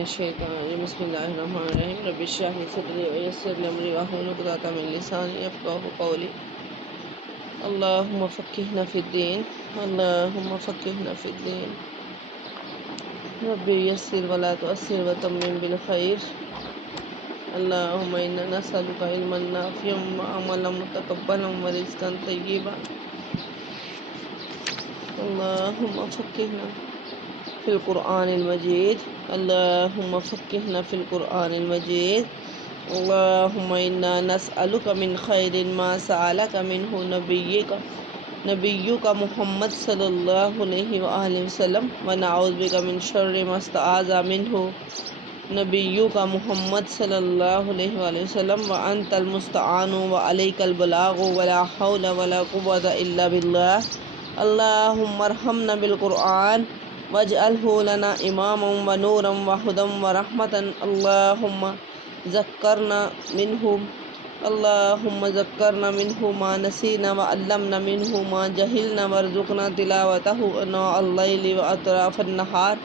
الشیطان الرجیم بسم اللہ الرحمن الرحیم رب اشرح لی صدری ویسر لی امری واحلل عقدۃ من لسانی یفقہوا قولی اللہم فقہنا فی الدین اللہم فقہنا فی الدین رب یسر ولا تعسر وتمم بالخیر اللہم انا نسألک علما نافعا وعملا متقبلا ورزقا طیبا اللہم فقہنا فی القرآن المجید اللہم فقہنا فی القرآن المجید اللہم انا نسألک من خیر ما سألک منہ نبیک محمد صلی اللہ علیہ وآلہ وسلم ونعوذ بک من شر ما استعاذ منہ نبیک محمد صلی اللہ علیہ وآلہ وسلم وانت المستعان وعلیک البلاغ ولا حول ولا قوة الا باللہ اللہم ارحمنا بالقرآن واجعلہ لنا اماما ونورا وہدی ورحمتا اللہم ذکرنا منہ ما نسینا وعلمنا منہ ما جہلنا وارزقنا تلاوتہ آناء اللیل واطراف النہار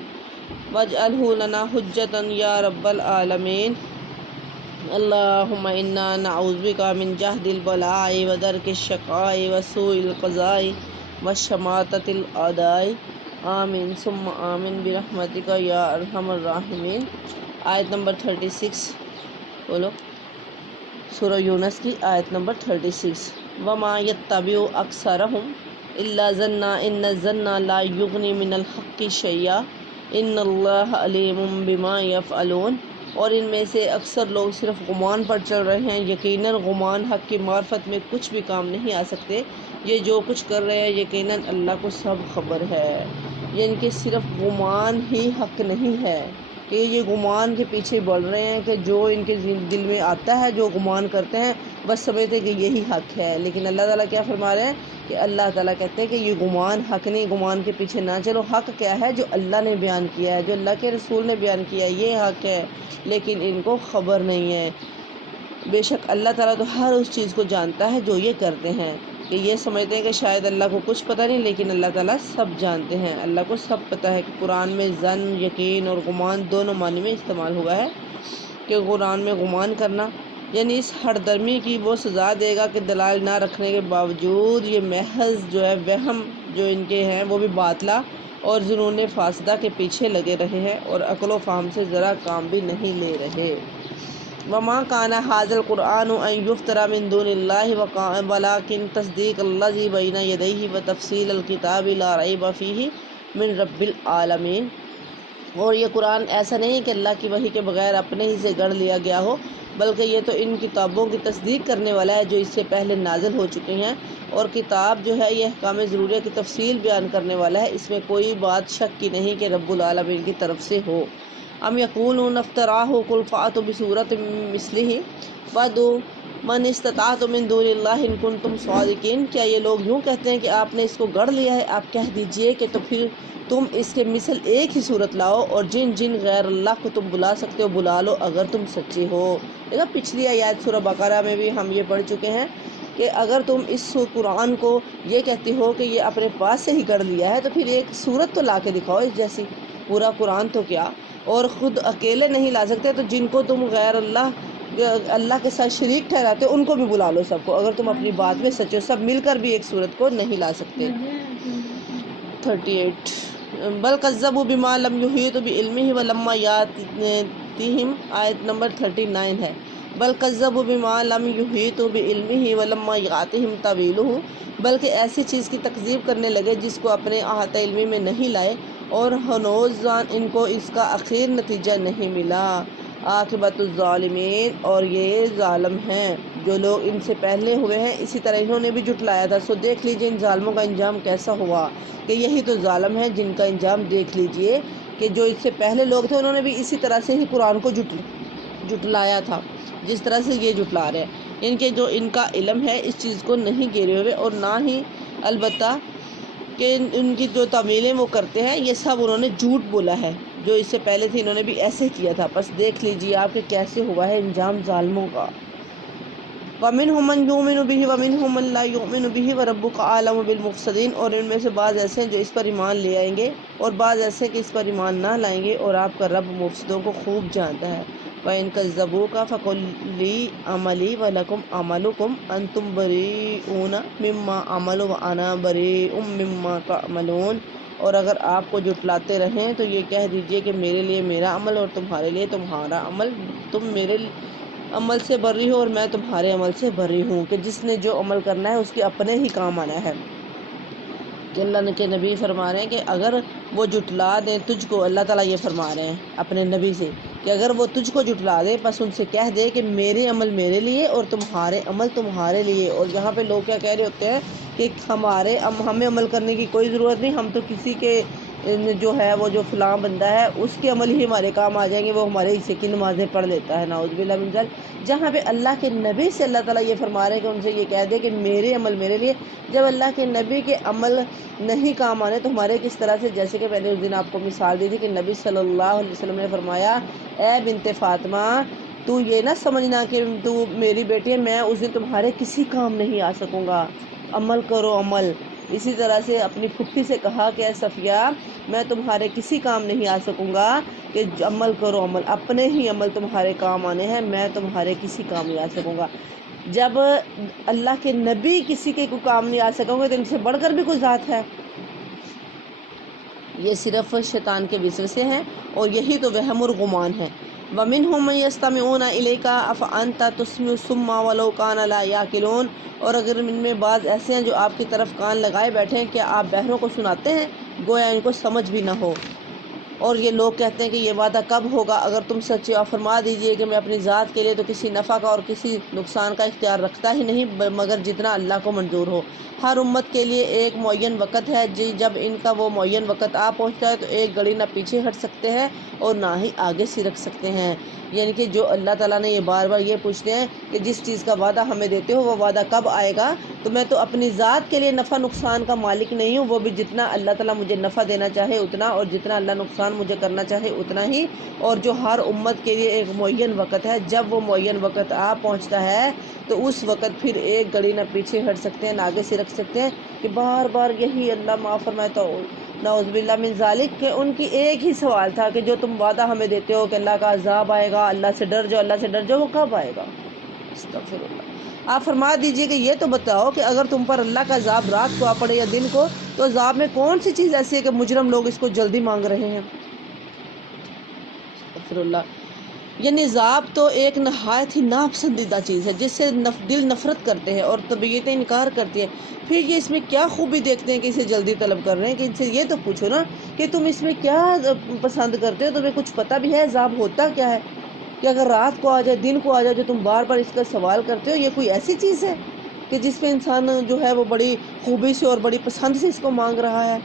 واجعلہ لنا حجتا یا رب العالمین اللہم انا نعوذ بک من جہد البلاء ودرک الشقاء وسوء القضاء وشماتۃ الاعداء آمین ثم آمین برحمتک یا ارحم الراحمین۔ آیت نمبر 36 بولو، سورہ یونس کی آیت نمبر 36۔ وما یتبع اکثرہم الا ظنا ان الظن لا یغنی من الحق شیئا ان اللہ علیم بما یفعلون۔ اور ان میں سے اکثر لوگ صرف گمان پر چل رہے ہیں، یقیناً گمان حق کی معرفت میں کچھ بھی کام نہیں آ سکتے۔ یہ جو کچھ کر رہے ہیں یقیناً اللہ کو سب خبر ہے، یعنی کہ صرف گمان ہی حق نہیں ہے کہ یہ گمان کے پیچھے بڑھ رہے ہیں کہ جو ان کے دل میں آتا ہے، جو گمان کرتے ہیں بس سمجھتے کہ یہی حق ہے۔ لیکن اللہ تعالیٰ کیا فرما رہے ہیں کہ اللہ تعالیٰ کہتے ہیں کہ یہ گمان حق نہیں، گمان کے پیچھے نہ چلو۔ حق کیا ہے؟ جو اللہ نے بیان کیا ہے، جو اللہ کے رسول نے بیان کیا ہے، یہ حق ہے، لیکن ان کو خبر نہیں ہے۔ بے شک اللہ تعالیٰ تو ہر اس چیز کو جانتا ہے جو یہ کرتے ہیں، کہ یہ سمجھتے ہیں کہ شاید اللہ کو کچھ پتہ نہیں، لیکن اللہ تعالیٰ سب جانتے ہیں، اللہ کو سب پتہ ہے۔ کہ قرآن میں ظن، یقین اور گمان دونوں معنی میں استعمال ہوا ہے، کہ قرآن میں گمان کرنا یعنی اس ہر درمی کی وہ سزا دے گا کہ دلائل نہ رکھنے کے باوجود یہ محض جو ہے وہم جو ان کے ہیں وہ بھی باطلا اور جنون فاسدہ کے پیچھے لگے رہے ہیں اور عقل و فہم سے ذرا کام بھی نہیں لے رہے۔ وما كان هذا القرآن ان يفترى من دون الله ولكن تصديق الذي بين يديه وتفصيل الكتاب لا ريب فيه من رب العالمین۔ اور یہ قرآن ایسا نہیں کہ اللہ کی وحی کے بغیر اپنے ہی سے گڑھ لیا گیا ہو، بلکہ یہ تو ان کتابوں کی تصدیق کرنے والا ہے جو اس سے پہلے نازل ہو چکے ہیں، اور کتاب جو ہے یہ احکام ضروریہ کی تفصیل بیان کرنے والا ہے، اس میں کوئی بات شک کی نہیں کہ رب العالمین کی طرف سے ہو۔ ام یقولون افتراہ قل فأتوا بسورۃ مثلہ وادعوا من استطعتم من دون اللہ ان کنتم صادقین۔ کیا یہ لوگ یوں کہتے ہیں کہ آپ نے اس کو گڑھ لیا ہے؟ آپ کہہ دیجئے کہ تو پھر تم اس کے مثل ایک ہی صورت لاؤ، اور جن غیر اللہ کو تم بلا سکتے ہو بلا لو اگر تم سچے ہو۔ دیکھا پچھلی آیات سورہ بقرہ میں بھی ہم یہ پڑھ چکے ہیں کہ اگر تم اس قرآن کو یہ کہتے ہو کہ یہ اپنے پاس سے ہی گڑھ لیا ہے تو پھر ایک صورت تو لا کے دکھاؤ اس جیسی۔ پورا قرآن تو کیا، اور خود اکیلے نہیں لا سکتے تو جن کو تم غیر اللہ کے ساتھ شریک ٹھہراتے ہو ان کو بھی بلا لو سب کو، اگر تم اپنی بات میں سچے ہو۔ سب مل کر بھی ایک صورت کو نہیں لا سکتے۔ 38 بل کذبوا بما لم یحیطوا بعلمہ ولما یاتہم، آیت نمبر 39 ہے۔ بل کذبوا بما لم یحیطوا بعلمہ ولما یاتہم تاویلہ، بلکہ ایسی چیز کی تکذیب کرنے لگے جس کو اپنے احاطہ علمی میں نہیں لائے، اور ہنوز ان کو اس کا اخیر نتیجہ نہیں ملا۔ عاقبۃ الظالمین، اور یہ ظالم ہیں جو لوگ ان سے پہلے ہوئے ہیں، اسی طرح انہوں نے بھی جھٹلایا تھا۔ سو دیکھ لیجئے ان ظالموں کا انجام کیسا ہوا، کہ یہی تو ظالم ہیں جن کا انجام دیکھ لیجئے کہ جو اس سے پہلے لوگ تھے انہوں نے بھی اسی طرح سے ہی قرآن کو جھٹلایا تھا جس طرح سے یہ جھٹلا رہے ہیں۔ ان کے جو ان کا علم ہے اس چیز کو نہیں گھیرے ہوئے، اور نہ ہی البتہ کہ ان کی جو تعمیلیں وہ کرتے ہیں یہ سب انہوں نے جھوٹ بولا ہے۔ جو اس سے پہلے تھے انہوں نے بھی ایسے کیا تھا، بس دیکھ لیجئے آپ کہ کیسے ہوا ہے انجام ظالموں کا۔ وَمِنْهُمْ مَنْ يُؤْمِنُ بِهِ وَمِنْهُمْ مَنْ لَا يُؤْمِنُ بِهِ وَرَبُّكَ أَعْلَمُ بِالْمُفْسِدِينَ، اور ان میں سے بعض ایسے ہیں جو اس پر ایمان لے آئیں گے اور بعض ایسے کہ اس پر ایمان نہ لائیں گے، اور آپ کا رب مفسدوں کو خوب جانتا ہے۔ وَإِنْ كَذَّبُوكَ فَقُلْ لِي عَمَلِي وَلَكُمْ عَمَلُكُمْ أَنْتُمْ بَرِيئُونَ مِمَّا أَعْمَلُ وَأَنَا بَرِيءٌ مِمَّا تَعْمَلُونَ، اور اگر آپ کو جھٹلاتے رہیں تو یہ کہہ دیجئے کہ میرے لیے میرا عمل اور تمہارے لیے تمہارا عمل، تم میرے عمل سے بری ہو اور میں تمہارے عمل سے بری ہوں، کہ جس نے جو عمل کرنا ہے اس کے اپنے ہی کام آنا ہے۔ کہ اللہ کے نبی فرما رہے ہیں کہ اگر وہ جھٹلا دیں تجھ کو، اللہ تعالیٰ یہ فرما رہے ہیں اپنے نبی سے کہ اگر وہ تجھ کو جھٹلا دے بس ان سے کہہ دے کہ میرے عمل میرے لیے اور تمہارے عمل تمہارے لیے۔ اور یہاں پہ لوگ کیا کہہ رہے ہوتے ہیں کہ ہمیں عمل کرنے کی کوئی ضرورت نہیں، ہم تو کسی کے جو ہے وہ جو فلاں بندہ ہے اس کے عمل ہی ہمارے کام آ جائیں گے، وہ ہمارے حصے کی نمازیں پڑھ لیتا ہے، نعوذ باللہ من ذلک۔ جہاں پہ اللہ کے نبی سے اللہ تعالیٰ یہ فرما رہے ہیں کہ ان سے یہ کہہ دے کہ میرے عمل میرے لیے، جب اللہ کے نبی کے عمل نہیں کام آنے تو ہمارے کس طرح سے؟ جیسے کہ میں نے اس دن آپ کو مثال دی تھی کہ نبی صلی اللہ علیہ وسلم نے فرمایا، اے بنت فاطمہ تو یہ نہ سمجھنا کہ تو میری بیٹی ہے، میں اس دن تمہارے کسی کام نہیں آ سکوں گا، عمل کرو عمل۔ اسی طرح سے اپنی پھپھی سے کہا کہ اے صفیہ میں تمہارے کسی کام نہیں آ سکوں گا، کہ عمل کرو عمل، اپنے ہی عمل تمہارے کام آنے ہیں، میں تمہارے کسی کام نہیں آ سکوں گا۔ جب اللہ کے نبی کسی کے کوئی کام نہیں آ سکوں گے تو ان سے بڑھ کر بھی کوئی ذات ہے؟ یہ صرف شیطان کے وسوسے ہیں اور یہی تو وہم اور گمان ہے۔ وَمِنْهُمْ مَنْ يَسْتَمِعُونَ إِلَيْكَ أَفَأَنْتَ تُسْمِعُ الصُّمَّ وَلَوْ كَانَ لَا يَعْقِلُونَ، اور اگر ان میں بعض ایسے ہیں جو آپ کی طرف کان لگائے بیٹھے ہیں، کیا آپ بہروں کو سناتے ہیں گویا ان کو سمجھ بھی نہ ہو؟ اور یہ لوگ کہتے ہیں کہ یہ وعدہ کب ہوگا؟ اگر تم سچے ہو فرما دیجئے کہ میں اپنی ذات کے لیے تو کسی نفع کا اور کسی نقصان کا اختیار رکھتا ہی نہیں مگر جتنا اللہ کو منظور ہو۔ ہر امت کے لیے ایک معین وقت ہے، جب ان کا وہ معین وقت آ پہنچتا ہے تو ایک گھڑی نہ پیچھے ہٹ سکتے ہیں اور نہ ہی آگے سرک سکتے ہیں۔ یعنی کہ جو اللہ تعالیٰ نے یہ بار بار یہ پوچھتے ہیں کہ جس چیز کا وعدہ ہمیں دیتے ہو وہ وعدہ کب آئے گا، تو میں تو اپنی ذات کے لیے نفع نقصان کا مالک نہیں ہوں، وہ بھی جتنا اللہ تعالیٰ مجھے نفع دینا چاہے اتنا، اور جتنا اللہ نقصان مجھے کرنا چاہے اتنا ہی۔ اور جو ہر امت کے لیے ایک معین وقت ہے، جب وہ معین وقت آ پہنچتا ہے تو اس وقت پھر ایک گھڑی نہ پیچھے ہٹ سکتے ہیں نہ آگے سے رکھ سکتے ہیں، کہ بار بار یہی اللہ معاف فرمائے تو نعوذ باللہ من ذالک، کہ ان کی ایک ہی سوال تھا کہ جو تم وعدہ ہمیں دیتے ہو کہ اللہ کا عذاب آئے گا، اللہ سے ڈر جاؤ اللہ سے ڈر جاؤ، وہ کب آئے گا؟ استغفر اللہ۔ آپ فرما دیجئے کہ یہ تو بتاؤ کہ اگر تم پر اللہ کا عذاب رات کو آ پڑے یا دن کو، تو عذاب میں کون سی چیز ایسی ہے کہ مجرم لوگ اس کو جلدی مانگ رہے ہیں؟ استغفر اللہ۔ یعنی عذاب تو ایک نہایت ہی ناپسندیدہ چیز ہے جس سے دل نفرت کرتے ہیں اور طبیعتیں انکار کرتی ہیں، پھر یہ اس میں کیا خوبی دیکھتے ہیں کہ اسے جلدی طلب کر رہے ہیں؟ کہ ان سے یہ تو پوچھو نا کہ تم اس میں کیا پسند کرتے ہو، تمہیں کچھ پتہ بھی ہے عذاب ہوتا کیا ہے؟ کہ اگر رات کو آ جائے دن کو آ جائے جو تم بار بار اس کا سوال کرتے ہو، یہ کوئی ایسی چیز ہے کہ جس پہ انسان جو ہے وہ بڑی خوبی سے اور بڑی پسند سے اس کو مانگ رہا ہے؟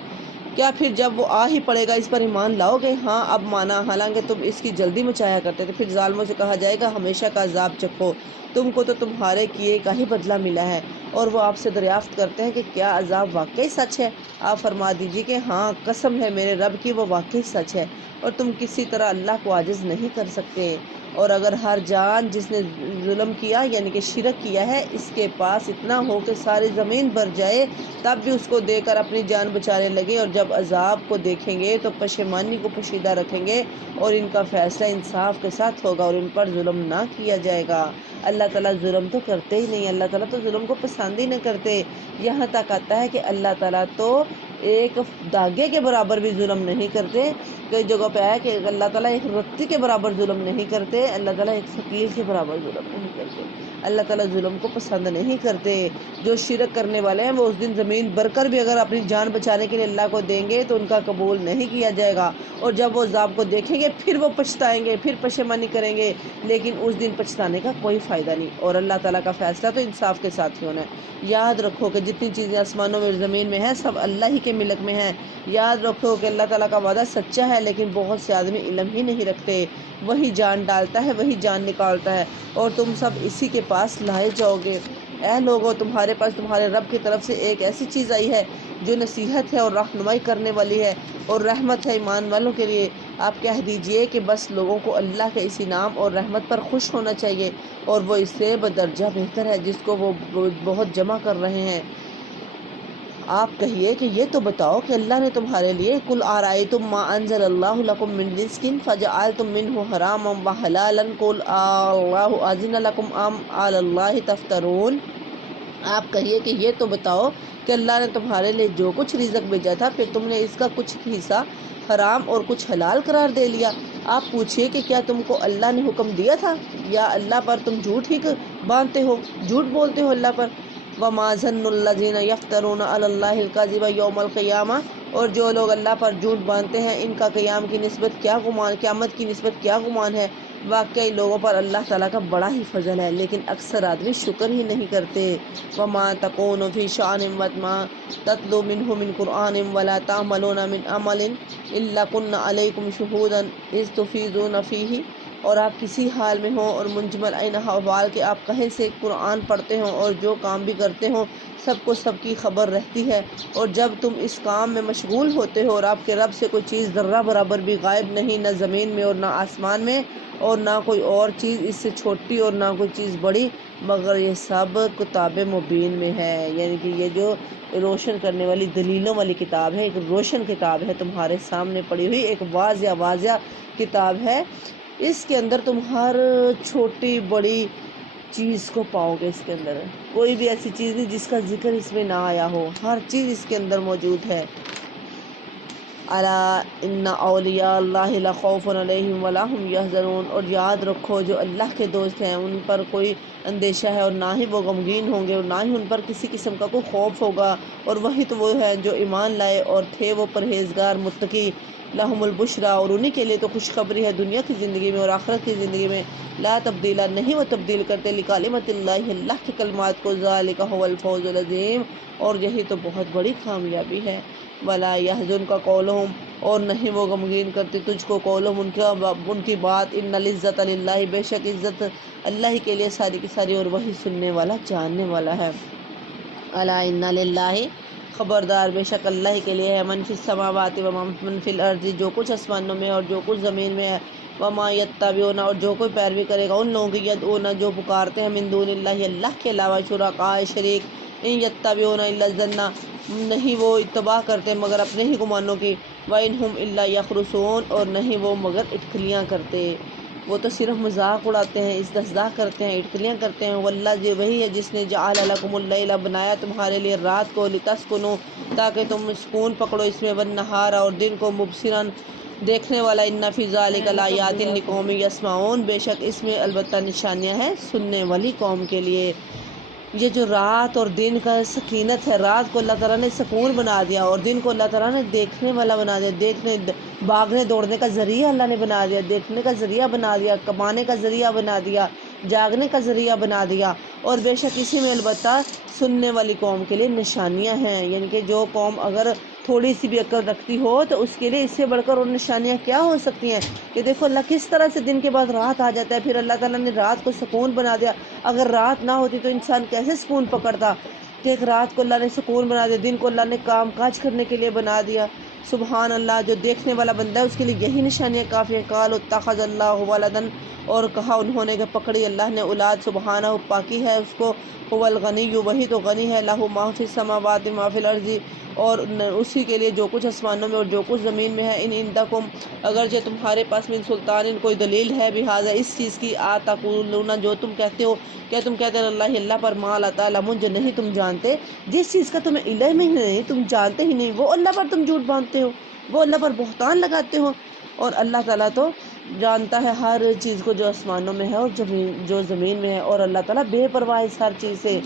کیا پھر جب وہ آ ہی پڑے گا اس پر ایمان لاؤ گے؟ ہاں اب مانا، حالانکہ تم اس کی جلدی مچایا کرتے تھے۔ پھر ظالموں سے کہا جائے گا ہمیشہ کا عذاب چکھو، تم کو تو تمہارے کیے کا ہی بدلہ ملا ہے۔ اور وہ آپ سے دریافت کرتے ہیں کہ کیا عذاب واقعی سچ ہے؟ آپ فرما دیجئے کہ ہاں قسم ہے میرے رب کی وہ واقعی سچ ہے، اور تم کسی طرح اللہ کو عاجز نہیں کر سکتے۔ اور اگر ہر جان جس نے ظلم کیا یعنی کہ شرک کیا ہے اس کے پاس اتنا ہو کہ ساری زمین بھر جائے تب بھی اس کو دے کر اپنی جان بچانے لگے، اور جب عذاب کو دیکھیں گے تو پشیمانی کو پوشیدہ رکھیں گے، اور ان کا فیصلہ انصاف کے ساتھ ہوگا اور ان پر ظلم نہ کیا جائے گا۔ اللہ تعالیٰ ظلم تو کرتے ہی نہیں، اللہ تعالیٰ تو ظلم کو پسند ہی نہ کرتے۔ یہاں تک آتا ہے کہ اللہ تعالیٰ تو ایک دھاگے کے برابر بھی ظلم نہیں کرتے۔ کئی جگہ پہ آیا کہ اللہ تعالیٰ ایک رتی کے برابر ظلم نہیں کرتے، اللہ تعالیٰ ایک فقیر کے برابر ظلم نہیں کرتے۔ اللہ تعالیٰ ظلم کو پسند نہیں کرتے۔ جو شرک کرنے والے ہیں وہ اس دن زمین بھر کر بھی اگر اپنی جان بچانے کے لیے اللہ کو دیں گے تو ان کا قبول نہیں کیا جائے گا، اور جب وہ عذاب کو دیکھیں گے پھر وہ پچھتائیں گے، پھر پشیمانی کریں گے، لیکن اس دن پچھتانے کا کوئی فائدہ نہیں۔ اور اللہ تعالیٰ کا فیصلہ تو انصاف کے ساتھ ہی ہونا ہے۔ یاد رکھو کہ جتنی چیزیں آسمانوں میں زمین میں ہیں سب اللہ ہی کے ملک میں ہیں۔ یاد رکھو کہ اللہ تعالیٰ کا وعدہ سچا ہے، لیکن بہت سے آدمی علم ہی نہیں رکھتے۔ وہی جان ڈالتا ہے وہی جان نکالتا ہے، اور تم سب اسی کے پاس لائے جاؤ گے۔ اے لوگو تمہارے پاس تمہارے رب کی طرف سے ایک ایسی چیز آئی ہے جو نصیحت ہے اور رہنمائی کرنے والی ہے اور رحمت ہے ایمان والوں کے لیے۔ آپ کہہ دیجئے کہ بس لوگوں کو اللہ کے اس انعام اور رحمت پر خوش ہونا چاہیے، اور وہ اس سے بدرجہ بہتر ہے جس کو وہ بہت جمع کر رہے ہیں۔ آپ کہیے کہ یہ تو بتاؤ کہ اللہ نے تمہارے لیے قل ارائیتم ما انزل اللہ لکم من رزق فجعلتم منہ حراما وحلالا قل اللہ اذن لکم ام علی اللہ تفترون۔ آپ کہیے کہ یہ تو بتاؤ کہ اللہ نے تمہارے لیے جو کچھ رزق بھیجا تھا پھر تم نے اس کا کچھ حصہ حرام اور کچھ حلال قرار دے لیا۔ آپ پوچھئے کہ کیا تم کو اللہ نے حکم دیا تھا، یا اللہ پر تم جھوٹ ہی باندھتے ہو، جھوٹ بولتے ہو اللہ پر۔ وَمَا ظَنُّ الَّذِينَ يَفْتَرُونَ عَلَى اللَّهِ الْكَذِبَ يَوْمَ الْقِيَامَةِ، اور جو لوگ اللہ پر جھوٹ باندھتے ہیں ان کا قیامت کی نسبت کیا گمان ہے۔ واقعی لوگوں پر اللہ تعالیٰ کا بڑا ہی فضل ہے، لیکن اکثر آدمی شکر ہی نہیں کرتے۔ وَمَا تَكُونُ فِي شَأْنٍ وَمَا تَتْلُو مِنْهُ مِنْ قُرْآنٍ وَلَا تَعْمَلُونَ مِنْ عَمَلٍ إِلَّا كُنَّا عَلَيْكُمْ شُهُودًا إِذْ تُفِيضُونَ فِيهِ، اور آپ کسی حال میں ہوں اور منجمل عین احوال کے آپ کہیں سے قرآن پڑھتے ہوں اور جو کام بھی کرتے ہوں سب کو سب کی خبر رہتی ہے، اور جب تم اس کام میں مشغول ہوتے ہو اور آپ کے رب سے کوئی چیز ذرہ برابر بھی غائب نہیں، نہ زمین میں اور نہ آسمان میں، اور نہ کوئی اور چیز اس سے چھوٹی اور نہ کوئی چیز بڑی، مگر یہ سب کتاب مبین میں ہے۔ یعنی کہ یہ جو روشن کرنے والی دلیلوں والی کتاب ہے، ایک روشن کتاب ہے تمہارے سامنے پڑی ہوئی، ایک واضح کتاب ہے۔ اس کے اندر تم ہر چھوٹی بڑی چیز کو پاؤ گے، اس کے اندر کوئی بھی ایسی چیز نہیں جس کا ذکر اس میں نہ آیا ہو، ہر چیز اس کے اندر موجود ہے۔ الا ان اولیاء اللہ لا خوف علیہم ولا هم یحزنون، اور یاد رکھو جو اللہ کے دوست ہیں ان پر کوئی اندیشہ ہے اور نہ ہی وہ غمگین ہوں گے، اور نہ ہی ان پر کسی قسم کا کوئی خوف ہوگا، اور وہی تو وہ ہیں جو ایمان لائے اور تھے وہ پرہیزگار متقی۔ لہم البشریٰ، اور انہی کے لیے تو خوشخبری ہے دنیا کی زندگی میں اور آخرت کی زندگی میں۔ لا تبدیل، نہیں وہ تبدیل کرتے، لکلمۃ اللہ، اللہ کی کلمات کو، ذالک هو الفوز العظیم، اور یہی تو بہت بڑی کامیابی ہے۔ ولا یحزنک قولہم، اور نہیں وہ غمگین کرتے تجھ کو، قولہم، ان کی بات، ان العزت للہ، بے شک عزت اللہ ہی کے لیے ساری کی ساری، اور وہی سننے والا جاننے والا ہے۔ الا ان للہ، خبردار بے شک اللہ ہی کے لیے ہے، من فی السماوات و من فی الارض، جو کچھ آسمانوں میں اور جو کچھ زمین میں ہے، وما یتبعون، اور جو کوئی پیروی کرے گا ان لوگوں کی، یدعون، جو پکارتے ہیں، من دون اللہ، اللہ کے علاوہ، شرکاء، شریک، ان یتبعون الا الظن، نہیں وہ اتباع کرتے مگر اپنے ہی گمانوں کی، وَإِنْ هُمْ إِلَّا يَخْرُصُونَ، اور نہیں وہ مگر اٹکلیاں کرتے، وہ تو صرف مذاق اڑاتے ہیں، استہزاء کرتے ہیں، اٹکلیاں کرتے ہیں۔ واللہ، یہ وہی ہے جس نے جعل لکم اللیل، بنایا تمہارے لیے رات کو، لتسکنوا، تاکہ تم سکون پکڑو اس میں، والنہار، اور دن کو، مبصرا، دیکھنے والا، ان فی ذلک لآیات لقوم یسمعون، بے شک اس میں البتہ نشانیاں ہیں سننے والی قوم کے لیے۔ یہ جو رات اور دن کا سکینت ہے، رات کو اللہ تعالیٰ نے سکون بنا دیا اور دن کو اللہ تعالیٰ نے دیکھنے والا بنا دیا، دیکھنے بھاگنے دوڑنے کا ذریعہ اللہ نے بنا دیا، دیکھنے کا ذریعہ بنا دیا، کمانے کا ذریعہ بنا دیا، جاگنے کا ذریعہ بنا دیا، اور بے شک اسی میں البتہ سننے والی قوم کے لیے نشانیاں ہیں۔ یعنی کہ جو قوم اگر تھوڑی سی بھی عقل رکھتی ہو تو اس کے لیے اس سے بڑھ کر اور نشانیاں کیا ہو سکتی ہیں، کہ دیکھو اللہ کس طرح سے دن کے بعد رات آ جاتا ہے، پھر اللہ تعالیٰ نے رات کو سکون بنا دیا۔ اگر رات نہ ہوتی تو انسان کیسے سکون پکڑتا، کہ ایک رات کو اللہ نے سکون بنا دیا، دن کو اللہ نے کام کاج کرنے کے لیے بنا دیا۔ سبحان اللہ، جو دیکھنے والا بندہ ہے اس کے لیے یہی نشانیاں کافی ہیں۔ قالوا اتخذ اللہ ولدا، اور کہا انہوں نے کہ پکڑی اللہ نے اولاد، سبحانہ، پاکی ہے اس کو، هو الغنی، وہی تو غنی ہے، لہ ما فی السماوات ما فی الارض، اور اسی کے لیے جو کچھ آسمانوں میں اور جو کچھ زمین میں ہے۔ ان عندکم، اگرچہ تمہارے پاس، من سلطان، کوئی دلیل ہے، بہذا، اس چیز کی، تقولون، جو تم کہتے ہو، کیا تم کہتے ہیں اللہ پر، ما لا تعلمون، جو نہیں تم جانتے، جس چیز کا تمہیں علم ہی نہیں، تم جانتے ہی نہیں، وہ اللہ پر تم جھوٹ باندھتے ہو، وہ اللہ پر بہتان لگاتے ہو، اور اللہ تعالیٰ تو جانتا ہے ہر چیز کو جو آسمانوں میں ہے اور جو زمین میں ہے، اور اللہ تعالیٰ بے پرواہ اس ہر چیز سے،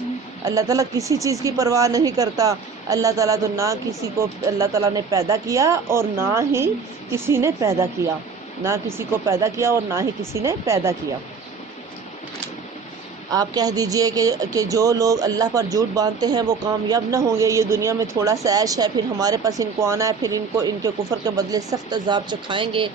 اللہ تعالیٰ کسی چیز کی پرواہ نہیں کرتا۔ اللہ تعالیٰ تو نہ کسی کو اللہ تعالیٰ نے پیدا کیا اور نہ ہی کسی نے پیدا کیا، نہ کسی کو پیدا کیا اور نہ ہی کسی نے پیدا کیا۔ آپ کہہ دیجئے کہ جو لوگ اللہ پر جھوٹ باندھتے ہیں وہ کامیاب نہ ہوں گے، یہ دنیا میں تھوڑا سا عیش ہے، پھر ہمارے پاس ان کو آنا ہے، پھر ان کو ان کے کفر کے بدلے سخت عذاب چکھائیں گے۔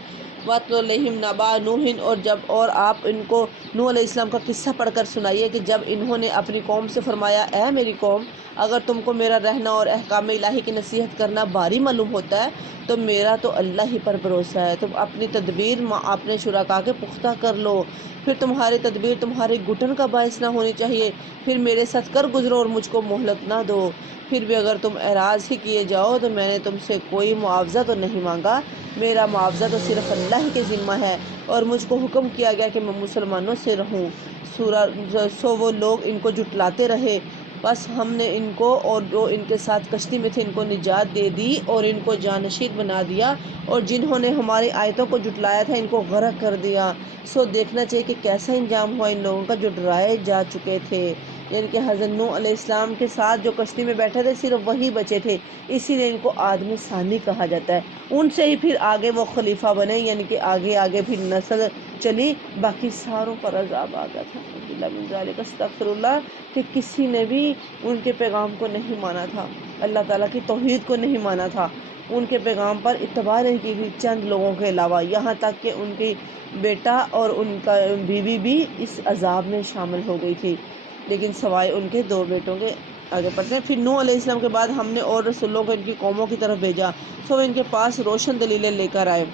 وَاتْلُ عَلَيْهِمْ نَبَأَ نُوحٍ، اور آپ ان کو نوح علیہ السلام کا قصہ پڑھ کر سنائیے کہ جب انہوں نے اپنی قوم سے فرمایا، اے میری قوم، اگر تم کو میرا رہنا اور احکام الہی کی نصیحت کرنا بھاری معلوم ہوتا ہے تو میرا تو اللہ ہی پر بھروسہ ہے۔ تم اپنی تدبیر اپنے شرکا کے پختہ کر لو، پھر تمہاری تدبیر تمہارے گھٹن کا باعث نہ ہونی چاہیے، پھر میرے ساتھ کر گزرو اور مجھ کو مہلت نہ دو۔ پھر بھی اگر تم اعراض ہی کیے جاؤ تو میں نے تم سے کوئی معاوضہ تو نہیں مانگا، میرا معاوضہ تو صرف اللہ ہی کے ذمہ ہے، اور مجھ کو حکم کیا گیا کہ میں مسلمانوں سے رہوں۔ سو وہ لوگ ان کو جھٹلاتے رہے، بس ہم نے ان کو اور جو ان کے ساتھ کشتی میں تھے ان کو نجات دے دی اور ان کو جانشین بنا دیا، اور جنہوں نے ہماری آیتوں کو جھٹلایا تھا ان کو غرق کر دیا۔ سو دیکھنا چاہیے کہ کیسا انجام ہوا ان لوگوں کا جو ڈرائے جا چکے تھے۔ یعنی کہ حضرت نوح علیہ السلام کے ساتھ جو کشتی میں بیٹھے تھے صرف وہی بچے تھے، اسی لیے ان کو آدم ثانی کہا جاتا ہے۔ ان سے ہی پھر آگے وہ خلیفہ بنے، یعنی کہ آگے پھر نسل چلی، باقی ساروں پر عذاب آ گیا تھا۔ اللہ من ذالک، استغفر اللہ، کہ کسی نے بھی ان کے پیغام کو نہیں مانا تھا، اللہ تعالیٰ کی توحید کو نہیں مانا تھا، ان کے پیغام پر اتباع نہیں کی تھی چند لوگوں کے علاوہ، یہاں تک کہ ان کی بیٹا اور ان کا بیوی بھی اس عذاب میں شامل ہو گئی تھی، لیکن سوائے ان کے 2 بیٹوں کے۔ آگے پڑھتے ہیں۔ پھر نوح علیہ السلام کے بعد ہم نے اور رسولوں کو ان کی قوموں کی طرف بھیجا، سو ان کے پاس روشن دلیلیں لے کر آئے،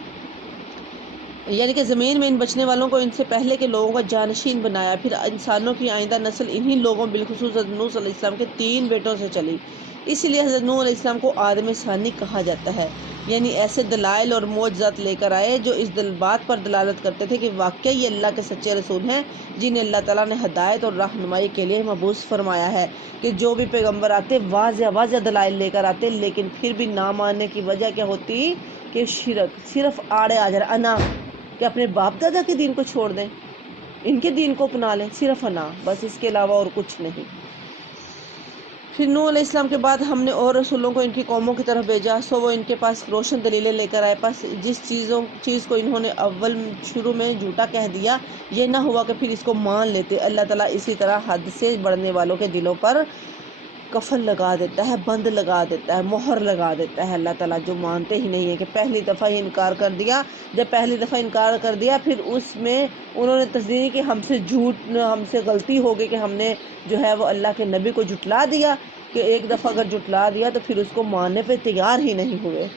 یعنی کہ زمین میں ان بچنے والوں کو ان سے پہلے کے لوگوں کا جانشین بنایا۔ پھر انسانوں کی آئندہ نسل انہی لوگوں بالخصوص حضرت نوح علیہ السلام کے 3 بیٹوں سے چلی، اسی لیے حضرت نوح علیہ السلام کو آدم ثانی کہا جاتا ہے۔ یعنی ایسے دلائل اور معجزات لے کر آئے جو اس بات پر دلالت کرتے تھے کہ واقعی یہ اللہ کے سچے رسول ہیں جنہیں اللہ تعالیٰ نے ہدایت اور رہنمائی کے لیے مبعوث فرمایا ہے، کہ جو بھی پیغمبر آتے واضح دلائل لے کر آتے، لیکن پھر بھی نہ ماننے کی وجہ کیا ہوتی کہ شرک، صرف آڑے آ جا انا، کہ اپنے باپ دادا کے دین کو چھوڑ دیں، ان کے دین کو اپنا لیں، صرف انا، بس اس کے علاوہ اور کچھ نہیں۔ پھر نوح علیہ السلام کے بعد ہم نے اور رسولوں کو ان کی قوموں کی طرف بھیجا، سو وہ ان کے پاس روشن دلیلیں لے کر آئے، پس جس چیز کو انہوں نے شروع میں جھوٹا کہہ دیا، یہ نہ ہوا کہ پھر اس کو مان لیتے۔ اللہ تعالیٰ اسی طرح حد سے بڑھنے والوں کے دلوں پر کفن لگا دیتا ہے، بند لگا دیتا ہے، مہر لگا دیتا ہے اللہ تعالیٰ، جو مانتے ہی نہیں ہے، کہ پہلی دفعہ ہی انکار کر دیا۔ جب پہلی دفعہ انکار کر دیا پھر اس میں انہوں نے تصدیق کی ہم سے غلطی ہو گئی کہ ہم نے جو ہے وہ اللہ کے نبی کو جھٹلا دیا، کہ ایک دفعہ اگر جھٹلا دیا تو پھر اس کو ماننے پہ تیار ہی نہیں ہوئے۔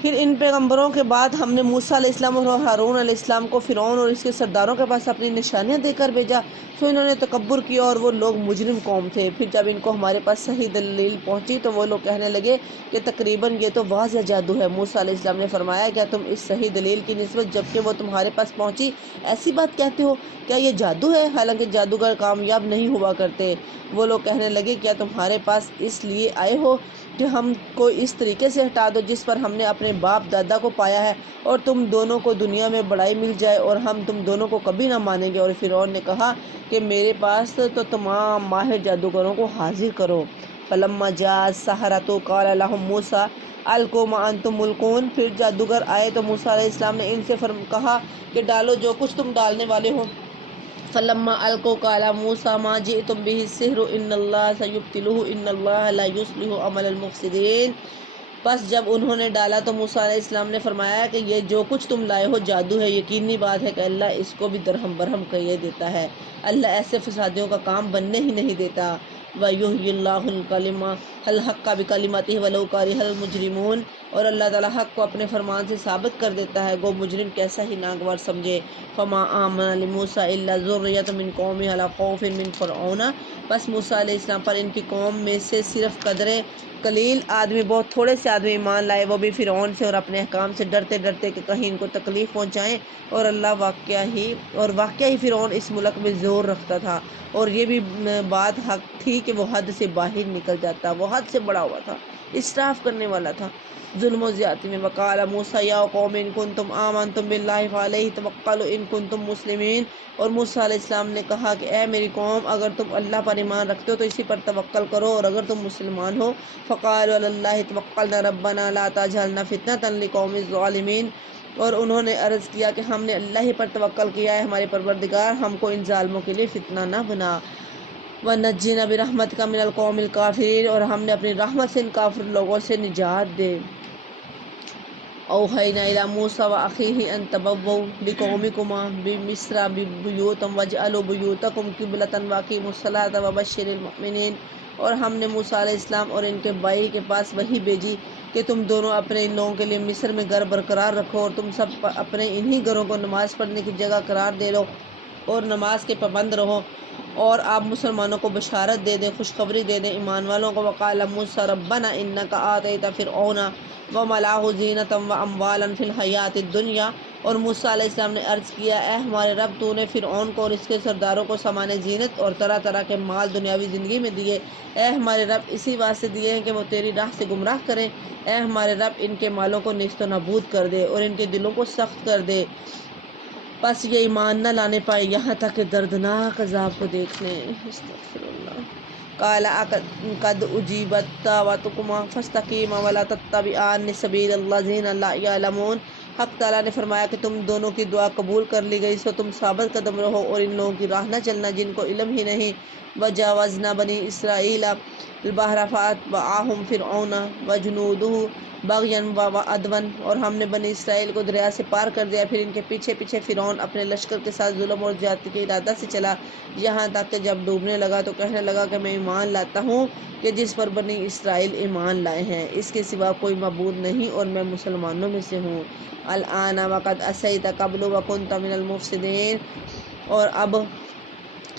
پھر ان پیغمبروں کے بعد ہم نے موسیٰ علیہ السلام اور ہارون علیہ السلام کو فرعون اور اس کے سرداروں کے پاس اپنی نشانیاں دے کر بھیجا، سو انہوں نے تکبر کیا اور وہ لوگ مجرم قوم تھے۔ پھر جب ان کو ہمارے پاس صحیح دلیل پہنچی تو وہ لوگ کہنے لگے کہ تقریباً یہ تو واضح جادو ہے۔ موسیٰ علیہ السلام نے فرمایا، کیا تم اس صحیح دلیل کی نسبت جبکہ وہ تمہارے پاس پہنچی ایسی بات کہتے ہو؟ کیا یہ جادو ہے؟ حالانکہ جادوگر کامیاب نہیں ہوا کرتے۔ وہ لوگ کہنے لگے، کیا تمہارے پاس اس لیے آئے ہو کہ ہم کو اس طریقے سے ہٹا دو جس پر ہم نے اپنے باپ دادا کو پایا ہے، اور تم دونوں کو دنیا میں بڑائی مل جائے، اور ہم تم دونوں کو کبھی نہ مانیں گے۔ اور فرعون نے کہا کہ میرے پاس تو تمام ماہر جادوگروں کو حاضر کرو۔ فلما جاء السحرة قال لهم موسیٰ القوا ما انتم ملقون۔ پھر جادوگر آئے تو موسیٰ علیہ السلام نے ان سے کہا کہ ڈالو جو کچھ تم ڈالنے والے ہو۔ فلما القوا قال موسیٰ ما جئتم به السحر ان اللہ سیبطلہ ان اللہ لا یصلح عمل المفسدین۔ بس جب انہوں نے ڈالا تو موسیٰ علیہ السلام نے فرمایا کہ یہ جو کچھ تم لائے ہو جادو ہے، یقینی بات ہے کہ اللہ اس کو بھی درہم برہم کیے دیتا ہے، اللہ ایسے فسادیوں کا کام بننے ہی نہیں دیتا۔ وَيُحْيِي اللَّهُ الْحَقَّ بِكَلِمَاتِهِ وَلَوْ كَرِهَ الْمُجْرِمُونَ، اور اللہ تعالیٰ حق کو اپنے فرمان سے ثابت کر دیتا ہے، گو مجرم کیسا ہی ناگوار سمجھے۔ فَمَا آمَنَ لِمُوسَىٰ إِلَّا ذُرِّيَّةٌ مِّن قَوْمِهِ عَلَىٰ خَوْفٍ مِّن فِرْعَوْنَ۔ بس موسیٰ علیہ السلام پر ان کی قوم میں سے صرف قدرے قلیل آدمی، بہت تھوڑے سے آدمی ایمان لائے، وہ بھی فرعون سے اور اپنے احکام سے ڈرتے ڈرتے کہ کہیں ان کو تکلیف پہنچائیں، اور واقعہ ہی فرعون اس ملک میں زور رکھتا تھا، اور یہ بھی بات حق تھی کہ وہ حد سے باہر نکل جاتا، وہ حد سے بڑا ہوا تھا، اسراف کرنے والا تھا ظلم و زیادتی میں۔ وقال موسیٰ یا قوم ان کنتم آمنتم باللہ فعلیہ توکلوا ان کنتم مسلمین۔ اور موسیٰ علیہ السلام نے کہا کہ اے میری قوم، اگر تم اللہ پر ایمان رکھتے ہو تو اسی پر توکل کرو، اور اگر تم مسلمان ہو فقالوا علی اللہ توکلنا ربنا لا تجعلنا فتنة للقوم الظالمین۔ اور انہوں نے عرض کیا کہ ہم نے اللہ ہی پر توکل کیا ہے، ہمارے پروردگار ہم کو ان ظالموں کے لیے فتنہ نہ بنا۔ وَنَجِّنَا بِرَحْمَتِكَ مِنَ الْقَوْمِ الْكَافِرِينَ، اور ہم نے اپنی رحمت سے ان کافر لوگوں سے نجات دے۔ اوحینا الی موسیٰ و اخیہ ان تبوؤا لقومکما بمصر بیوتا واجعلوا بیوتکم قبلۃ واقیموا الصلاۃ وبشر المؤمنین۔ اور ہم نے موسیٰ علیہ السلام اور ان کے بھائی کے پاس وحی بھیجی کہ تم دونوں اپنے ان لوگوں کے لیے مصر میں گھر برقرار رکھو، اور تم سب اپنے انہی گھروں کو نماز پڑھنے کی جگہ قرار دے لو اور نماز کے پابند رہو، اور آپ مسلمانوں کو بشارت دے دیں، خوشخبری دے دیں ایمان والوں کو۔ وقال موسیٰ ربنا انک آتیت فرعون وملأہ زینۃ واموالا فی الحیاۃ الدنیا۔ اور موسیٰ علیہ السلام نے عرض کیا، اے ہمارے رب، تو نے فرعون کو اور اس کے سرداروں کو سامان زینت اور طرح طرح کے مال دنیاوی زندگی میں دیے۔ اے ہمارے رب، اسی واسطے دیے ہیں کہ وہ تیری راہ سے گمراہ کریں۔ اے ہمارے رب، ان کے مالوں کو نیست و نابود کر دے اور ان کے دلوں کو سخت کر دے، پس یہ ایمان نہ لانے پائے یہاں تک کہ دردناک عذاب کو دیکھ لیں۔ استغفر اللہ۔ قال قد اجیبت دعوتکما فاستقیما ولا تتبعان سبیل الذین لا یعلمون۔ حق تعالیٰ نے فرمایا کہ تم دونوں کی دعا قبول کر لی گئی، سو تم ثابت قدم رہو اور ان لوگوں کی راہ نہ چلنا جن کو علم ہی نہیں۔ وجاوزنا بنی اسرائیل البحر فاتبعهم فرعون وجنودہ بغیا وعدوا۔ اور ہم نے بنی اسرائیل کو دریا سے پار کر دیا، پھر ان کے پیچھے پیچھے فرعون اپنے لشکر کے ساتھ ظلم اور زیادتی کے ارادہ سے چلا، یہاں تک کہ جب ڈوبنے لگا تو کہنے لگا کہ میں ایمان لاتا ہوں کہ جس پر بنی اسرائیل ایمان لائے ہیں، اس کے سوا کوئی معبود نہیں اور میں مسلمانوں میں سے ہوں۔ الآن وقد عصیت قبل وکنت من المفسدین۔ اور اب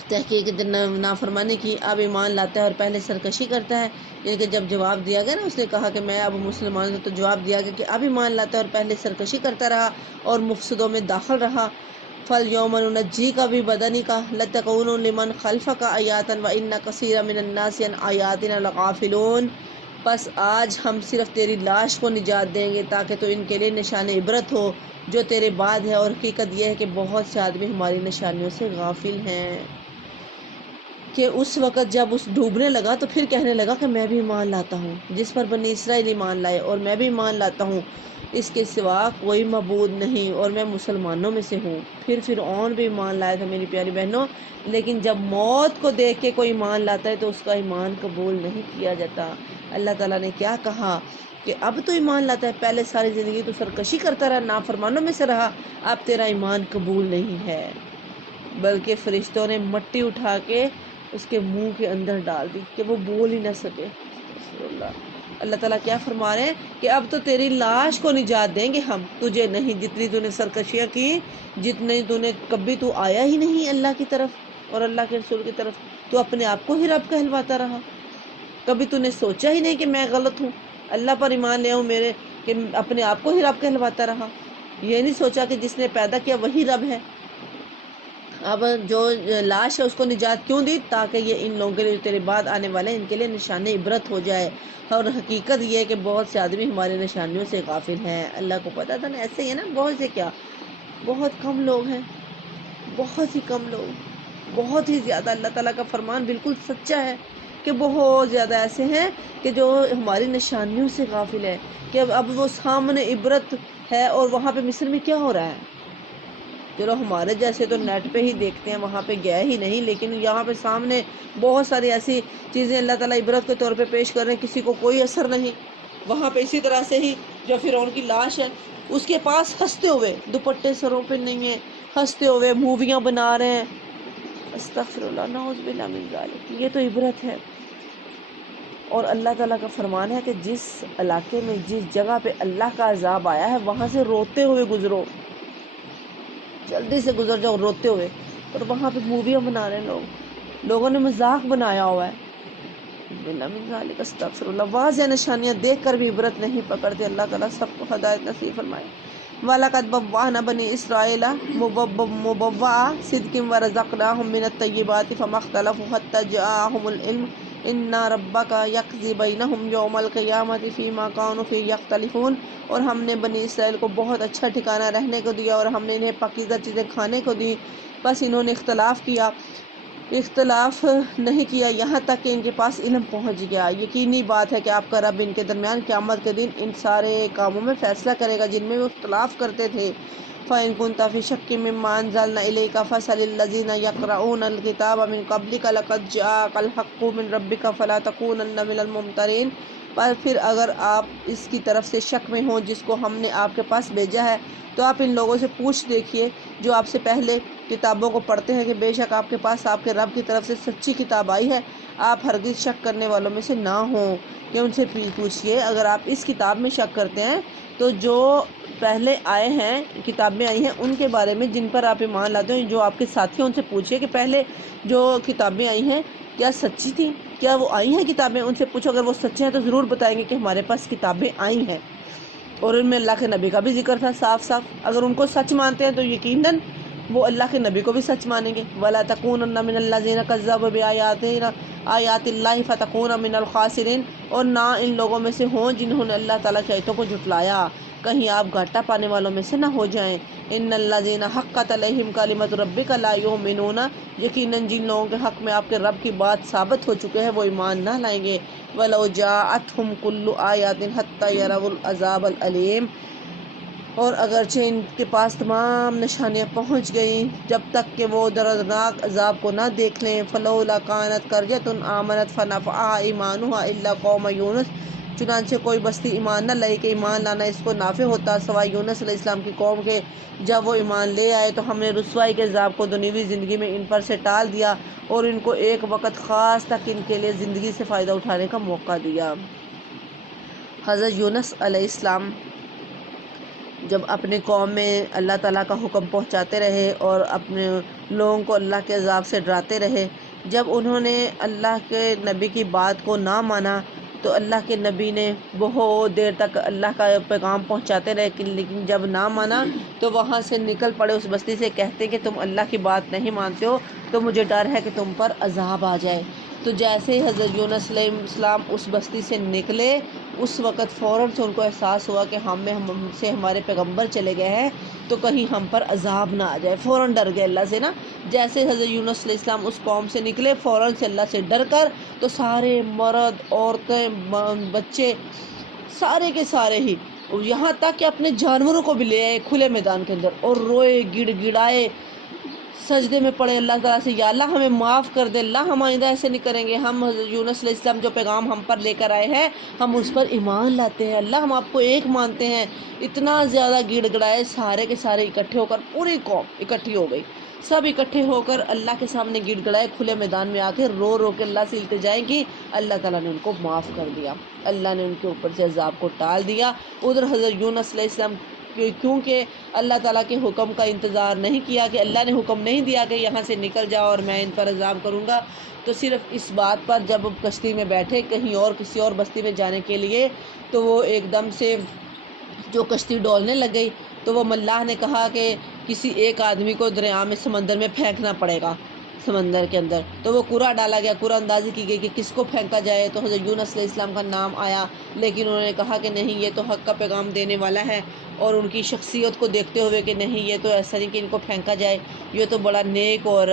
تحقیق نافرمانی کی، اب ایمان لاتا ہے اور پہلے سرکشی کرتا ہے۔ یعنی کہ جب جواب دیا گیا نا، اس نے کہا کہ میں اب مسلمان ہوں، تو جواب دیا گیا کہ اب ایمان لاتا ہے اور پہلے سرکشی کرتا رہا اور مفسدوں میں داخل رہا۔ فَالْيَوْمَ نُنَجِّيكَ بِبَدَنِكَ لِتَكُونَ لِمَنْ خَلْفَكَ آیَاتًا وَإِنَّ كَثِيرًا مِنَ النَّاسِ عَنْ آیَاتِنَا لَغَافِلُونَ۔ پس آج ہم صرف تیری لاش کو نجات دیں گے تاکہ تو ان کے لیے نشان عبرت ہو جو تیرے بعد ہے، اور حقیقت یہ ہے کہ بہت سے آدمی ہماری نشانیوں سے غافل ہیں۔ کہ اس وقت جب اس ڈوبنے لگا تو پھر کہنے لگا کہ میں بھی ایمان لاتا ہوں جس پر بنی اسرائیل ایمان لائے، اور میں بھی ایمان لاتا ہوں اس کے سوا کوئی معبود نہیں اور میں مسلمانوں میں سے ہوں۔ پھر فرعون بھی ایمان لایا تھا میری پیاری بہنوں، لیکن جب موت کو دیکھ کے کوئی ایمان لاتا ہے تو اس کا ایمان قبول نہیں کیا جاتا۔ اللہ تعالیٰ نے کیا کہا کہ اب تو ایمان لاتا ہے، پہلے ساری زندگی تو سرکشی کرتا رہا، نافرمانوں میں سے رہا، اب تیرا ایمان قبول نہیں ہے۔ بلکہ فرشتوں نے مٹی اٹھا کے اس کے منہ کے اندر ڈال دی کہ وہ بول ہی نہ سکے۔ اللہ تعالیٰ کیا فرما رہے ہیں کہ اب تو تیری لاش کو نجات دیں گے ہم، تجھے نہیں۔ جتنی تو نے سرکشیاں کی، جتنی تو نے، کبھی تو آیا ہی نہیں اللہ کی طرف اور اللہ کے رسول کی طرف، تو اپنے آپ کو ہی رب کہلواتا رہا۔ کبھی تو نے سوچا ہی نہیں کہ میں غلط ہوں، اللہ پر ایمان لے آؤں میرے، کہ اپنے آپ کو ہی رب کہلواتا رہا۔ یہ نہیں سوچا کہ جس نے پیدا کیا وہی رب ہے۔ اب جو لاش ہے اس کو نجات کیوں دی؟ تاکہ یہ ان لوگوں کے لیے جو تیرے بعد آنے والے ہیں ان کے لیے نشان عبرت ہو جائے۔ اور حقیقت یہ ہے کہ بہت سے آدمی ہماری نشانیوں سے غافل ہیں۔ اللہ کو پتہ تھا نا، ایسے ہی ہے نا، بہت سے کیا، بہت کم لوگ ہیں، بہت ہی کم لوگ، بہت ہی زیادہ۔ اللہ تعالیٰ کا فرمان بالکل سچا ہے کہ بہت زیادہ ایسے ہیں کہ جو ہماری نشانیوں سے غافل ہے، کہ اب وہ سامنے عبرت ہے اور وہاں پہ مصر میں کیا ہو رہا ہے۔ چلو ہمارے جیسے تو نیٹ پہ ہی دیکھتے ہیں، وہاں پہ گئے ہی نہیں، لیکن یہاں پہ سامنے بہت ساری ایسی چیزیں اللہ تعالیٰ عبرت کے طور پہ پیش کر رہے ہیں، کسی کو کوئی اثر نہیں۔ وہاں پہ اسی طرح سے ہی جو فرعون کی لاش ہے اس کے پاس ہنستے ہوئے، دوپٹے سروں پہ نہیں ہیں، ہنستے ہوئے موویاں بنا رہے ہیں۔ استغفر اللہ، نعوذ باللہ من ذالک۔ یہ تو عبرت ہے۔ اور اللہ تعالیٰ کا فرمان ہے کہ جس علاقے میں، جس جگہ پہ اللہ کا عذاب آیا ہے وہاں سے روتے ہوئے گزرو، جلدی سے گزر جاؤ روتے ہوئے۔ اور وہاں پہ موویاں بنا رہے ہیں لوگ، لوگوں نے مذاق بنایا ہوا ہے۔ باللہ من ذالک، استغفر اللہ۔ واضح نشانیاں دیکھ کر بھی عبرت نہیں پکڑتے۔ اللہ تعالیٰ سب کو ہدایت نصیب فرمائے۔ وَلَقَدْ بَوَّأْنَا بَنِي إِسْرَائِيلَ مُبَوَّعَ صِدْقٍ وَرَزَقْنَاهُم مِّنَ الطَّيِّبَاتِ فَمَا اخْتَلَفُوا حَتَّىٰ جَاءَهُمُ الْعِلْمُ إِنَّ رَبَّكَ يَقْضِي بَيْنَهُمْ يَوْمَ الْقِيَامَةِ فِيمَا كَانُوا فِيهِ يَخْتَلِفُونَ۔ اور ہم نے بنی اسرائیل کو بہت اچھا ٹھکانہ رہنے کو دیا اور ہم نے انہیں پاکیزہ چیزیں کھانے کو دی، بس انہوں نے اختلاف نہیں کیا یہاں تک کہ ان کے پاس علم پہنچ گیا۔ یقینی بات ہے کہ آپ کا رب ان کے درمیان قیامت کے دن ان سارے کاموں میں فیصلہ کرے گا جن میں وہ اختلاف کرتے تھے۔ فَإِن كُنتَ فِي شَكٍّ مِّمَّا أَنزَلْنَا إِلَيْكَ فَاسْأَلِ الَّذِينَ يَقْرَؤُونَ الْكِتَابَ مِن قَبْلِكَ لَقَدْ جَاءَكَ الْحَقُّ مِن رَّبِّكَ فَلَا تَكُونَنَّ مِنَ الْمُمْتَرِينَ۔ پر پھر اگر آپ اس کی طرف سے شک میں ہوں جس کو ہم نے آپ کے پاس بھیجا ہے تو آپ ان لوگوں سے پوچھ دیکھیے جو آپ سے پہلے کتابوں کو پڑھتے ہیں کہ بے شک آپ کے پاس آپ کے رب کی طرف سے سچی کتاب آئی ہے، آپ ہرگز شک کرنے والوں میں سے نہ ہوں کہ ان سے پوچھیے۔ اگر آپ اس کتاب میں شک کرتے ہیں تو جو پہلے آئے ہیں کتابیں آئی ہیں ان کے بارے میں جن پر آپ ایمان لاتے ہیں، جو آپ کے ساتھی ہیں ان سے پوچھیے کہ پہلے جو کتابیں آئی ہیں کیا سچی تھیں، کیا وہ آئی ہیں کتابیں، ان سے پوچھو۔ اگر وہ سچے ہیں تو ضرور بتائیں گے کہ ہمارے پاس کتابیں آئی ہیں، اور ان میں اللہ کے نبی کا بھی ذکر تھا صاف صاف۔ اگر ان کو سچ مانتے ہیں تو یقیناً وہ اللہ کے نبی کو بھی سچ مانیں گے۔ وَلَا تَكُونَنَّ مِنَ الَّذِينَ كَذَّبُوا بِآيَاتِ اللَّهِ فَتَكُونَ مِنَ الْخَاسِرِينَ، اور نہ ان لوگوں میں سے ہوں جنہوں نے اللہ تعالیٰ کی آیتوں کو جھٹلایا، کہیں آپ گھاٹا پانے والوں میں سے نہ ہو جائیں۔ ان الذین حقت علیہم کلمۃ ربک لا یؤمنون، یقیناً جن لوگوں کے حق میں آپ کے رب کی بات ثابت ہو چکے ہیں وہ ایمان نہ لائیں گے۔ وَلَوْ جَاءَتْهُمْ كُلُّ آیَاتٍ حَتَّى يَرَوُا الْعَذَابَ الْأَلِیمَ، اور اگرچہ ان کے پاس تمام نشانیاں پہنچ گئیں جب تک کہ وہ دردناک عذاب کو نہ دیکھ لیں۔ فَلَوْلَا كَانَتْ قَرْيَةٌ آمَنَتْ فَنَفَعَهَا إِيمَانُهَا إِلَّا قَوْمَ يُونُسَ، چنانچہ کوئی بستی ایمان نہ لائی کہ ایمان لانا اس کو نافع ہوتا سوائے یونس علیہ السلام کی قوم کے۔ جب وہ ایمان لے آئے تو ہم نے رسوائی کے عذاب کو دنیوی زندگی میں ان پر سے ٹال دیا اور ان کو ایک وقت خاص تک ان کے لیے زندگی سے فائدہ اٹھانے کا موقع دیا۔ حضرت یونس علیہ السلام جب اپنے قوم میں اللہ تعالیٰ کا حکم پہنچاتے رہے اور اپنے لوگوں کو اللہ کے عذاب سے ڈراتے رہے، جب انہوں نے اللہ کے نبی کی بات کو نہ مانا تو اللہ کے نبی نے بہت دیر تک اللہ کا پیغام پہنچاتے رہے، لیکن جب نہ مانا تو وہاں سے نکل پڑے اس بستی سے، کہتے کہ تم اللہ کی بات نہیں مانتے ہو تو مجھے ڈر ہے کہ تم پر عذاب آ جائے۔ تو جیسے ہی حضرت یونس علیہ السلام اس بستی سے نکلے اس وقت فوراً سے ان کو احساس ہوا کہ ہم سے ہمارے پیغمبر چلے گئے ہیں تو کہیں ہم پر عذاب نہ آ جائے۔ فوراً ڈر گئے اللہ سے نا، جیسے حضرت یونس علیہ السلام اس قوم سے نکلے فوراً سے اللہ سے ڈر کر تو سارے مرد عورتیں بچے سارے کے سارے ہی، یہاں تک کہ اپنے جانوروں کو بھی لے آئے کھلے میدان کے اندر اور روئے گڑ گڑائے، سجدے میں پڑے اللہ تعالیٰ سے، یا اللہ ہمیں معاف کر دے، اللہ ہم آئندہ ایسے نہیں کریں گے، ہم حضرت یونس علیہ السلام جو پیغام ہم پر لے کر آئے ہیں ہم اس پر ایمان لاتے ہیں، اللہ ہم آپ کو ایک مانتے ہیں۔ اتنا زیادہ گڑ گڑائے، سارے کے سارے اکٹھے ہو کر، پوری قوم اکٹھی ہو گئی، سب اکٹھے ہو کر اللہ کے سامنے گڑ گڑائے، کھلے میدان میں آ کے رو رو کے اللہ سے التجائیں کی، اللہ تعالیٰ نے ان کو معاف کر دیا، اللہ نے ان کے اوپر سے عذاب کو ٹال دیا۔ ادھر حضرت یونس علیہ السلام کیونکہ اللہ تعالیٰ کے حکم کا انتظار نہیں کیا، کہ اللہ نے حکم نہیں دیا کہ یہاں سے نکل جاؤ اور میں ان پر عذاب کروں گا، تو صرف اس بات پر جب کشتی میں بیٹھے کہیں اور کسی اور بستی میں جانے کے لیے تو وہ ایک دم سے جو کشتی ڈولنے لگ گئی تو وہ ملاح نے کہا کہ کسی ایک آدمی کو دریا میں سمندر میں پھینکنا پڑے گا، سمندر کے اندر، تو وہ قرعہ ڈالا گیا، قرعہ اندازی کی گئی کہ کس کو پھینکا جائے، تو حضرت یونس علیہ السلام کا نام آیا، لیکن انہوں نے کہا کہ نہیں یہ تو حق کا پیغام دینے والا ہے، اور ان کی شخصیت کو دیکھتے ہوئے کہ نہیں یہ تو ایسا نہیں کہ ان کو پھینکا جائے، یہ تو بڑا نیک اور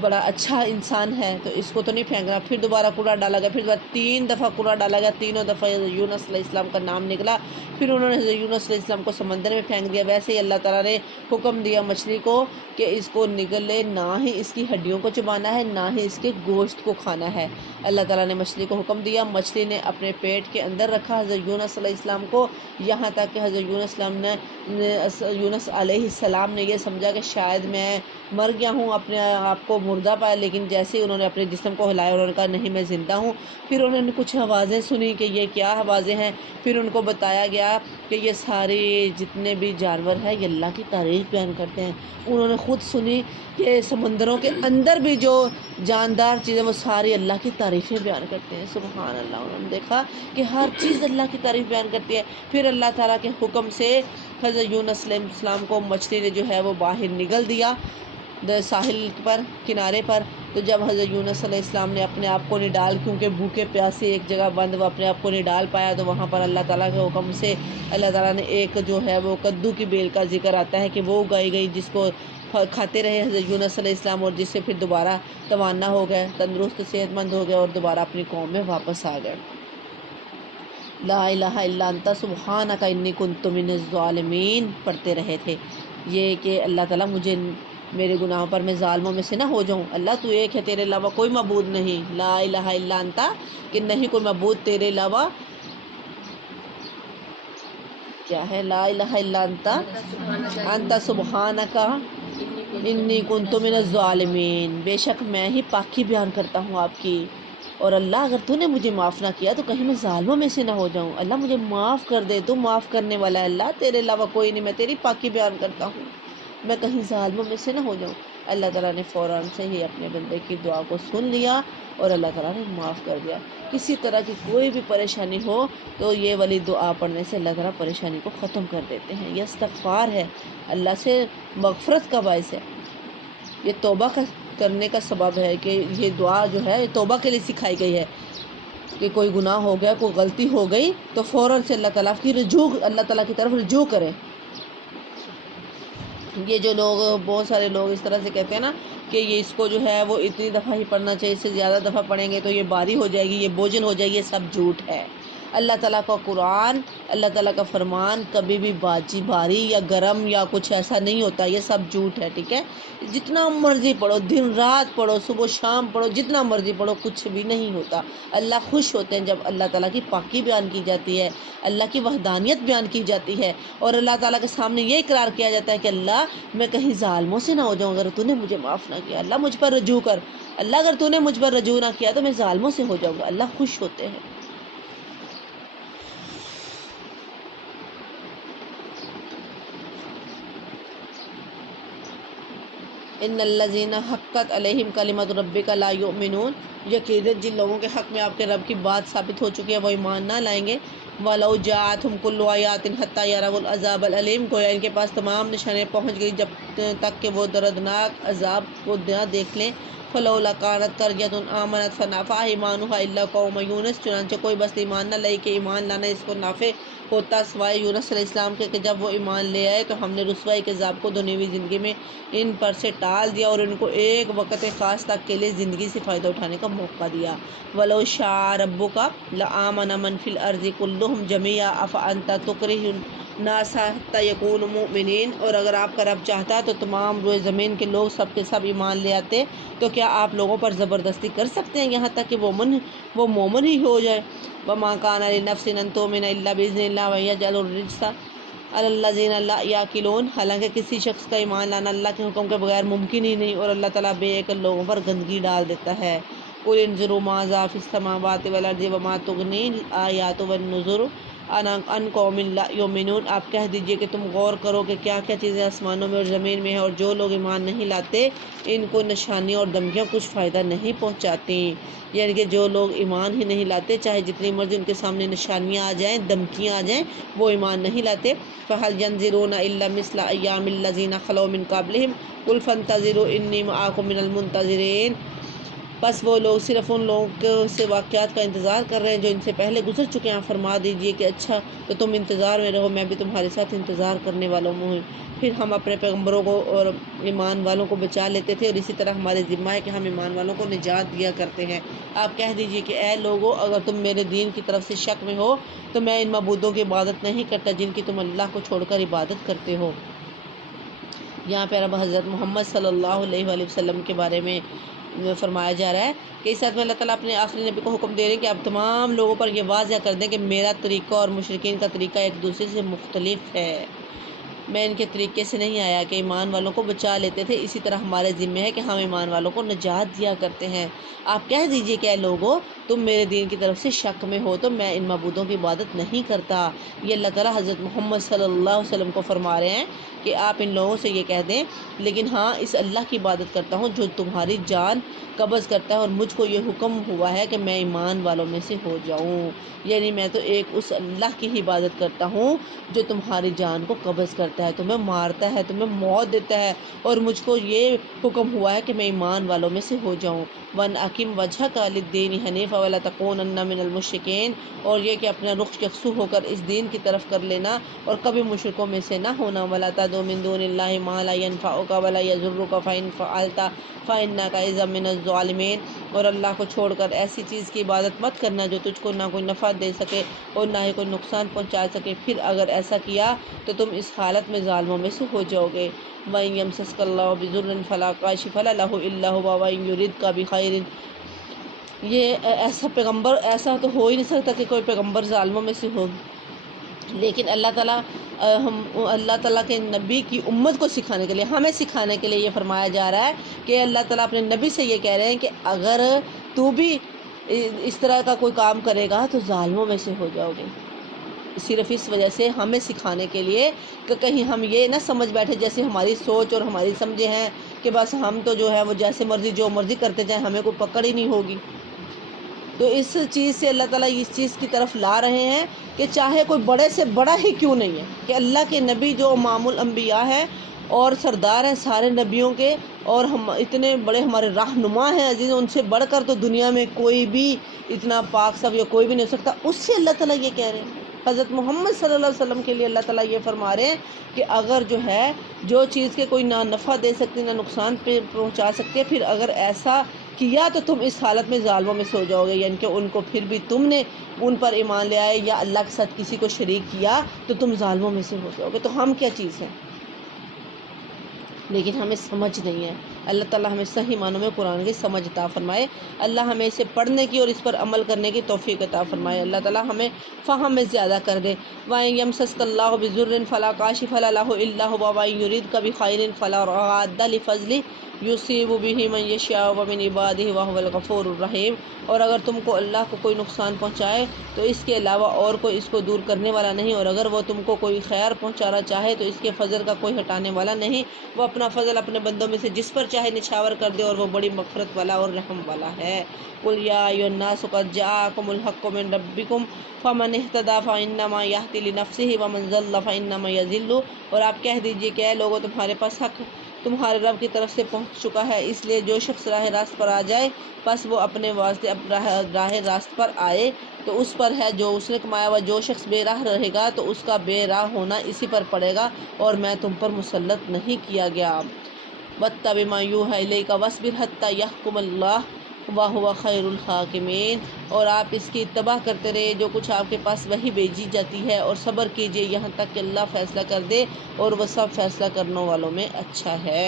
بڑا اچھا انسان ہے تو اس کو تو نہیں پھینکنا۔ پھر دوبارہ قرعہ ڈالا گیا، پھر دوبارہ 3 دفعہ قرعہ ڈالا گیا، تینوں دفعہ یونس علیہ السلام کا نام نکلا، پھر انہوں نے حضرت یونس علیہ السلام کو سمندر میں پھینک دیا۔ ویسے ہی اللہ تعالیٰ نے حکم دیا مچھلی کو کہ اس کو نگلے، نہ ہی اس کی ہڈیوں کو چبانا ہے نہ ہی اس کے گوشت کو کھانا ہے۔ اللہ تعالیٰ نے مچھلی کو حکم دیا، مچھلی نے اپنے پیٹ کے اندر رکھا حضرت یونس علیہ السلام کو، یہاں تک کہ حضرت یونس علیہ السلام نے یہ سمجھا کہ شاید میں مر گیا ہوں، اپنے آپ کو مردہ پایا، لیکن جیسے ہی انہوں نے اپنے جسم کو ہلایا انہوں نے کہا نہیں میں زندہ ہوں۔ پھر انہوں نے کچھ آوازیں سنی کہ یہ کیا آوازیں ہیں، پھر ان کو بتایا گیا کہ یہ سارے جتنے بھی جانور ہیں یہ اللہ کی تعریف بیان کرتے ہیں۔ انہوں نے خود سنی کہ سمندروں کے اندر بھی جو جاندار چیزیں وہ ساری اللہ کی تعریفیں بیان کرتے ہیں، سبحان اللہ۔ انہوں نے دیکھا کہ ہر چیز اللہ کی تعریف بیان کرتی ہے۔ پھر اللہ تعالیٰ کے حکم سے حضرت یونس علیہ السلام کو مچھلی نے جو ہے وہ باہر نگل دیا ساحل پر، کنارے پر، تو جب حضرت یونس علیہ السلام نے اپنے آپ کو نڈال، کیونکہ بھوکے پیاسے ایک جگہ بند وہ اپنے آپ کو نڈال پایا، تو وہاں پر اللہ تعالیٰ کے حکم سے اللہ تعالیٰ نے ایک جو ہے وہ کدو کی بیل کا ذکر آتا ہے کہ وہ اگائی گئی، جس کو کھاتے رہے حضرت یونس علیہ السلام، اور جس سے پھر دوبارہ توانا ہو گئے، تندرست صحت مند ہو گئے اور دوبارہ اپنی قوم میں واپس آ گئے۔ لا الہ الا انت سبحانک انی کنت من الظالمین پڑھتے رہے تھے، یہ کہ اللہ تعالیٰ مجھے میرے گناہوں پر میں ظالموں میں سے نہ ہو جاؤں۔ اللہ تو ایک ہے، تیرے علاوہ کوئی معبود نہیں، لا الہ الا انت، کہ نہیں کوئی معبود تیرے علاوہ، کیا ہے، لا الہ الا انت انت سبحانک انی کنت من الظالمین، بے شک میں ہی پاکی بیان کرتا ہوں آپ کی، اور اللہ اگر تو نے مجھے معاف نہ کیا تو کہیں میں ظالموں میں سے نہ ہو جاؤں، اللہ مجھے معاف کر دے، تو معاف کرنے والا ہے اللہ، تیرے علاوہ کوئی نہیں، میں تیری پاکی بیان کرتا ہوں، میں کہیں ظالموں میں سے نہ ہو جاؤں۔ اللہ تعالیٰ نے فوراً سے ہی اپنے بندے کی دعا کو سن لیا اور اللہ تعالیٰ نے معاف کر دیا۔ کسی طرح کی کوئی بھی پریشانی ہو تو یہ والی دعا پڑھنے سے اللہ تعالیٰ پریشانی کو ختم کر دیتے ہیں۔ یہ استغفار ہے، اللہ سے مغفرت کا باعث ہے، یہ توبہ کرنے کا سبب ہے، کہ یہ دعا جو ہے یہ توبہ کے لیے سکھائی گئی ہے، کہ کوئی گناہ ہو گیا، کوئی غلطی ہو گئی تو فوراً سے اللہ تعالیٰ کی اللہ تعالیٰ کی طرف رجوع کرے۔ یہ جو لوگ، بہت سارے لوگ اس طرح سے کہتے ہیں نا کہ یہ اس کو جو ہے وہ اتنی دفعہ ہی پڑھنا چاہیے، اس سے زیادہ دفعہ پڑھیں گے تو یہ باری ہو جائے گی، یہ بوجھل ہو جائے گی، یہ سب جھوٹ ہے۔ اللہ تعالیٰ کا قرآن، اللہ تعالیٰ کا فرمان کبھی بھی بھاری یا گرم یا کچھ ایسا نہیں ہوتا، یہ سب جھوٹ ہے، ٹھیک ہے؟ جتنا مرضی پڑھو، دن رات پڑھو، صبح شام پڑھو، جتنا مرضی پڑھو، کچھ بھی نہیں ہوتا۔ اللہ خوش ہوتے ہیں جب اللہ تعالیٰ کی پاکی بیان کی جاتی ہے، اللہ کی وحدانیت بیان کی جاتی ہے، اور اللہ تعالیٰ کے سامنے یہ اقرار کیا جاتا ہے کہ اللہ میں کہیں ظالموں سے نہ ہو جاؤں، اگر تو نے مجھے معاف نہ کیا، اللہ مجھ پر رجوع کر، اللہ اگر تو نے مجھ پر رجوع نہ کیا تو میں ظالموں سے ہو جاؤں گا۔ اللہ خوش ہوتے ہیں۔ ان الذین حقت علیہم کلمۃ ربک لا یؤمنون، یقیناً جن لوگوں کے حق میں آپ کے رب کی بات ثابت ہو چکی ہے وہ ایمان نہ لائیں گے۔ وَلَوْ جَاءَتْهُمْ كُلُّ آیَاتٍ حَتَّىٰ يَرَوُا الْعَذَابَ الْأَلِيمَ، گویا ان کے پاس تمام نشانیاں پہنچ گئی جب تک کہ وہ دردناک عذاب کو نہ دیکھ لیں۔ فَلَوْلَا كَانَتْ قَرْيَةٌ آمَنَتْ فَنَفَعَهَا إِيمَانُهَا إِلَّا قَوْمَ یونس، چنانچہ کوئی بستی ایمان نہ لائی کہ ایمان لانا اس کو نافع ہوتا سوائے یونس علیہ السلام کے، کہ جب وہ ایمان لے آئے تو ہم نے رسوائی کے عذاب کو دنیوی زندگی میں ان پر سے ٹال دیا اور ان کو ایک وقت خاص تک کے لیے زندگی سے فائدہ اٹھانے کا موقع دیا۔ وَلَوْ شَاءَ رَبُّكَ لَآمَنَ مَنْ فِي الْأَرْضِ كُلُّهُمْ جَمِيعًا أَفَأَنْتَ تُكْرِهُ النَّاسَ حَتَّىٰ يَكُونُوا مُؤْمِنِينَ، اور اگر آپ کا رب چاہتا تو تمام روئے زمین کے لوگ سب کے سب ایمان لے آتے، تو کیا آپ لوگوں پر زبردستی کر سکتے ہیں یہاں تک کہ وہ مومن ہی ہو جائے؟ وَمَا كَانَ لِنَفْسٍ أَن تُؤْمِنَ إِلَّا بِإِذْنِ اللَّهِ وَيَجْعَلُ الرِّجْسَ عَلَى الَّذِينَ لَا يَعْقِلُونَ، حالانکہ کسی شخص کا ایمان لانا اللہ کے حکم کے بغیر ممکن ہی نہیں، اور اللہ تعالیٰ بے عقل لوگوں پر گندگی ڈال دیتا ہے۔ قُلِ انظُرُوا مَاذَا فِي السَّمَاوَاتِ وَالْأَرْضِ وَمَا تُغْنِي الْآيَاتُ وَالنُّذُرُ عَنْ قَوْمٍ لَا يُؤْمِنُونَ، آپ کہہ دیجئے کہ تم غور کرو کہ کیا کیا چیزیں آسمانوں میں اور زمین میں ہیں، اور جو لوگ ایمان نہیں لاتے ان کو نشانیاں اور دھمکیاں کچھ فائدہ نہیں پہنچاتی۔ یعنی کہ جو لوگ ایمان ہی نہیں لاتے، چاہے جتنی مرضی ان کے سامنے نشانیاں آ جائیں، دھمکیاں آ جائیں، وہ ایمان نہیں لاتے۔ فَهَلْ يَنظُرُونَ إِلَّا مِثْلَ أَيَّامِ الَّذِينَ خَلَوْا مِن قَبْلِهِمْ قُلْ فَانتَظِرُوا إِنِّي مَعَكُم مِّنَ الْمُنتَظِرِينَ، بس وہ لوگ صرف ان لوگوں سے واقعات کا انتظار کر رہے ہیں جو ان سے پہلے گزر چکے ہیں۔ فرما دیجئے کہ اچھا تو تم انتظار میں رہو، میں بھی تمہارے ساتھ انتظار کرنے والوں ہوں۔ پھر ہم اپنے پیغمبروں کو اور ایمان والوں کو بچا لیتے تھے، اور اسی طرح ہمارے ذمہ ہے کہ ہم ایمان والوں کو نجات دیا کرتے ہیں۔ آپ کہہ دیجئے کہ اے لوگو، اگر تم میرے دین کی طرف سے شک میں ہو تو میں ان معبودوں کی عبادت نہیں کرتا جن کی تم اللہ کو چھوڑ کر عبادت کرتے ہو۔ یہاں پہ اب حضرت محمد صلی اللہ علیہ وآلہ وسلم کے بارے میں فرمایا جا رہا ہے کہ اس آیت میں اللہ تعالیٰ اپنے آخری نبی کو حکم دے رہے ہیں کہ آپ تمام لوگوں پر یہ واضح کر دیں کہ میرا طریقہ اور مشرکین کا طریقہ ایک دوسرے سے مختلف ہے۔ میں ان کے طریقے سے نہیں آیا کہ ایمان والوں کو بچا لیتے تھے، اسی طرح ہمارے ذمہ ہے کہ ہم ایمان والوں کو نجات دیا کرتے ہیں۔ آپ کہہ دیجئے کہ اے لوگو، تم میرے دین کی طرف سے شک میں ہو تو میں ان معبودوں کی عبادت نہیں کرتا۔ یہ اللہ تعالیٰ حضرت محمد صلی اللہ علیہ وسلم کو فرما رہے ہیں کہ آپ ان لوگوں سے یہ کہہ دیں، لیکن ہاں اس اللہ کی عبادت کرتا ہوں جو تمہاری جان قبض کرتا ہے، اور مجھ کو یہ حکم ہوا ہے کہ میں ایمان والوں میں سے ہو جاؤں۔ یعنی میں تو ایک اس اللہ کی ہی عبادت کرتا ہوں جو تمہاری جان کو قبض کرتا ہے، تمہیں مارتا ہے، تمہیں موت دیتا ہے، اور مجھ کو یہ حکم ہوا ہے کہ میں ایمان والوں میں سے ہو جاؤں۔ وَأَنْ أَقِمْ وَجْهَكَ لِلدِّينِ حَنِيفًا وَلَا تَكُونَنَّ مِنَ الْمُشْرِكِينَ، اور یہ کہ اپنا رخ یکسو ہو کر اس دین کی طرف کر لینا اور کبھی مشرکوں میں سے نہ ہونا۔ وَلَا تَدْعُ مِن دُونِ اللَّهِ مَا لَا يَنفَعُكَ وَلَا يَضُرُّكَ فَإِن فَعَلْتَ فَإِنَّكَ إِذًا مِنَ الظَّالِمِينَ، اور اللہ کو چھوڑ کر ایسی چیز کی عبادت مت کرنا جو تجھ کو نہ کوئی نفع دے سکے اور نہ ہی کوئی نقصان پہنچا سکے، پھر اگر ایسا کیا تو تم اس حالت میں ظالموں میں سے ہو جاؤ گے۔ وَإِن يَمْسَسْكَ اللَّهُ بِضُرٍّ فَلَا كَاشِفَ لَهُ إِلَّا هُوَ وَإِن يُرِدْكَ بِخَيْرٍ، یہ ایسا پیغمبر ایسا تو ہو ہی نہیں سکتا کہ کوئی پیغمبر ظالموں میں سے ہو، لیکن اللہ تعالیٰ اللہ تعالیٰ کے نبی کی امت کو سکھانے کے لیے، ہمیں سکھانے کے لیے یہ فرمایا جا رہا ہے کہ اللہ تعالیٰ اپنے نبی سے یہ کہہ رہے ہیں کہ اگر تو بھی اس طرح کا کوئی کام کرے گا تو ظالموں میں سے ہو جاؤ گے۔ صرف اس وجہ سے ہمیں سکھانے کے لیے کہ کہیں ہم یہ نہ سمجھ بیٹھے جیسے ہماری سوچ اور ہماری سمجھے ہیں کہ بس ہم تو جو ہے وہ جیسے مرضی جو مرضی کرتے جائیں، ہمیں کوئی پکڑ ہی نہیں ہوگی۔ تو اس چیز سے اللہ تعالیٰ اس چیز کی طرف لا رہے ہیں کہ چاہے کوئی بڑے سے بڑا ہی کیوں نہیں ہے، کہ اللہ کے نبی جو امام الانبیاء ہیں اور سردار ہیں سارے نبیوں کے، اور ہم اتنے بڑے ہمارے رہنما ہیں عزیز، ان سے بڑھ کر تو دنیا میں کوئی بھی اتنا پاک صاحب یا کوئی بھی نہیں ہو سکتا، اس سے اللہ تعالیٰ یہ کہہ رہے ہیں۔ حضرت محمد صلی اللہ علیہ وسلم کے لیے اللہ تعالیٰ یہ فرما رہے ہیں کہ اگر جو ہے جو چیز کے کوئی نہ نفع دے سکتی نہ نقصان پہ پہنچا سکتی ہے، پھر اگر ایسا کیا تو تم اس حالت میں ظالموں میں سو جاؤ گے، یعنی کہ ان کو پھر بھی تم نے ان پر ایمان لے آئے یا اللہ کے ساتھ کسی کو شریک کیا تو تم ظالموں میں سے ہو جاؤ گے۔ تو ہم کیا چیز ہیں؟ لیکن ہمیں سمجھ نہیں ہے۔ اللہ تعالیٰ ہمیں صحیح معنوں میں قرآن کی سمجھ عطا فرمائے، اللہ ہمیں اسے پڑھنے کی اور اس پر عمل کرنے کی توفیق عطا فرمائے، اللہ تعالیٰ ہمیں فہم میں زیادہ کر دے۔ وَإِن يَمْسَسْكَ اللَّهُ بِضُرٍّ فَلَا كَاشِفَ لَهُ إِلَّا هُوَ وَإِن يُرِدْكَ بِخَيْرٍ فَلَا رَادَّ لِفَضْلِهِ یُصِیبُ بِهِ مَن یَشَاءُ وَمِنْ عِبَادِهِ وَهُوَ الْغَفُورُ الرَّحِیمُ، اور اگر تم کو اللہ کو کوئی نقصان پہنچائے تو اس کے علاوہ اور کوئی اس کو دور کرنے والا نہیں، اور اگر وہ تم کو کوئی خیر پہنچانا چاہے تو اس کے فضل کا کوئی ہٹانے والا نہیں، وہ اپنا فضل اپنے بندوں میں سے جس پر چاہے نچھاور کر دے، اور وہ بڑی مغفرت والا اور رحم والا ہے۔ قُلْ يَا أَيُّهَا النَّاسُ قَدْ جَاءَكُمُ الْحَقُّ مِن رَبِّكُمْ فَمَنِ اهْتَدَىٰ فَإِنَّمَا يَهْتَدِي لِنَفْسِهِ وَمَن ضَلَّ فَإِنَّمَا يَضِلُّ، اور آپ کہہ دیجئے کہ اے لوگوں تمہارے پاس حق تمہارے رب کی طرف سے پہنچ چکا ہے، اس لیے جو شخص راہ راست پر آ جائے بس وہ اپنے واسطے راہ راست پر آئے تو اس پر ہے جو اس نے کمایا ہوا، جو شخص بے راہ رہے گا تو اس کا بے راہ ہونا اسی پر پڑے گا، اور میں تم پر مسلط نہیں کیا گیا۔ وَاتَّبِعْ مَا یُوحَىٰ إِلَيْکَ وَاصْبِرْ حَتَّىٰ يَحْکُمَ اللَّهُ وَهُوَ خَیْرُ الْحَاکِمِینَ، اور آپ اس کی اتباع کرتے رہے جو کچھ آپ کے پاس وہی بھیجی جاتی ہے، اور صبر کیجئے یہاں تک کہ اللہ فیصلہ کر دے، اور وہ سب فیصلہ کرنے والوں میں اچھا ہے۔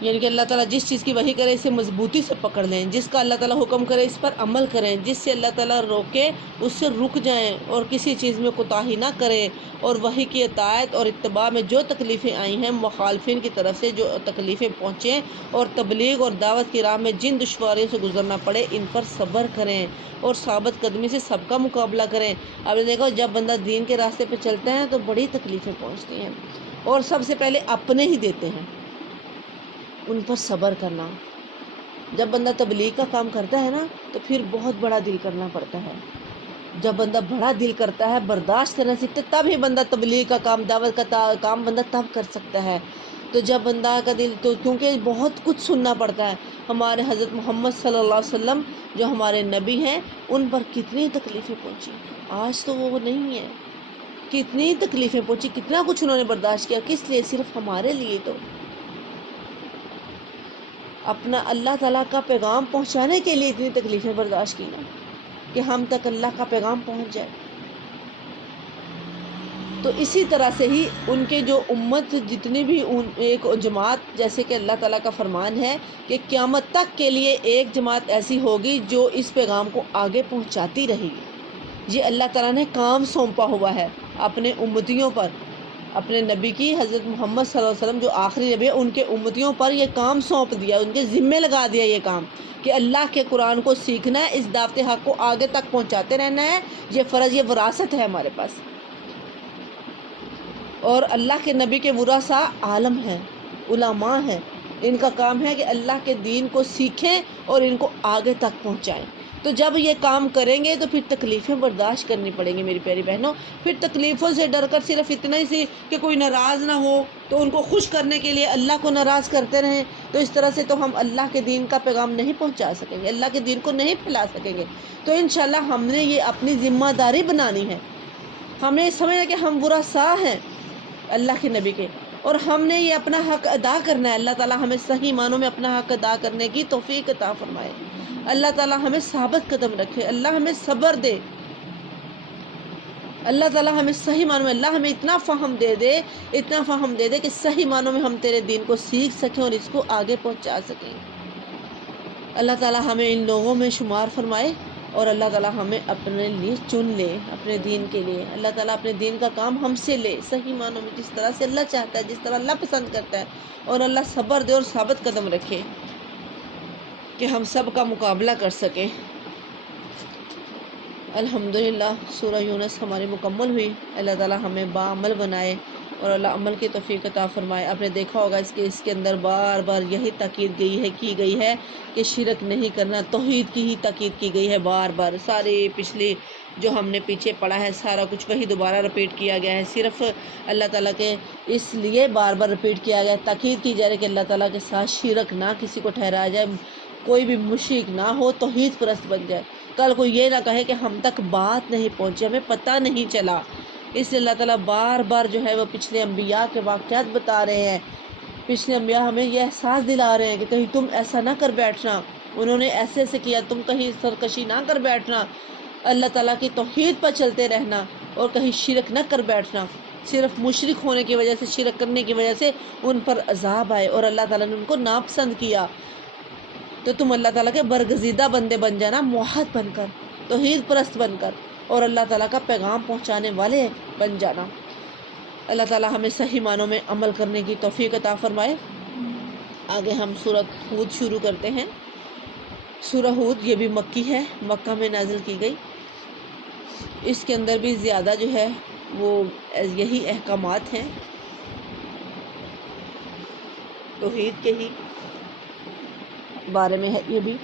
یعنی کہ اللہ تعالیٰ جس چیز کی وحی کرے اسے مضبوطی سے پکڑ لیں، جس کا اللہ تعالیٰ حکم کرے اس پر عمل کریں، جس سے اللہ تعالیٰ روکے اس سے رک جائیں، اور کسی چیز میں کوتاہی نہ کریں، اور وحی کی اطاعت اور اتباع میں جو تکلیفیں آئی ہیں مخالفین کی طرف سے جو تکلیفیں پہنچیں، اور تبلیغ اور دعوت کی راہ میں جن دشواریوں سے گزرنا پڑے ان پر صبر کریں، اور ثابت قدمی سے سب کا مقابلہ کریں۔ آپ نے دیکھو جب بندہ دین کے راستے پہ چلتا ہے تو بڑی تکلیفیں پہنچتی ہیں، اور سب سے پہلے اپنے ہی دیتے ہیں، ان پر صبر کرنا۔ جب بندہ تبلیغ کا کام کرتا ہے نا تو پھر بہت بڑا دل کرنا پڑتا ہے، جب بندہ بڑا دل کرتا ہے برداشت کرنا سیکھتا ہے تب ہی بندہ تبلیغ کا کام دعوت کا کام بندہ تب کر سکتا ہے۔ تو جب بندہ کا دل تو کیونکہ بہت کچھ سننا پڑتا ہے، ہمارے حضرت محمد صلی اللہ علیہ وسلم جو ہمارے نبی ہیں ان پر کتنی تکلیفیں پہنچی، آج تو وہ نہیں ہے، کتنی تکلیفیں پہنچی، کتنا کچھ انہوں نے برداشت کیا، کس لیے؟ صرف ہمارے لیے، تو اپنا اللہ تعالیٰ کا پیغام پہنچانے کے لیے اتنی تکلیفیں برداشت کی نا کہ ہم تک اللہ کا پیغام پہنچ جائے۔ تو اسی طرح سے ہی ان کے جو امت جتنی بھی ایک جماعت، جیسے کہ اللہ تعالیٰ کا فرمان ہے کہ قیامت تک کے لیے ایک جماعت ایسی ہوگی جو اس پیغام کو آگے پہنچاتی رہے گی۔ یہ اللہ تعالیٰ نے کام سونپا ہوا ہے اپنے امتیوں پر، اپنے نبی کی حضرت محمد صلی اللہ علیہ وسلم جو آخری نبی ہے ان کے امتیوں پر یہ کام سونپ دیا، ان کے ذمے لگا دیا یہ کام کہ اللہ کے قرآن کو سیکھنا ہے، اس دعوت حق کو آگے تک پہنچاتے رہنا ہے، یہ فرض، یہ وراثت ہے ہمارے پاس۔ اور اللہ کے نبی کے ورثاء عالم ہیں، علماء ہیں، ان کا کام ہے کہ اللہ کے دین کو سیکھیں اور ان کو آگے تک پہنچائیں۔ تو جب یہ کام کریں گے تو پھر تکلیفیں برداشت کرنی پڑیں گی میری پیاری بہنوں۔ پھر تکلیفوں سے ڈر کر صرف اتنا ہی سی کہ کوئی ناراض نہ ہو تو ان کو خوش کرنے کے لیے اللہ کو ناراض کرتے رہیں، تو اس طرح سے تو ہم اللہ کے دین کا پیغام نہیں پہنچا سکیں گے، اللہ کے دین کو نہیں پھیلا سکیں گے۔ تو انشاءاللہ ہم نے یہ اپنی ذمہ داری بنانی ہے، ہمیں سمجھنا کہ ہم ورثاء ہیں اللہ کے نبی کے، اور ہم نے یہ اپنا حق ادا کرنا ہے۔ اللہ تعالیٰ ہمیں صحیح معنوں میں اپنا حق ادا کرنے کی توفیق عطا فرمائے۔ اللہ تعالیٰ ہمیں ثابت قدم رکھے، اللہ ہمیں صبر دے، اللہ تعالیٰ ہمیں صحیح معنوں میں، اللہ ہمیں اتنا فہم دے دے کہ صحیح معنوں میں ہم تیرے دین کو سیکھ سکیں اور اس کو آگے پہنچا سکیں۔ اللہ تعالیٰ ہمیں ان لوگوں میں شمار فرمائے اور اللہ تعالیٰ ہمیں اپنے لیے چن لے، اپنے دین کے لیے۔ اللہ تعالیٰ اپنے دین کا کام ہم سے لے صحیح معنوں میں، جس طرح سے اللہ چاہتا ہے، جس طرح اللہ پسند کرتا ہے، اور اللہ صبر دے اور ثابت قدم رکھے کہ ہم سب کا مقابلہ کر سکیں۔ الحمدللہ سورہ یونس ہماری مکمل ہوئی۔ اللہ تعالیٰ ہمیں باعمل بنائے اور اللہ عمل کی توفیق عطا فرمائے۔ آپ نے دیکھا ہوگا اس کے اندر بار بار یہی تاکید کی گئی ہے کہ شرک نہیں کرنا، توحید کی ہی تاکید کی گئی ہے بار بار۔ سارے پچھلی جو ہم نے پیچھے پڑھا ہے سارا کچھ وہی دوبارہ رپیٹ کیا گیا ہے، صرف اللہ تعالیٰ کے اس لیے بار بار رپیٹ کیا گیا ہے، تاکید کی جا رہی ہے کہ اللہ تعالیٰ کے ساتھ شرک نہ کسی کو ٹھہرایا جائے، کوئی بھی مشرک نہ ہو، توحید پرست بن جائے۔ کل کو یہ نہ کہے کہ ہم تک بات نہیں پہنچی، ہمیں پتہ نہیں چلا۔ اس لیے اللہ تعالیٰ بار بار جو ہے وہ پچھلے انبیاء کے واقعات بتا رہے ہیں، پچھلے انبیاء ہمیں یہ احساس دلا رہے ہیں کہ کہیں تم ایسا نہ کر بیٹھنا، انہوں نے ایسے کیا، تم کہیں سرکشی نہ کر بیٹھنا، اللہ تعالیٰ کی توحید پر چلتے رہنا اور کہیں شرک نہ کر بیٹھنا۔ صرف مشرک ہونے کی وجہ سے، شرک کرنے کی وجہ سے ان پر عذاب آئے اور اللہ تعالیٰ نے ان کو ناپسند کیا، تو تم اللہ تعالیٰ کے برگزیدہ بندے بن جانا، موحد بن کر، توحید پرست بن کر، اور اللہ تعالیٰ کا پیغام پہنچانے والے بن جانا۔ اللہ تعالیٰ ہمیں صحیح معنوں میں عمل کرنے کی توفیق عطا فرمائے۔ آگے ہم سورۃ ہود شروع کرتے ہیں۔ سورہ ہود یہ بھی مکی ہے، مکہ میں نازل کی گئی۔ اس کے اندر بھی زیادہ جو ہے وہ یہی احکامات ہیں، توحید کے ہی بارے میں ہے یہ بھی۔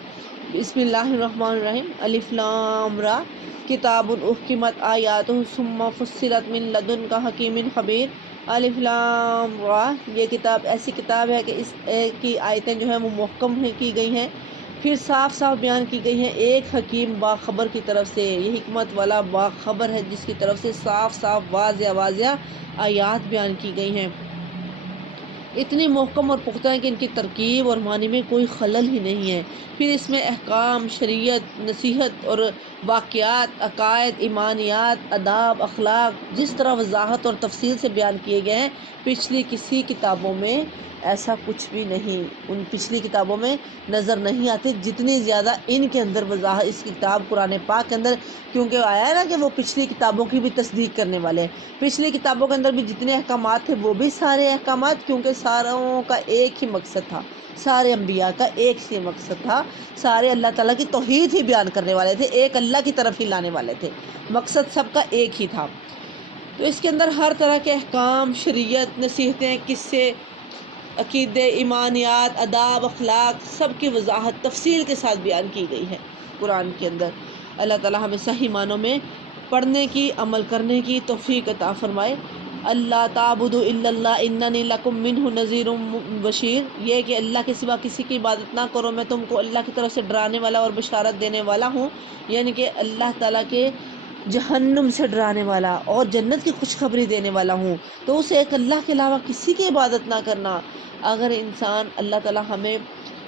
بسم اللہ الرحمن الرحیم۔ الف لام را کتاب احکمت آیاتہ ثم فصلت من لدن حکیم خبیر۔ الف لام را، یہ کتاب ایسی کتاب ہے کہ اس کی آیتیں جو ہیں وہ محکم کی گئی ہیں، پھر صاف صاف بیان کی گئی ہیں ایک حکیم باخبر کی طرف سے۔ یہ حکمت والا باخبر ہے جس کی طرف سے صاف صاف واضح آیات بیان کی گئی ہیں، اتنی محکم اور پختہ ہے کہ ان کی ترکیب اور معنی میں کوئی خلل ہی نہیں ہے۔ پھر اس میں احکام، شریعت، نصیحت اور واقعات، عقائد، ایمانیات، آداب، اخلاق جس طرح وضاحت اور تفصیل سے بیان کیے گئے ہیں، پچھلی کسی کتابوں میں ایسا کچھ بھی نہیں، ان پچھلی کتابوں میں نظر نہیں آتی جتنی زیادہ ان کے اندر وضاحت اس کتاب قرآن پاک کے اندر، کیونکہ آیا ہے نا کہ وہ پچھلی کتابوں کی بھی تصدیق کرنے والے ہیں۔ پچھلی کتابوں کے اندر بھی جتنے احکامات تھے وہ بھی سارے احکامات، کیونکہ ساروں کا ایک ہی مقصد تھا، سارے انبیاء کا ایک ہی مقصد تھا، سارے اللہ تعالیٰ کی توحید ہی بیان کرنے والے تھے، ایک اللہ کی طرف ہی لانے والے تھے، مقصد سب کا ایک ہی تھا۔ تو اس کے اندر ہر طرح کے احکام، شریعت، نصیحتیں، قصے، عقیدے، ایمانیات، آداب، اخلاق سب کی وضاحت تفصیل کے ساتھ بیان کی گئی ہے قرآن کے اندر۔ اللہ تعالیٰ ہمیں صحیح معنوں میں پڑھنے کی، عمل کرنے کی توفیق عطا فرمائے۔ اللہ تعبدوا الا اللہ اننی لکم منہ نذیر بشیر، یہ کہ اللہ کے سوا کسی کی عبادت نہ کرو، میں تم کو اللہ کی طرف سے ڈرانے والا اور بشارت دینے والا ہوں، یعنی کہ اللہ تعالیٰ کے جہنم سے ڈرانے والا اور جنت کی خوشخبری دینے والا ہوں۔ تو اسے ایک اللہ کے علاوہ کسی کی عبادت نہ کرنا۔ اگر انسان اللہ تعالیٰ ہمیں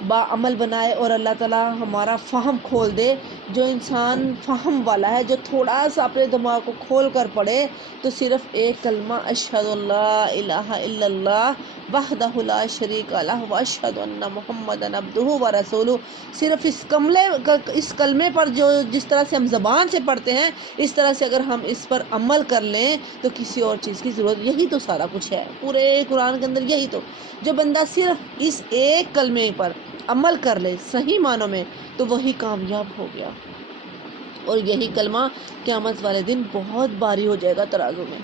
باعمل بنائے اور اللہ تعالیٰ ہمارا فہم کھول دے، جو انسان فہم والا ہے، جو تھوڑا سا اپنے دماغ کو کھول کر پڑھے، تو صرف ایک کلمہ اشہد ان لا الہ الا اللہ وحدہ لا شریک لہ واشہد ان محمدًا عبدہ ورسولہ، صرف اس کلمے پر جو جس طرح سے ہم زبان سے پڑھتے ہیں، اس طرح سے اگر ہم اس پر عمل کر لیں تو کسی اور چیز کی ضرورت، یہی تو سارا کچھ ہے پورے قرآن کے اندر، یہی تو، جو بندہ صرف اس ایک کلمے پر عمل کر لے صحیح معنوں میں تو وہی کامیاب ہو گیا، اور یہی کلمہ قیامت والے دن بہت بھاری ہو جائے گا ترازو میں۔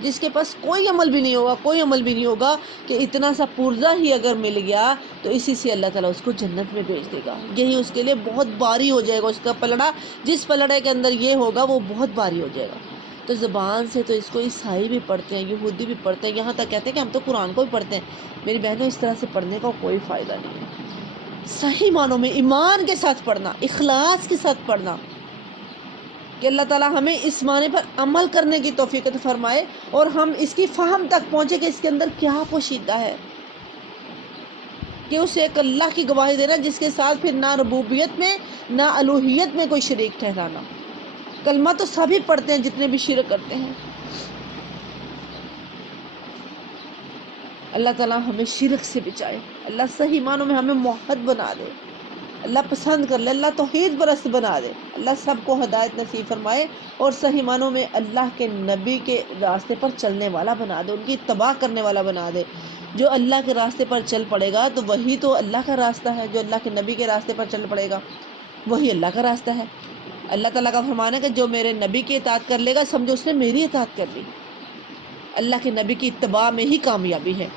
جس کے پاس کوئی عمل بھی نہیں ہوگا، کوئی عمل بھی نہیں ہوگا، کہ اتنا سا پرزہ ہی اگر مل گیا تو اسی سے اللہ تعالیٰ اس کو جنت میں بھیج دے گا، یہی اس کے لیے بہت بھاری ہو جائے گا، اس کا پلڑا جس پلڑے کے اندر یہ ہوگا وہ بہت بھاری ہو جائے گا۔ تو زبان سے تو اس کو عیسائی بھی پڑھتے ہیں، یہودی بھی پڑھتے ہیں، یہاں تک کہتے ہیں کہ ہم تو قرآن کو بھی پڑھتے ہیں۔ میری بہنوں، اس طرح سے پڑھنے کا کوئی فائدہ نہیں ہے، صحیح معنوں میں ایمان کے ساتھ پڑھنا، اخلاص کے ساتھ پڑھنا، کہ اللہ تعالیٰ ہمیں اس معنی پر عمل کرنے کی توفیق عطا فرمائے اور ہم اس کی فہم تک پہنچے کہ اس کے اندر کیا پوشیدہ ہے، کہ اسے ایک اللہ کی گواہی دینا جس کے ساتھ پھر نہ ربوبیت میں نہ الوہیت میں کوئی شریک ٹھہرانا۔ کلمہ تو سبھی پڑھتے ہیں جتنے بھی شرک کرتے ہیں۔ اللہ تعالیٰ ہمیں شرک سے بچائے، اللہ صحیح معنوں میں ہمیں موحد بنا دے، اللہ پسند کر لے، اللہ توحید پرست بنا دے، اللہ سب کو ہدایت نصیب فرمائے اور صحیح معنوں میں اللہ کے نبی کے راستے پر چلنے والا بنا دے، ان کی اتباع کرنے والا بنا دے۔ جو اللہ کے راستے پر چل پڑے گا تو وہی تو اللہ کا راستہ ہے، جو اللہ کے نبی کے راستے پر چل پڑے گا وہی اللہ کا راستہ ہے۔ اللہ تعالیٰ کا فرمان ہے کہ جو میرے نبی کی اطاعت کر لے گا سمجھو اس نے میری اطاعت کر لی۔ اللہ کے نبی کی اتباع میں ہی کامیابی ہے۔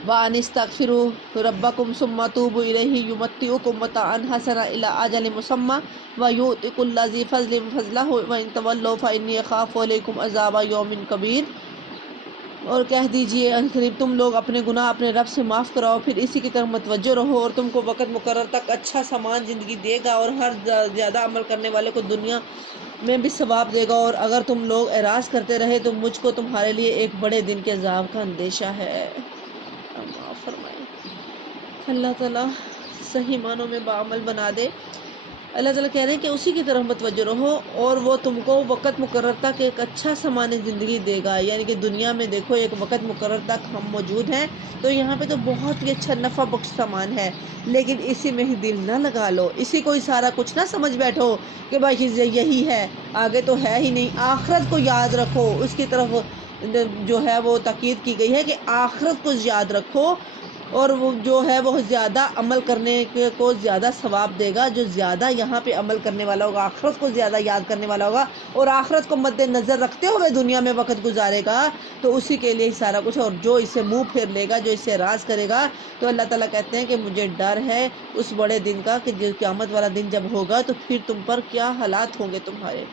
وَأَنِ اسْتَغْفِرُوا رَبَّكُمْ ثُمَّ تُوبُوا إِلَيْهِ يُمَتِّعُكُم مَتَاعًا حَسَنًا إِلَىٰ أَجَلٍ مُّسَمًّى وَيُؤْتِ كُلَّ ذِي فَضْلٍ فَضْلَهُ وَإِن تَوَلَّوْا فَإِنِّي أَخَافُ عَلَيْكُمْ عَذَابَ يَوْمٍ كَبِيرٍ۔ اور کہہ دیجئے ان قریب تم لوگ اپنے گناہ اپنے رب سے معاف کراؤ، پھر اسی کی طرف متوجہ رہو اور تم کو وقت مقرر تک اچھا سامان زندگی دے گا اور ہر زیادہ عمل کرنے والے کو دنیا میں بھی ثواب دے گا، اور اگر تم لوگ اعراض کرتے رہے تو مجھ کو تمہارے لیے ایک بڑے دن کے عذاب کا اندیشہ ہے۔ معاف فرمائے۔ اللہ تعالیٰ صحیح معنوں میں بعمل بنا دے۔ اللہ تعالیٰ کہہ رہے ہیں کہ اسی کی طرف متوجہ رہو اور وہ تم کو وقت مقرر تک ایک اچھا سامان زندگی دے گا، یعنی کہ دنیا میں دیکھو ایک وقت مقرر تک ہم موجود ہیں تو یہاں پہ تو بہت ہی اچھا نفع بخش سامان ہے، لیکن اسی میں ہی دل نہ لگا لو، اسی کو ہی سارا کچھ نہ سمجھ بیٹھو کہ بھائی یہی ہے، آگے تو ہے ہی نہیں۔ آخرت کو یاد رکھو، اس کی طرف جو ہے وہ تاکید کی گئی ہے کہ آخرت کو یاد رکھو، اور وہ جو ہے وہ زیادہ عمل کرنے کو زیادہ ثواب دے گا، جو زیادہ یہاں پہ عمل کرنے والا ہوگا، آخرت کو زیادہ یاد کرنے والا ہوگا اور آخرت کو مد نظر رکھتے ہوئے دنیا میں وقت گزارے گا تو اسی کے لیے سارا کچھ۔ اور جو اسے منہ پھیر لے گا، جو اسے راز کرے گا، تو اللہ تعالیٰ کہتے ہیں کہ مجھے ڈر ہے اس بڑے دن کا کہ جو قیامت والا دن جب ہوگا تو پھر تم پر کیا حالات ہوں گے تمہارے،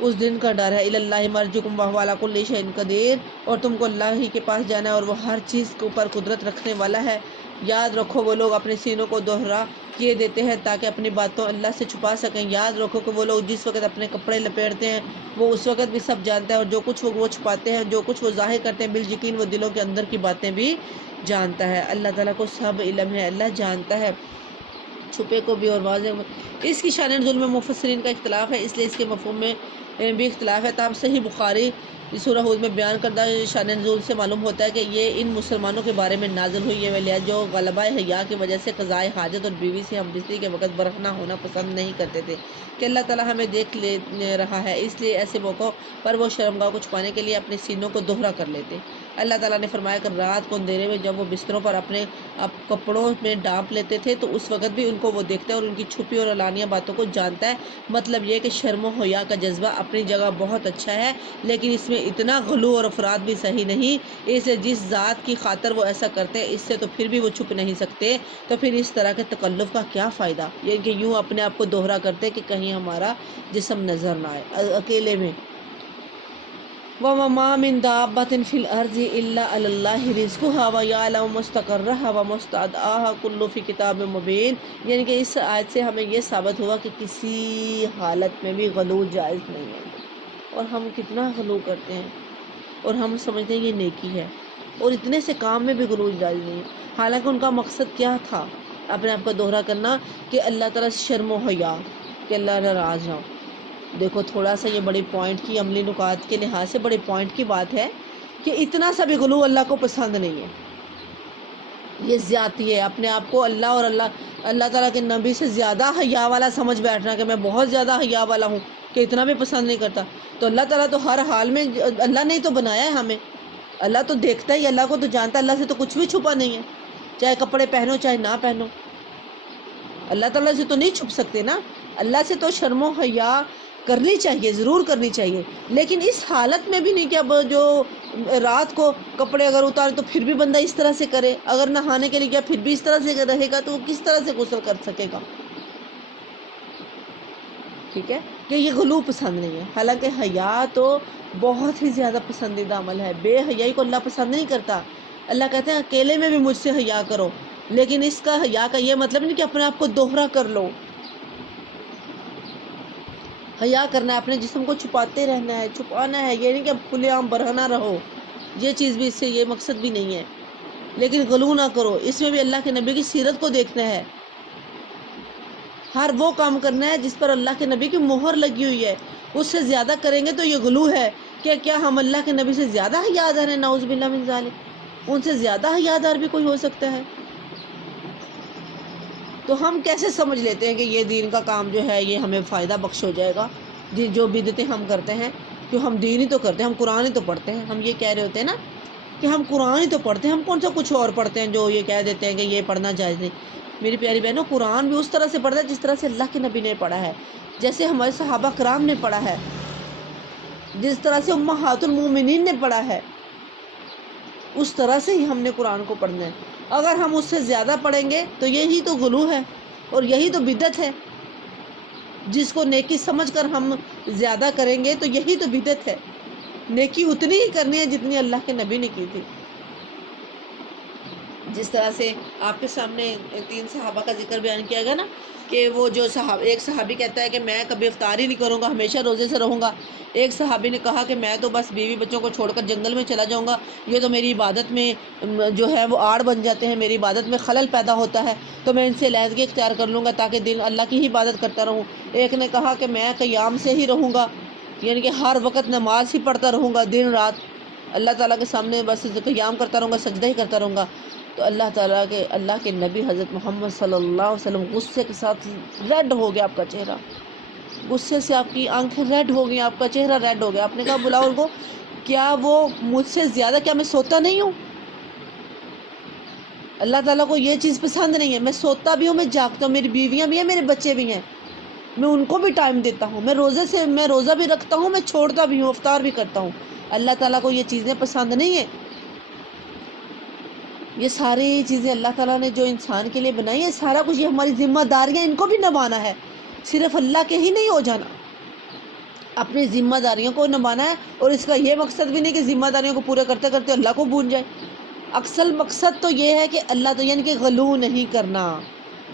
اس دن کا ڈر ہے۔ اِلَى اللَّهِ مَرْجِعُكُمْ وَهُوَ عَلَىٰ كُلِّ شَيْءٍ قَدِيرٌ، اور تم کو اللہ ہی کے پاس جانا ہے اور وہ ہر چیز کے اوپر قدرت رکھنے والا ہے۔ یاد رکھو وہ لوگ اپنے سینوں کو دوہرا کیے دیتے ہیں تاکہ اپنی باتوں اللہ سے چھپا سکیں۔ یاد رکھو کہ وہ لوگ جس وقت اپنے کپڑے لپیٹتے ہیں وہ اس وقت بھی سب جانتا ہے، اور جو کچھ وہ چھپاتے ہیں، جو کچھ وہ ظاہر کرتے ہیں، بالیقین وہ دلوں کے اندر کی باتیں بھی جانتا ہے۔ اللہ تعالیٰ کو سب علم ہے، اللہ جانتا ہے چھپے کو بھی اور واضح۔ اس کی شان نزول میں مفسرین کا اختلاف ہے، اس لیے اس کے مفہوم میں بھی اختلاف ہے۔ تاہم صحیح بخاری سورہ ہود میں بیان کردہ شان نزول سے معلوم ہوتا ہے کہ یہ ان مسلمانوں کے بارے میں نازل ہوئی ہے جو غلبہ حیا کی وجہ سے قضائے حاجت اور بیوی سے ہم بستری کے وقت برہنہ ہونا پسند نہیں کرتے تھے کہ اللہ تعالیٰ ہمیں دیکھ لے رہا ہے، اس لیے ایسے موقعوں پر وہ شرمگاہ کو چھپانے کے لیے اپنے سینوں کو دوہرا کر لیتے۔ اللہ تعالیٰ نے فرمایا کہ رات کو اندھیرے میں جب وہ بستروں پر اپنے کپڑوں میں ڈانپ لیتے تھے تو اس وقت بھی ان کو وہ دیکھتا ہے اور ان کی چھپی اور علانیہ باتوں کو جانتا ہے۔ مطلب یہ کہ شرم و حیا کا جذبہ اپنی جگہ بہت اچھا ہے، لیکن اس میں اتنا غلو اور افراد بھی صحیح نہیں۔ اس لیے جس ذات کی خاطر وہ ایسا کرتے ہیں اس سے تو پھر بھی وہ چھپ نہیں سکتے، تو پھر اس طرح کے تکلف کا کیا فائدہ، یعنی کہ یوں اپنے آپ کو دوہرا کرتے کہ کہیں ہمارا جسم نظر نہ آئے اکیلے میں۔ وَمَا مِن دَابَّةٍ فِي الْأَرْضِ إِلَّا عَلَى اللَّهِ رِزْقُهَا وَيَعْلَمُ مُسْتَقَرَّهَا وَمُسْتَودَعَهَا كُلٌّ فِي کِتَابٍ مُبِینٍ، یعنی کہ اس آیت سے ہمیں یہ ثابت ہوا کہ کسی حالت میں بھی غلو جائز نہیں ہے، اور ہم کتنا غلو کرتے ہیں اور ہم سمجھتے ہیں یہ نیکی ہے، اور اتنے سے کام میں بھی غلو جائز نہیں ہے، حالانکہ ان کا مقصد کیا تھا؟ اپنے آپ کو دوہرا کرنا کہ اللہ تعالیٰ سے شرم و حیا، کہ اللہ ناراض نہ ہو۔ دیکھو تھوڑا سا یہ بڑی پوائنٹ کی عملی نکات کے لحاظ سے بڑی پوائنٹ کی بات ہے کہ اتنا سا بھی غلو اللہ کو پسند نہیں ہے، یہ زیادتی ہے۔ اپنے آپ کو اللہ اور اللہ تعالیٰ کے نبی سے زیادہ حیا والا سمجھ بیٹھنا کہ میں بہت زیادہ حیا والا ہوں کہ اتنا بھی پسند نہیں کرتا، تو اللہ تعالیٰ تو ہر حال میں، اللہ نے تو بنایا ہے ہمیں، اللہ تو دیکھتا ہی، اللہ کو تو جانتا ہے، اللہ سے تو کچھ بھی چھپا نہیں ہے، چاہے کپڑے پہنو چاہے نہ پہنو، اللہ تعالیٰ سے تو نہیں چھپ سکتے نا۔ اللہ سے تو شرم و حیا کرنی چاہیے، ضرور کرنی چاہیے، لیکن اس حالت میں بھی نہیں کہ اب جو رات کو کپڑے اگر اتارے تو پھر بھی بندہ اس طرح سے کرے، اگر نہانے کے لیے گیا پھر بھی اس طرح سے رہے گا تو وہ کس طرح سے غسل کر سکے گا؟ ٹھیک ہے کہ یہ غلو پسند نہیں ہے، حالانکہ حیا تو بہت ہی زیادہ پسندیدہ عمل ہے۔ بے حیائی کو اللہ پسند نہیں کرتا، اللہ کہتے ہیں اکیلے میں بھی مجھ سے حیا کرو، لیکن اس کا حیا کا یہ مطلب نہیں کہ اپنے آپ کو دوہرا کر لو، حیا کرنا ہے، اپنے جسم کو چھپاتے رہنا ہے، چھپانا ہے، یہ نہیں کہ کھلے عام برہنہ رہو، یہ چیز بھی اس سے یہ مقصد بھی نہیں ہے، لیکن غلو نہ کرو، اس میں بھی اللہ کے نبی کی سیرت کو دیکھنا ہے، ہر وہ کام کرنا ہے جس پر اللہ کے نبی کی مہر لگی ہوئی ہے، اس سے زیادہ کریں گے تو یہ غلو ہے کہ کیا ہم اللہ کے نبی سے زیادہ حیادار ہیں؟ نعوذ باللہ من ذالک، ان سے زیادہ حیادار بھی کوئی ہو سکتا ہے؟ تو ہم کیسے سمجھ لیتے ہیں کہ یہ دین کا کام جو ہے یہ ہمیں فائدہ بخش ہو جائے گا؟ جو بدعتیں ہم کرتے ہیں، کہ ہم دین ہی تو کرتے ہیں، ہم قرآن ہی تو پڑھتے ہیں، ہم یہ کہہ رہے ہوتے ہیں نا کہ ہم قرآن ہی تو پڑھتے ہیں، ہم کون سا کچھ اور پڑھتے ہیں جو یہ کہہ دیتے ہیں کہ یہ پڑھنا جائز نہیں۔ میری پیاری بہنوں، قرآن بھی اس طرح سے پڑھتا ہے جس طرح سے اللہ کے نبی نے پڑھا ہے، جیسے ہمارے صحابہ کرام نے پڑھا ہے، جس طرح سے امہات المومنین نے پڑھا ہے، اس طرح سے ہی ہم نے قرآن کو پڑھنا ہے۔ اگر ہم اس سے زیادہ پڑھیں گے تو یہی تو غلو ہے اور یہی تو بدعت ہے، جس کو نیکی سمجھ کر ہم زیادہ کریں گے تو یہی تو بدعت ہے۔ نیکی اتنی ہی کرنی ہے جتنی اللہ کے نبی نے کی تھی۔ جس طرح سے آپ کے سامنے 3 صحابہ کا ذکر بیان کیا گیا نا، کہ وہ جو ایک صحابی کہتا ہے کہ میں کبھی افطار ہی نہیں کروں گا، ہمیشہ روزے سے رہوں گا۔ ایک صحابی نے کہا کہ میں تو بس بیوی بچوں کو چھوڑ کر جنگل میں چلا جاؤں گا، یہ تو میری عبادت میں جو ہے وہ آڑ بن جاتے ہیں، میری عبادت میں خلل پیدا ہوتا ہے، تو میں ان سے علیحدگی اختیار کر لوں گا تاکہ دن اللہ کی ہی عبادت کرتا رہوں۔ ایک نے کہا کہ میں قیام سے ہی رہوں گا، یعنی کہ ہر وقت نماز ہی پڑھتا رہوں گا، دن رات اللہ تعالیٰ کے سامنے بس قیام کرتا رہوں گا، سجدہ ہی کرتا رہوں گا۔ تو اللہ کے نبی حضرت محمد صلی اللہ علیہ وسلم غصے کے ساتھ ریڈ ہو گیا آپ کا چہرہ، غصے سے آپ کی آنکھیں ریڈ ہو گئی، آپ کا چہرہ ریڈ ہو گیا۔ آپ نے کہا بلاؤ ان کو، کیا وہ مجھ سے زیادہ، کیا میں سوتا نہیں ہوں؟ اللہ تعالیٰ کو یہ چیز پسند نہیں ہے، میں سوتا بھی ہوں، میں جاگتا ہوں، میری بیویاں بھی ہیں، میرے بچے بھی ہیں، میں ان کو بھی ٹائم دیتا ہوں، میں روزہ بھی رکھتا ہوں، میں چھوڑتا بھی ہوں، افطار بھی کرتا ہوں۔ اللہ تعالیٰ کو یہ چیزیں پسند نہیں ہیں۔ یہ ساری چیزیں اللہ تعالیٰ نے جو انسان کے لیے بنائی ہیں، سارا کچھ یہ ہماری ذمہ داریاں، ان کو بھی نبھانا ہے، صرف اللہ کے ہی نہیں ہو جانا، اپنی ذمہ داریوں کو نبھانا ہے۔ اور اس کا یہ مقصد بھی نہیں کہ ذمہ داریوں کو پورے کرتے کرتے اللہ کو بھول جائے، اصل مقصد تو یہ ہے کہ اللہ تو یعنی کہ غلو نہیں کرنا،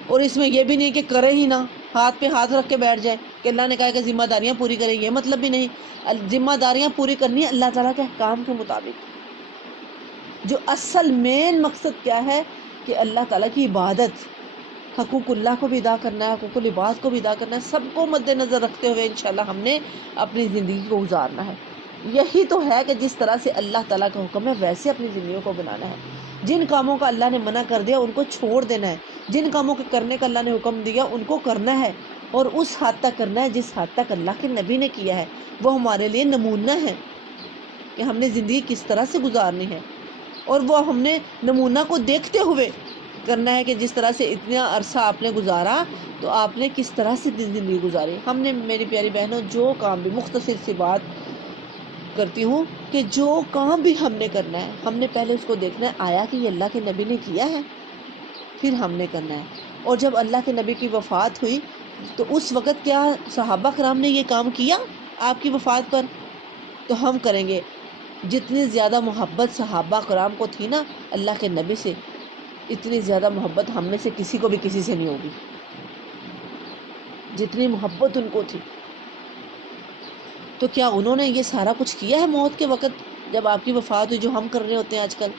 اور اس میں یہ بھی نہیں کہ کرے ہی نہ، ہاتھ پہ ہاتھ رکھ کے بیٹھ جائے کہ اللہ نے کہا کہ ذمہ داریاں پوری کرے، یہ مطلب بھی نہیں۔ ذمہ داریاں پوری کرنی ہے اللہ تعالیٰ کے احکام کے مطابق۔ جو اصل مین مقصد کیا ہے کہ اللہ تعالیٰ کی عبادت، حقوق اللہ کو بھی ادا کرنا ہے، حقوق العباد کو بھی ادا کرنا ہے، سب کو مد نظر رکھتے ہوئے انشاءاللہ ہم نے اپنی زندگی کو گزارنا ہے۔ یہی تو ہے کہ جس طرح سے اللہ تعالیٰ کا حکم ہے ویسے اپنی زندگیوں کو بنانا ہے۔ جن کاموں کا اللہ نے منع کر دیا ان کو چھوڑ دینا ہے، جن کاموں کے کرنے کا اللہ نے حکم دیا ان کو کرنا ہے، اور اس حد تک کرنا ہے جس حد تک اللہ کے نبی نے کیا ہے۔ وہ ہمارے لیے نمونہ ہے کہ ہم نے زندگی کس طرح سے گزارنی ہے، اور وہ ہم نے نمونہ کو دیکھتے ہوئے کرنا ہے کہ جس طرح سے اتنا عرصہ آپ نے گزارا تو آپ نے کس طرح سے زندگی گزاری۔ ہم نے، میری پیاری بہنوں، جو کام بھی، مختصر سی بات کرتی ہوں کہ جو کام بھی ہم نے کرنا ہے، ہم نے پہلے اس کو دیکھنا ہے آیا کہ یہ اللہ کے نبی نے کیا ہے، پھر ہم نے کرنا ہے۔ اور جب اللہ کے نبی کی وفات ہوئی تو اس وقت کیا صحابہ کرام نے یہ کام کیا آپ کی وفات پر؟ تو ہم کریں گے۔ جتنی زیادہ محبت صحابہ کرام کو تھی نا اللہ کے نبی سے، اتنی زیادہ محبت ہم میں سے کسی کو بھی کسی سے نہیں ہوگی، جتنی محبت ان کو تھی۔ تو کیا انہوں نے یہ سارا کچھ کیا ہے موت کے وقت جب آپ کی وفات ہوئی، جو ہم کر رہے ہوتے ہیں آج کل؟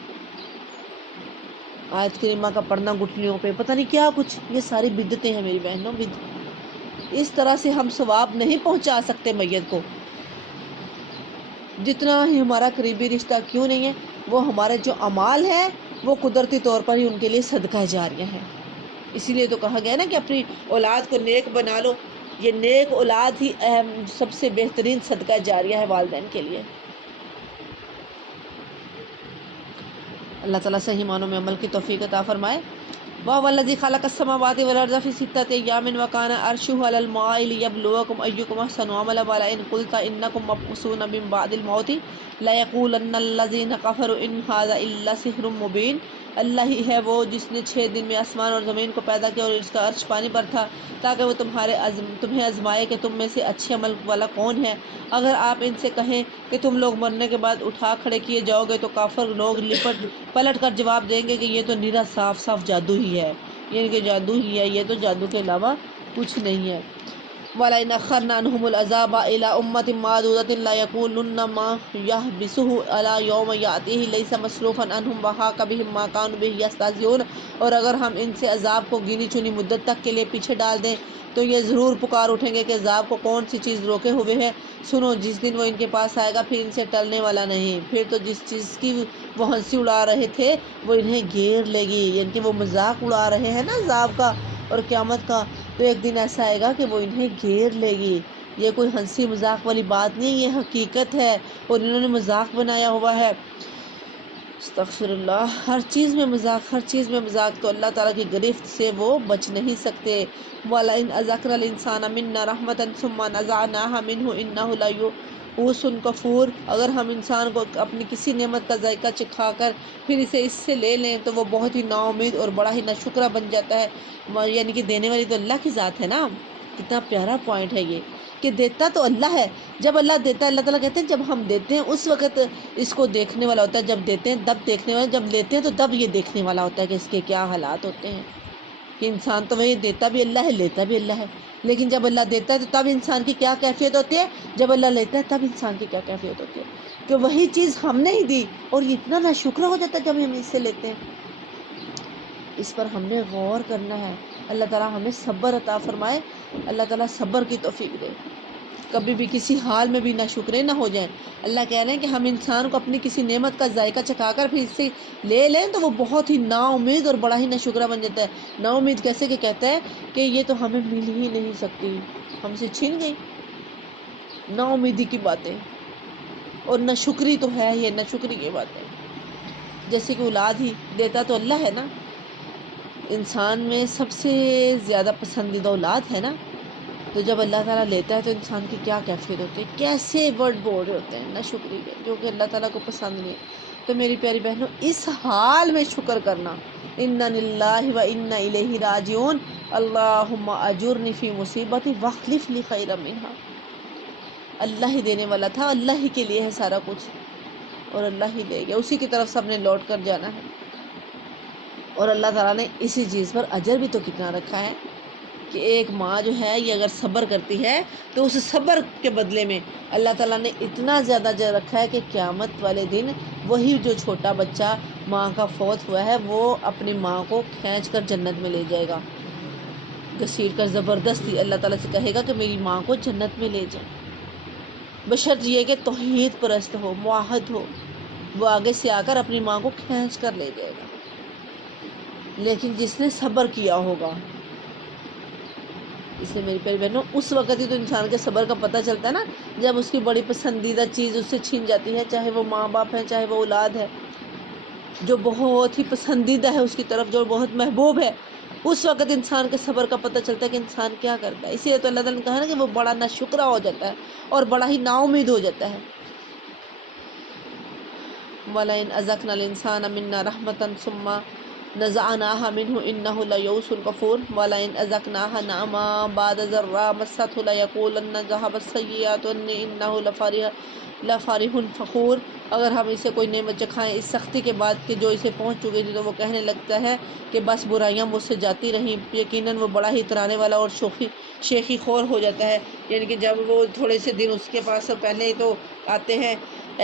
آیت کریمہ کا پڑھنا گٹھلیوں پہ، پتہ نہیں کیا کچھ، یہ ساری بدعتیں ہیں میری بہنوں، اس طرح سے ہم ثواب نہیں پہنچا سکتے میت کو، جتنا ہی ہمارا قریبی رشتہ کیوں نہیں ہے، وہ ہمارے جو اعمال ہیں وہ قدرتی طور پر ہی ان کے لیے صدقہ جاریہ ہیں۔ اسی لیے تو کہا گیا نا کہ اپنی اولاد کو نیک بنا لو، یہ نیک اولاد ہی اہم، سب سے بہترین صدقہ جاریہ ہے والدین کے لیے۔ اللہ تعالیٰ صحیح معنوں میں عمل کی توفیق عطا فرمائے۔ وَهُوَ الَّذِي خَلَقَ السَّمَاوَاتِ وَالْأَرْضَ فِي سِتَّةِ أَيَّامٍ وَكَانَ عَرْشُهُ عَلَى الْمَاءِ لِيَبْلُوَكُمْ أَيُّكُمْ أَحْسَنُ عَمَلًا وَلَئِنْ قُلْتَ إِنَّكُمْ مَبْعُوثُونَ مِنْ بَعْدِ الْمَوْتِ لَيَقُولَنَّ الَّذِينَ كَفَرُوا إِنْ هَذَا إِلَّا سِحْرٌ مُبِينٌ۔ اللہ ہی ہے وہ جس نے 6 دن میں آسمان اور زمین کو پیدا کیا اور اس کا عرش پانی پر تھا تاکہ وہ تمہیں آزمائے کہ تم میں سے اچھے عمل والا کون ہے۔ اگر آپ ان سے کہیں کہ تم لوگ مرنے کے بعد اٹھا کھڑے کیے جاؤ گے تو کافر لوگ پلٹ کر جواب دیں گے کہ یہ تو نرا صاف جادو ہی ہے، یعنی کہ جادو ہی ہے، یہ تو جادو کے علاوہ کچھ نہیں ہے۔ وَلَئِنْ أَخَّرْنَا عَنْهُمُ الْعَذَابَ إِلَىٰ أُمَّةٍ مَّعْدُودَةٍ لَّيَقُولُنَّ مَا يَحْبِسُهُ عَلَىٰ يَوْمٍ يَأْتِيهِ لَيْسَ مَصْرُوفًا عَنْهُمْ وَحَاقَ بِهِم مَّا كَانُوا بِهِ يَسْتَهْزِئُونَ۔ اور اگر ہم ان سے عذاب کو گنی چنی مدت تک کے لیے پیچھے ڈال دیں تو یہ ضرور پکار اٹھیں گے کہ عذاب کو کون سی چیز روکے ہوئے ہے۔ سنو، جس دن وہ ان کے پاس آئے گا پھر ان سے ٹلنے والا نہیں، پھر تو جس چیز کی وہ ہنسی اڑا رہے تھے وہ انہیں گھیر لے گی، یعنی کہ وہ مذاق اڑا رہے ہیں نا عذاب کا اور قیامت کا، تو ایک دن ایسا آئے گا کہ وہ انہیں گھیر لے گی۔ یہ کوئی ہنسی مذاق والی بات نہیں، یہ حقیقت ہے اور انہوں نے مذاق بنایا ہوا ہے۔ استغفر اللہ، ہر چیز میں مذاق، ہر چیز میں مذاق، تو اللہ تعالیٰ کی گرفت سے وہ بچ نہیں سکتے۔ وَلَئِنْ أَذَقْنَا الْإِنسَانَ مِنَّا رَحْمَةً ثُمَّ نَزَعْنَاهَا مِنْهُ إِنَّهُ لَيَئُوسٌ کفور۔ اگر ہم انسان کو اپنی کسی نعمت کا ذائقہ چکھا کر پھر اسے اس سے لے لیں تو وہ بہت ہی نا امید اور بڑا ہی ناشکرا بن جاتا ہے، یعنی کہ دینے والی تو اللہ کی ذات ہے نا۔ کتنا پیارا پوائنٹ ہے یہ کہ دیتا تو اللہ ہے، جب اللہ دیتا ہے، اللہ تعالیٰ کہتے ہیں جب ہم دیتے ہیں اس وقت اس کو دیکھنے والا ہوتا ہے، جب دیتے ہیں تب دیکھنے والا، جب لیتے ہیں تو تب یہ دیکھنے والا ہوتا ہے کہ اس کے کیا حالات ہوتے ہیں، کہ انسان تو وہی دیتا بھی اللہ ہے، لیتا بھی اللہ ہے، لیکن جب اللہ دیتا ہے تو تب انسان کی کیا کیفیت ہوتی ہے، جب اللہ لیتا ہے تب انسان کی کیا کیفیت ہوتی ہے، کہ وہی چیز ہم نے ہی دی اور یہ اتنا ناشکر ہو جاتا ہے جب ہم اس سے لیتے ہیں۔ اس پر ہم نے غور کرنا ہے۔ اللہ تعالیٰ ہمیں صبر عطا فرمائے، اللہ تعالیٰ صبر کی توفیق دے، کبھی بھی کسی حال میں بھی ناشکرے نہ ہو جائیں۔ اللہ کہہ رہے ہیں کہ ہم انسان کو اپنی کسی نعمت کا ذائقہ چکھا کر پھر اس سے لے لیں تو وہ بہت ہی نا امید اور بڑا ہی ناشکرا بن جاتا ہے۔ نا امید کیسے کہ کہتا ہے کہ یہ تو ہمیں مل ہی نہیں سکتی، ہم سے چھن گئی، نا امیدی کی باتیں، اور ناشکری تو ہے یہ ناشکری کی باتیں، جیسے کہ اولاد ہی دیتا تو اللہ ہے نا، انسان میں سب سے زیادہ پسندیدہ اولاد ہے نا، تو جب اللہ تعالیٰ لیتا ہے تو انسان کی کیا کیفیت ہوتی ہے، کیسے ورڈ بول رہے ہوتے ہیں ناشکری کے، جو کہ اللہ تعالیٰ کو پسند نہیں ہے۔ تو میری پیاری بہنوں، اس حال میں شکر کرنا، اِنَّا لِلَّهِ وَإِنَّا إِلَيْهِ رَاجِعُونَ، اللہم اجرنی فی مصیبتی واخلف لی خیرا منہا۔ اللہ ہی دینے والا تھا، اللہ ہی کے لیے ہے سارا کچھ اور اللہ ہی دے گا، اسی کی طرف سب نے لوٹ کر جانا ہے۔ اور اللہ تعالیٰ نے اسی چیز پر اجر بھی تو کتنا رکھا ہے کہ ایک ماں جو ہے یہ اگر صبر کرتی ہے تو اس صبر کے بدلے میں اللہ تعالیٰ نے اتنا زیادہ اجر رکھا ہے کہ قیامت والے دن وہی جو چھوٹا بچہ ماں کا فوت ہوا ہے وہ اپنی ماں کو کھینچ کر جنت میں لے جائے گا، گھسیٹ کر زبردستی اللہ تعالیٰ سے کہے گا کہ میری ماں کو جنت میں لے جائے، بشرط یہ کہ توحید پرست ہو، موحد ہو، وہ آگے سے آ کر اپنی ماں کو کھینچ کر لے جائے گا۔ لیکن جس نے صبر کیا ہوگا، اس لیے میری پیاری بہنوں اس وقت ہی تو انسان کے صبر کا پتہ چلتا ہے نا، جب اس کی بڑی پسندیدہ چیز اس سے چھین جاتی ہے، چاہے وہ ماں باپ ہے، چاہے وہ اولاد ہے، جو بہت ہی پسندیدہ ہے اس کی طرف، جو بہت محبوب ہے، اس وقت انسان کے صبر کا پتہ چلتا ہے کہ انسان کیا کرتا ہے۔ اسی لیے تو اللہ تعالیٰ نے کہا نا کہ وہ بڑا ناشکرا ہو جاتا ہے اور بڑا ہی نا امید ہو جاتا ہے۔ وَلَئِنْ أَذَقْنَا الْإِنسَانَ مِنَّا رَحْمَةً ثُمَّ نَزَعْنَاهَا مِنْهُ إِنَّهُ لَيَئُوسٌ كَفُورٌ وَلَئِنْ أَذَقْنَاهَا نَعْمًا بَعْدَ ضَرَّاءٍ مَسَّتْهُ لَيَقُولَنَّ ذَهَبَتِ السَّيِّئَاتُ عَنِّي إِنَّهُ لَفَرِحٌ فَخُورٌ۔ اگر ہم اسے کوئی نعمت چکھائیں اس سختی کے بعد کہ جو اسے پہنچ چکی تھی تو وہ کہنے لگتا ہے کہ بس برائیاں مجھ سے جاتی رہیں، یقیناً وہ بڑا ہی اترانے والا اور شیخی خور ہو جاتا ہے، یعنی کہ جب وہ تھوڑے سے دن اس کے پاس پہلے ہی تو آتے ہیں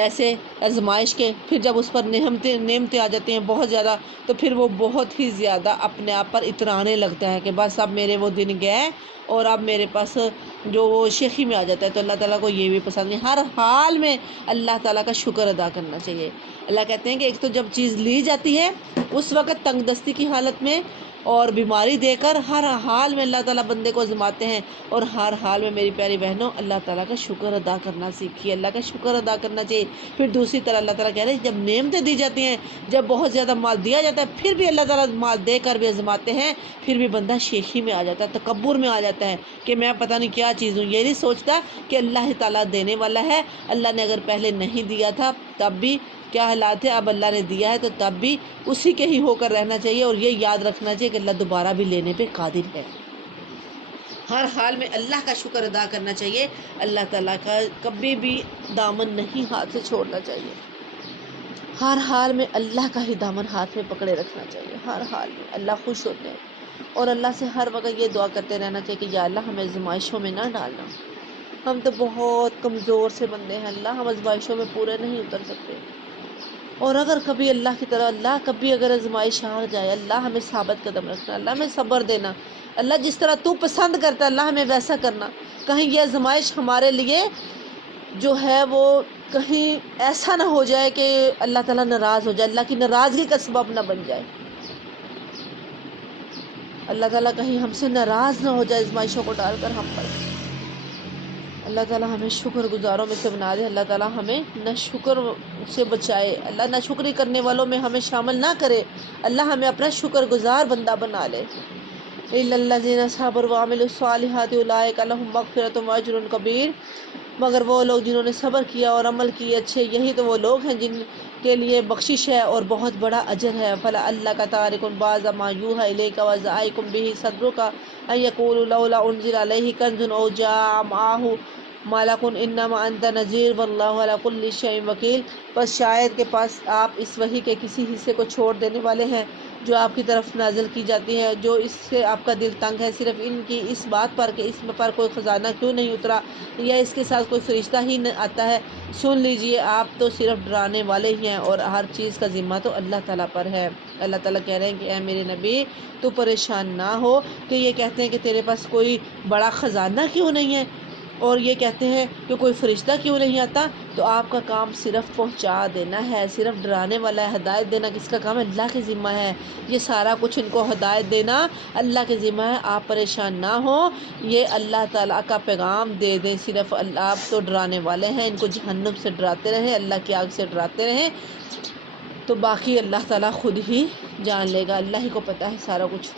ایسے آزمائش کے، پھر جب اس پر نعمتیں آ جاتی ہیں بہت زیادہ تو پھر وہ بہت ہی زیادہ اپنے آپ پر اترانے لگتا ہے کہ بس اب میرے وہ دن گئے اور اب میرے پاس جو وہ شیخی میں آ جاتا ہے۔ تو اللہ تعالیٰ کو یہ بھی پسند نہیں، ہر حال میں اللہ تعالیٰ کا شکر ادا کرنا چاہیے۔ اللہ کہتے ہیں کہ ایک تو جب چیز لی جاتی ہے اس وقت تنگ دستی کی حالت میں اور بیماری دے کر ہر حال میں اللہ تعالیٰ بندے کو آزماتے ہیں، اور ہر حال میں میری پیاری بہنوں اللہ تعالیٰ کا شکر ادا کرنا سیکھیے، اللہ کا شکر ادا کرنا چاہیے۔ پھر دوسری طرح اللہ تعالیٰ کہہ رہے ہیں جب نعمتیں دی جاتی ہیں، جب بہت زیادہ مال دیا جاتا ہے، پھر بھی اللہ تعالیٰ مال دے کر بھی آزماتے ہیں، پھر بھی بندہ شیخی میں آ جاتا ہے، تکبر میں آ جاتا ہے کہ میں پتہ نہیں کیا چیز ہوں، یہ نہیں سوچتا کہ اللہ تعالیٰ دینے والا ہے، اللہ نے اگر پہلے نہیں دیا تھا تب بھی کیا حالات ہے، اب اللہ نے دیا ہے تو تب بھی اسی کے ہی ہو کر رہنا چاہیے، اور یہ یاد رکھنا چاہیے کہ اللہ دوبارہ بھی لینے پہ قادر ہے۔ ہر حال میں اللہ کا شکر ادا کرنا چاہیے، اللہ تعالیٰ کا کبھی بھی دامن نہیں ہاتھ سے چھوڑنا چاہیے، ہر حال میں اللہ کا ہی دامن ہاتھ میں پکڑے رکھنا چاہیے، ہر حال میں اللہ خوش ہوتے ہیں اور اللہ سے ہر وقت یہ دعا کرتے رہنا چاہیے کہ یا اللہ ہمیں آزمائشوں میں نہ ڈالنا، ہم تو بہت کمزور سے بندے ہیں اللہ، ہم آزمائشوں میں پورے نہیں اتر سکتے، اور اگر کبھی اللہ کی طرح اللہ کبھی اگر آزمائش آ جائے اللہ ہمیں ثابت قدم رکھنا، اللہ ہمیں صبر دینا، اللہ جس طرح تو پسند کرتا ہے اللہ ہمیں ویسا کرنا، کہیں یہ آزمائش ہمارے لیے جو ہے وہ کہیں ایسا نہ ہو جائے کہ اللہ تعالیٰ ناراض ہو جائے، اللہ کی ناراضگی کا سبب نہ بن جائے، اللہ تعالیٰ کہیں ہم سے ناراض نہ ہو جائے آزمائشوں کو ڈال کر ہم پر، اللہ تعالیٰ ہمیں شکر گزاروں میں سے بنا دے، اللہ تعالیٰ ہمیں نہ شکر سے بچائے، اللہ نہ شکری کرنے والوں میں ہمیں شامل نہ کرے، اللہ ہمیں اپنا شکر گزار بندہ بنا لے۔ اِلَّا الَّذِينَ صَبَرُوا وَعَمِلُوا الصَّالِحَاتِ أُولَٰئِكَ لَهُم مَغْفِرَةٌ وَأَجْرٌ كَبِيرٌ، مگر وہ لوگ جنہوں نے صبر کیا اور عمل کیے اچھے، یہی تو وہ لوگ ہیں جن کے لیے بخشش ہے اور بہت بڑا اجر ہے۔ فَلَعَلَّكَ تَارِكٌ بَعْضَ مَا يُوحَىٰ إِلَيْكَ وَضَائِقٌ بِهِ صَدْرُكَ أَن يَقُولُوا لَوْلَا أُنزِلَ عَلَيْهِ كَنزٌ أَوْ جَاءَ مَعَهُ مَلَكٌ إِنَّمَا أَنتَ نَذِيرٌ وَاللَّهُ عَلَىٰ كُلِّ شَيْءٍ وَكِيلٌ، بس شاید کے پاس آپ اس وحی کے کسی حصے کو چھوڑ دینے والے ہیں جو آپ کی طرف نازل کی جاتی ہے، جو اس سے آپ کا دل تنگ ہے صرف ان کی اس بات پر کہ اس پر کوئی خزانہ کیوں نہیں اترا یا اس کے ساتھ کوئی فرشتہ ہی آتا ہے۔ سن لیجئے آپ تو صرف ڈرانے والے ہی ہیں اور ہر چیز کا ذمہ تو اللہ تعالیٰ پر ہے۔ اللہ تعالیٰ کہہ رہے ہیں کہ اے میرے نبی تو پریشان نہ ہو کہ یہ کہتے ہیں کہ تیرے پاس کوئی بڑا خزانہ کیوں نہیں ہے اور یہ کہتے ہیں کہ کوئی فرشتہ کیوں نہیں آتا، تو آپ کا کام صرف پہنچا دینا ہے، صرف ڈرانے والا ہے، ہدایت دینا کس کا کام ہے؟ اللہ کے ذمہ ہے، یہ سارا کچھ ان کو ہدایت دینا اللہ کے ذمہ ہے، آپ پریشان نہ ہوں، یہ اللہ تعالیٰ کا پیغام دے دیں، صرف آپ تو ڈرانے والے ہیں، ان کو جہنم سے ڈراتے رہیں، اللہ کی آگ سے ڈراتے رہیں، تو باقی اللہ تعالیٰ خود ہی جان لے گا، اللہ ہی کو پتہ ہے سارا کچھ۔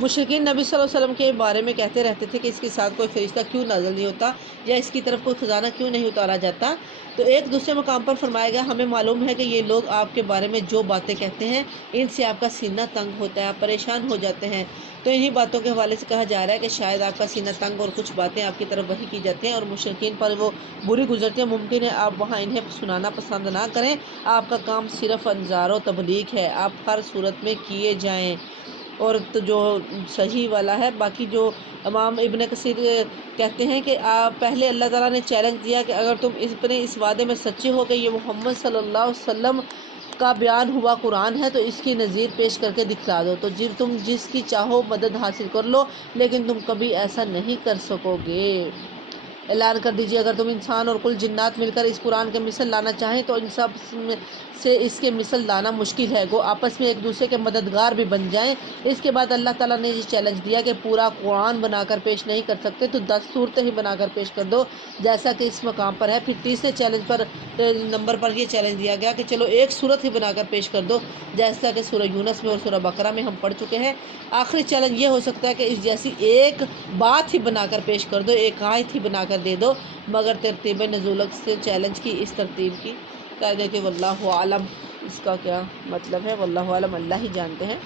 مشرکین نبی صلی اللہ علیہ وسلم کے بارے میں کہتے رہتے تھے کہ اس کے ساتھ کوئی فرشتہ کیوں نازل نہیں ہوتا یا اس کی طرف کوئی خزانہ کیوں نہیں اتارا جاتا، تو ایک دوسرے مقام پر فرمایا گیا ہمیں معلوم ہے کہ یہ لوگ آپ کے بارے میں جو باتیں کہتے ہیں ان سے آپ کا سینہ تنگ ہوتا ہے، آپ پریشان ہو جاتے ہیں، تو انہی باتوں کے حوالے سے کہا جا رہا ہے کہ شاید آپ کا سینہ تنگ اور کچھ باتیں آپ کی طرف وحی کی جاتی ہیں اور مشرکین پر وہ بری گزرتی ہیں، ممکن ہے آپ وہاں انہیں سنانا پسند نہ کریں، آپ کا کام صرف انذار و تبلیغ ہے، آپ ہر صورت میں کیے جائیں، اور تو جو صحیح والا ہے۔ باقی جو امام ابن کثیر کہتے ہیں کہ پہلے اللہ تعالیٰ نے چیلنج دیا کہ اگر تم اپنے اس وعدے میں سچے ہو کہ یہ محمد صلی اللہ علیہ وسلم کا بیان ہوا قرآن ہے تو اس کی نظیر پیش کر کے دکھلا دو، تو تم جس کی چاہو مدد حاصل کر لو، لیکن تم کبھی ایسا نہیں کر سکو گے۔ اعلان کر دیجئے اگر تم انسان اور کل جنات مل کر اس قرآن کے مثل لانا چاہیں تو ان سب سے اس کے مثل لانا مشکل ہے، گو آپس میں ایک دوسرے کے مددگار بھی بن جائیں۔ اس کے بعد اللہ تعالیٰ نے یہ چیلنج دیا کہ پورا قرآن بنا کر پیش نہیں کر سکتے تو 10 صورتیں ہی بنا کر پیش کر دو، جیسا کہ اس مقام پر ہے۔ پھر تیسرے چیلنج پر نمبر پر یہ چیلنج دیا گیا کہ چلو ایک صورت ہی بنا کر پیش کر دو، جیسا کہ سورہ یونس میں اور سورہ بقرہ میں ہم پڑھ چکے ہیں۔ آخری چیلنج یہ ہو سکتا ہے کہ اس جیسی ایک بات ہی بنا کر پیش کر دو، ایک آیت ہی بنا کر دے دو، مگر ترتیب نزول سے چیلنج کی اس ترتیب کی قاعدے کہ واللہ عالم اس کا کیا مطلب ہے، واللہ عالم اللہ ہی جانتے ہیں۔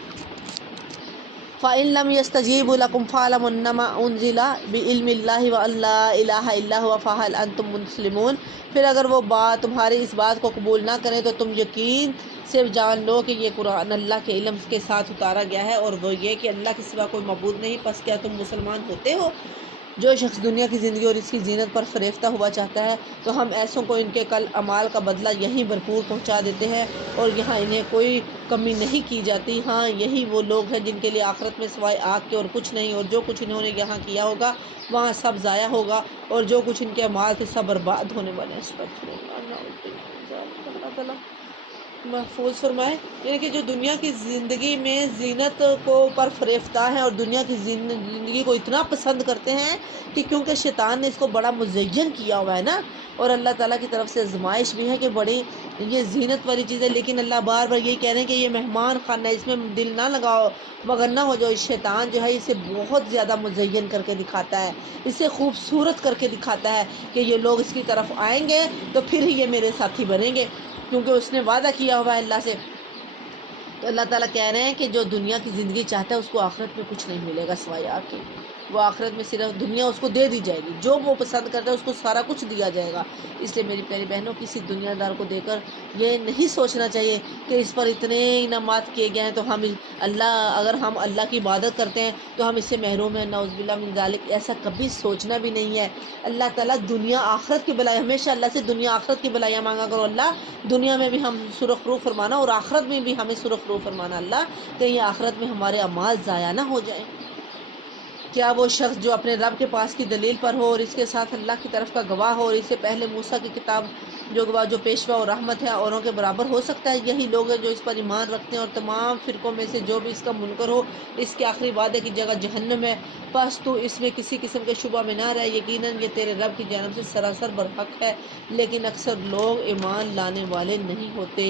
فَإِن لَّمْ يَسْتَجِيبُوا لَكُمْ فَاعْلَمُوا أَنَّمَا أُنزِلَ بِعِلْمِ اللَّهِ وَأَن لَّا إِلَٰهَ إِلَّا هُوَ فَهَلْ أَنتُم مُّسْلِمُونَ، پھر اگر وہ تمہاری اس بات کو قبول نہ کریں تو تم یقین سے جان لو کہ یہ قرآن اللہ کے علم کے ساتھ اتارا گیا ہے، اور وہ یہ کہ اللہ کے سوا کوئی معبود نہیں، پس کیا تم مسلمان ہوتے ہو؟ جو شخص دنیا کی زندگی اور اس کی زینت پر فریفتہ ہوا چاہتا ہے تو ہم ایسوں کو ان کے کل اعمال کا بدلہ یہیں بھرپور پہنچا دیتے ہیں اور یہاں انہیں کوئی کمی نہیں کی جاتی۔ ہاں یہی وہ لوگ ہیں جن کے لیے آخرت میں سوائے آگ کے اور کچھ نہیں، اور جو کچھ انہوں نے یہاں کیا ہوگا وہاں سب ضائع ہوگا، اور جو کچھ ان کے اعمال تھے سب برباد ہونے والے ہیں۔ اللہ تعالیٰ محفوظ فرمائے، یعنی کہ جو دنیا کی زندگی میں زینت کو پر فریفتہ ہیں اور دنیا کی زندگی کو اتنا پسند کرتے ہیں کہ کیونکہ شیطان نے اس کو بڑا مزین کیا ہوا ہے نا، اور اللہ تعالیٰ کی طرف سے آزمائش بھی ہے کہ بڑی یہ زینت والی چیز ہے، لیکن اللہ بار بار یہی کہہ رہے ہیں کہ یہ مہمان خانہ ہے، اس میں دل نہ لگاؤ، مگر نہ ہو جو شیطان جو ہے اسے بہت زیادہ مزین کر کے دکھاتا ہے، اسے خوبصورت کر کے دکھاتا ہے کہ یہ لوگ اس کی طرف آئیں گے تو پھر ہی یہ میرے ساتھی بنیں گے، کیونکہ اس نے وعدہ کیا ہوا ہے اللہ سے۔ تو اللہ تعالیٰ کہہ رہے ہیں کہ جو دنیا کی زندگی چاہتا ہے اس کو آخرت میں کچھ نہیں ملے گا سوائے آگ کے۔ وہ آخرت میں صرف دنیا اس کو دے دی جائے گی، جو وہ پسند کرتا ہے اس کو سارا کچھ دیا جائے گا۔ اس لیے میری پیاری بہنوں، کسی دنیا دار کو دے کر یہ نہیں سوچنا چاہیے کہ اس پر اتنے انعامات کیے گئے ہیں تو ہم اگر ہم اللہ کی عبادت کرتے ہیں تو ہم اس سے محروم ہیں، نعوذ باللہ من ذالک، ایسا کبھی سوچنا بھی نہیں ہے۔ اللہ تعالیٰ دنیا آخرت کی بلائی، ہمیشہ اللہ سے دنیا آخرت کی بلائیاں مانگا کرو، اللہ دنیا میں بھی ہم سرخرو فرمانا اور آخرت میں بھی ہمیں سرخرو فرمانا، اللہ کہیں آخرت میں ہمارے اعمال ضائع نہ ہو جائیں۔ کیا وہ شخص جو اپنے رب کے پاس کی دلیل پر ہو اور اس کے ساتھ اللہ کی طرف کا گواہ ہو اور اس سے پہلے موسیٰ کی کتاب جو گواہ جو پیشوا اور رحمت ہے اوروں کے برابر ہو سکتا ہے؟ یہی لوگ ہیں جو اس پر ایمان رکھتے ہیں، اور تمام فرقوں میں سے جو بھی اس کا منکر ہو اس کے آخری وعدے کی جگہ جہنم ہے، پس تو اس میں کسی قسم کے شبہ میں نہ رہے، یقیناً یہ تیرے رب کی جانب سے سراسر برحق ہے، لیکن اکثر لوگ ایمان لانے والے نہیں ہوتے۔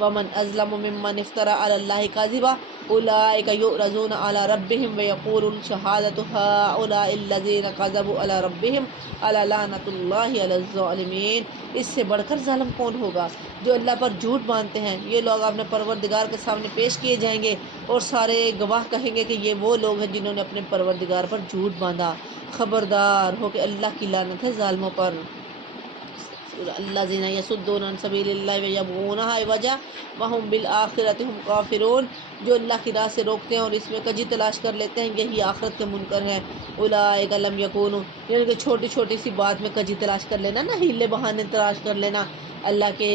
وَمَنْ أَظْلَمُ مِمَّنِ افْتَرَىٰ عَلَى اللَّهِ كَذِبًا أُولَٰئِكَ يُعْرَضُونَ عَلَىٰ رَبِّهِمْ وَيَقُولُ الشَّهَادَةُ هَٰؤُلَاءِ الَّذِينَ كَذَبُوا عَلَىٰ رَبِّهِمْ أَلَا لَعْنَةُ اللَّهِ عَلَى الظَّالِمِينَ۔ اس سے بڑھ کر ظالم کون ہوگا؟ جو اللہ پر جھوٹ باندھتے ہیں، یہ لوگ اپنے پروردگار کے سامنے پیش کیے جائیں گے اور سارے گواہ کہیں گے کہ یہ وہ لوگ ہیں جنہوں نے اپنے پروردگار پر جھوٹ باندھا۔ خبردار ہو کہ اللہ کی لعنت ہے ظالموں پر۔ الذین یصدون عن سبیل اللہ ویبغونہا عوجا وہم بالآخرۃ ہم کافرون۔ جو اللہ کی راہ سے روکتے ہیں اور اس میں کجی تلاش کر لیتے ہیں، یہی آخرت کے منکر ہیں۔ اولئک لم یکونوا، یعنی کہ چھوٹی چھوٹی سی بات میں کجی تلاش کر لینا، نہ ہیلے بہانے تلاش کر لینا اللہ کے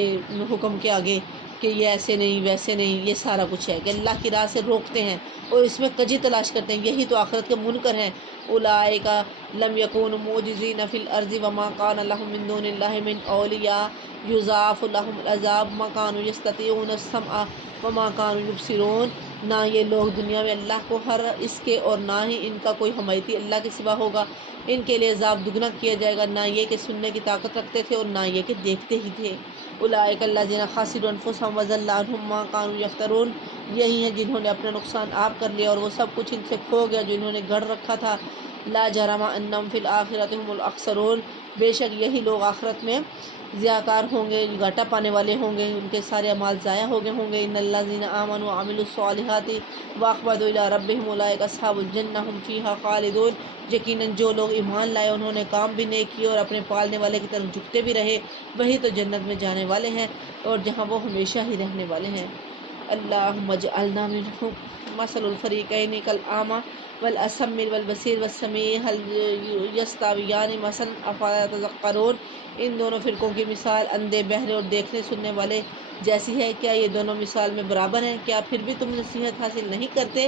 حکم کے آگے کہ یہ ایسے نہیں ویسے نہیں، یہ سارا کچھ ہے کہ اللہ کی راہ سے روکتے ہیں اور اس میں کجی تلاش کرتے ہیں، یہی تو آخرت کے منکر ہیں۔ اولئک لم یکونوا معجزین فی الارض وما کان لهم من دون اللہ من اولیاء یضاعف لهم العذاب ما كانوا یستطیعون السمع وما كانوا یبصرون۔ نہ یہ لوگ دنیا میں اللہ کو ہر اس کے اور نہ ہی ان کا کوئی حمایتی اللہ کے سوا ہوگا، ان کے لیے عذاب دگنا کیا جائے گا، نہ یہ کہ سننے کی طاقت رکھتے تھے اور نہ یہ کہ دیکھتے ہی تھے۔ اولئک الذین خسروا انفسهم وضل عنهم ما كانوا یفترون۔ یہی ہیں جنہوں نے اپنا نقصان آپ کر لیا اور وہ سب کچھ ان سے کھو گیا جو انہوں نے گڑھ رکھا تھا۔ لا جرم انہم فی الآخرۃ هم الاخسرون۔ بے شک یہی لوگ آخرت میں ضیاء کار ہوں گے، گھاٹا پانے والے ہوں گے، ان کے سارے اعمال ضائع ہو گئے ہوں گے۔ ان الذین آمنوا وعملوا الصالحات واخبتوا الی ربہم اولئک اصحاب الجنہ ھم فیہا خالدون۔ یقیناً جو لوگ ایمان لائے، انہوں نے کام بھی نیک کیے اور اپنے پالنے والے کی طرف جھکتے بھی رہے، وہی تو جنت میں جانے والے ہیں اور جہاں وہ ہمیشہ ہی رہنے والے ہیں۔ اللہم اجعلنا منہم۔ مثل الفریقین کالاعمی والاصم والبصیر والسمیع هل یستویان مثلا افلا تذکرون۔ ان دونوں فرقوں کی مثال اندھے، بہرے اور دیکھنے سننے والے جیسی ہے، کیا یہ دونوں مثال میں برابر ہیں؟ کیا پھر بھی تم نصیحت حاصل نہیں کرتے؟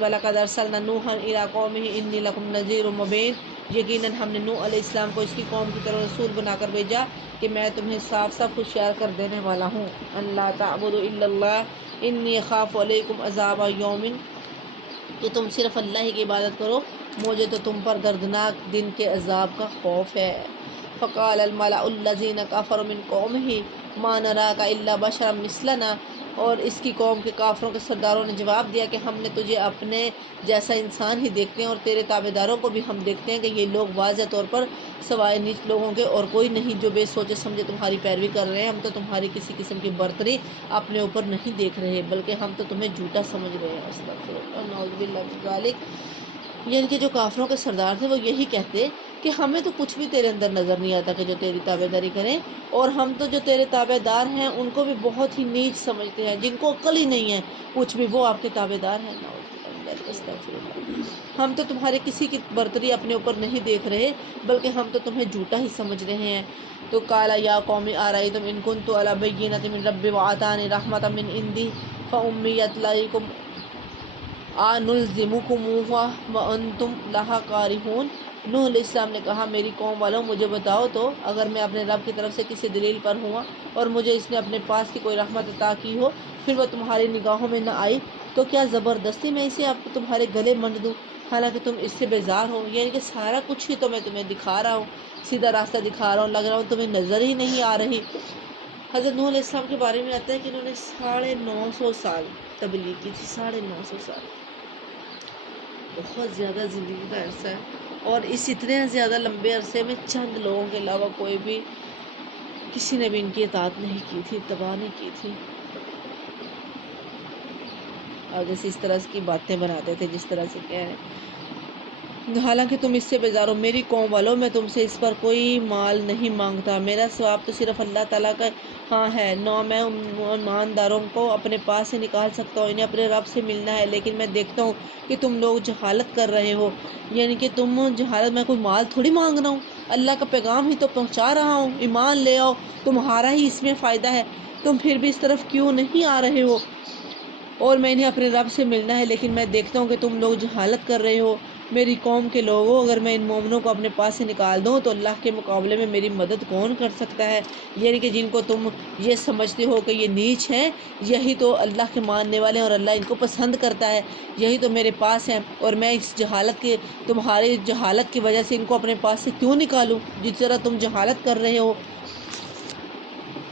وَلَقَدْ أَرْسَلْنَا نُوحًا إِلَىٰ قَوْمِهِ إِنِّي لَكُمْ نَذِيرٌ مُّبِينٌ۔ یقیناً ہم نے نوح علیہ السلام کو اس کی قوم کی طرف رسول بنا کر بھیجا کہ میں تمہیں صاف صاف ہوشیار کر دینے والا ہوں۔ اللہ تعبدوا الا اللہ انی اخاف علیکم عذاب یوم، کہ تم صرف اللہ ہی کی عبادت کرو، مجھے تو تم پر دردناک دن کے عذاب کا خوف ہے۔ فقال الملأ الذین کفروا من قومہ ما نراک الا بشرا مثلنا۔ اور اس کی قوم کے کافروں کے سرداروں نے جواب دیا کہ ہم نے تجھے اپنے جیسا انسان ہی دیکھتے ہیں اور تیرے تابع داروں کو بھی ہم دیکھتے ہیں کہ یہ لوگ واضح طور پر سوائے نیچ لوگوں کے اور کوئی نہیں جو بے سوچے سمجھے تمہاری پیروی کر رہے ہیں۔ ہم تو تمہاری کسی قسم کی برتری اپنے اوپر نہیں دیکھ رہے بلکہ ہم تو تمہیں جھوٹا سمجھ رہے ہیں۔ استغفر اللہ، نعوذ باللہ من ذالک۔ یعنی کہ جو کافروں کے سردار تھے وہ یہی کہتے کہ ہمیں تو کچھ بھی تیرے اندر نظر نہیں آتا کہ جو تیری تابع داری کریں، اور ہم تو جو تیرے تابع دار ہیں ان کو بھی بہت ہی نیچ سمجھتے ہیں، جن کو عقل ہی نہیں ہے کچھ بھی، وہ آپ کے تابع دار ہیں۔ استغفر اللہ۔ ہم تو تمہارے کسی کی برتری اپنے اوپر نہیں دیکھ رہے بلکہ ہم تو تمہیں جھوٹا ہی سمجھ رہے ہیں۔ تو قال یا قوم ارأیتم ان کنت علی بینۃ من ربی وآتانی رحمۃ من عندی فعمیت علیکم انلزمکموہا وانتم لہا کارہون۔ نوح علیہ السلام نے کہا میری قوم والوں مجھے بتاؤ تو، اگر میں اپنے رب کی طرف سے کسی دلیل پر ہوا اور مجھے اس نے اپنے پاس کی کوئی رحمت عطا کی ہو پھر وہ تمہاری نگاہوں میں نہ آئی تو کیا زبردستی میں اسے اب تمہارے گلے منڈ دوں حالانکہ تم اس سے بیزار ہو؟ یعنی کہ سارا کچھ ہی تو میں تمہیں دکھا رہا ہوں، سیدھا راستہ دکھا رہا ہوں، لگ رہا ہوں تمہیں نظر ہی نہیں آ رہی۔ حضرت نوح علیہ السلام کے بارے میں آتا ہے کہ انہوں نے 950 سال تبلیغ کی تھی، 950 سال، بہت زیادہ زندگی کا عرصہ ہے، اور اس اتنے زیادہ لمبے عرصے میں چند لوگوں کے علاوہ کوئی بھی کسی نے بھی ان کی اطاعت نہیں کی تھی، اتباع نہیں کی تھی۔ آگے سے اس طرح کی باتیں بناتے تھے جس طرح سے کہہ رہے ہیں۔ حالانکہ تم اس سے بیزار ہو۔ میری قوم والوں، میں تم سے اس پر کوئی مال نہیں مانگتا، میرا ثواب تو صرف اللہ تعالیٰ کا ہاں ہے۔ نہ میں ایمانداروں کو اپنے پاس سے نکال سکتا ہوں، انہیں اپنے رب سے ملنا ہے، لیکن میں دیکھتا ہوں کہ تم لوگ جہالت کر رہے ہو۔ یعنی کہ تم جہالت، میں کوئی مال تھوڑی مانگ رہا ہوں، اللہ کا پیغام ہی تو پہنچا رہا ہوں، ایمان لے آؤ، تمہارا ہی اس میں فائدہ ہے، تم پھر بھی اس طرف کیوں نہیں آ رہے ہو؟ اور میں انہیں اپنے رب سے ملنا ہے، لیکن میں دیکھتا ہوں کہ تم لوگ جہالت کر رہے ہو۔ میری قوم کے لوگوں، اگر میں ان مومنوں کو اپنے پاس سے نکال دوں تو اللہ کے مقابلے میں میری مدد کون کر سکتا ہے؟ یعنی کہ جن کو تم یہ سمجھتے ہو کہ یہ نیچ ہیں، یہی تو اللہ کے ماننے والے ہیں اور اللہ ان کو پسند کرتا ہے، یہی تو میرے پاس ہیں، اور میں اس جہالت کے، تمہاری جہالت کی وجہ سے ان کو اپنے پاس سے کیوں نکالوں؟ جس طرح تم جہالت کر رہے ہو،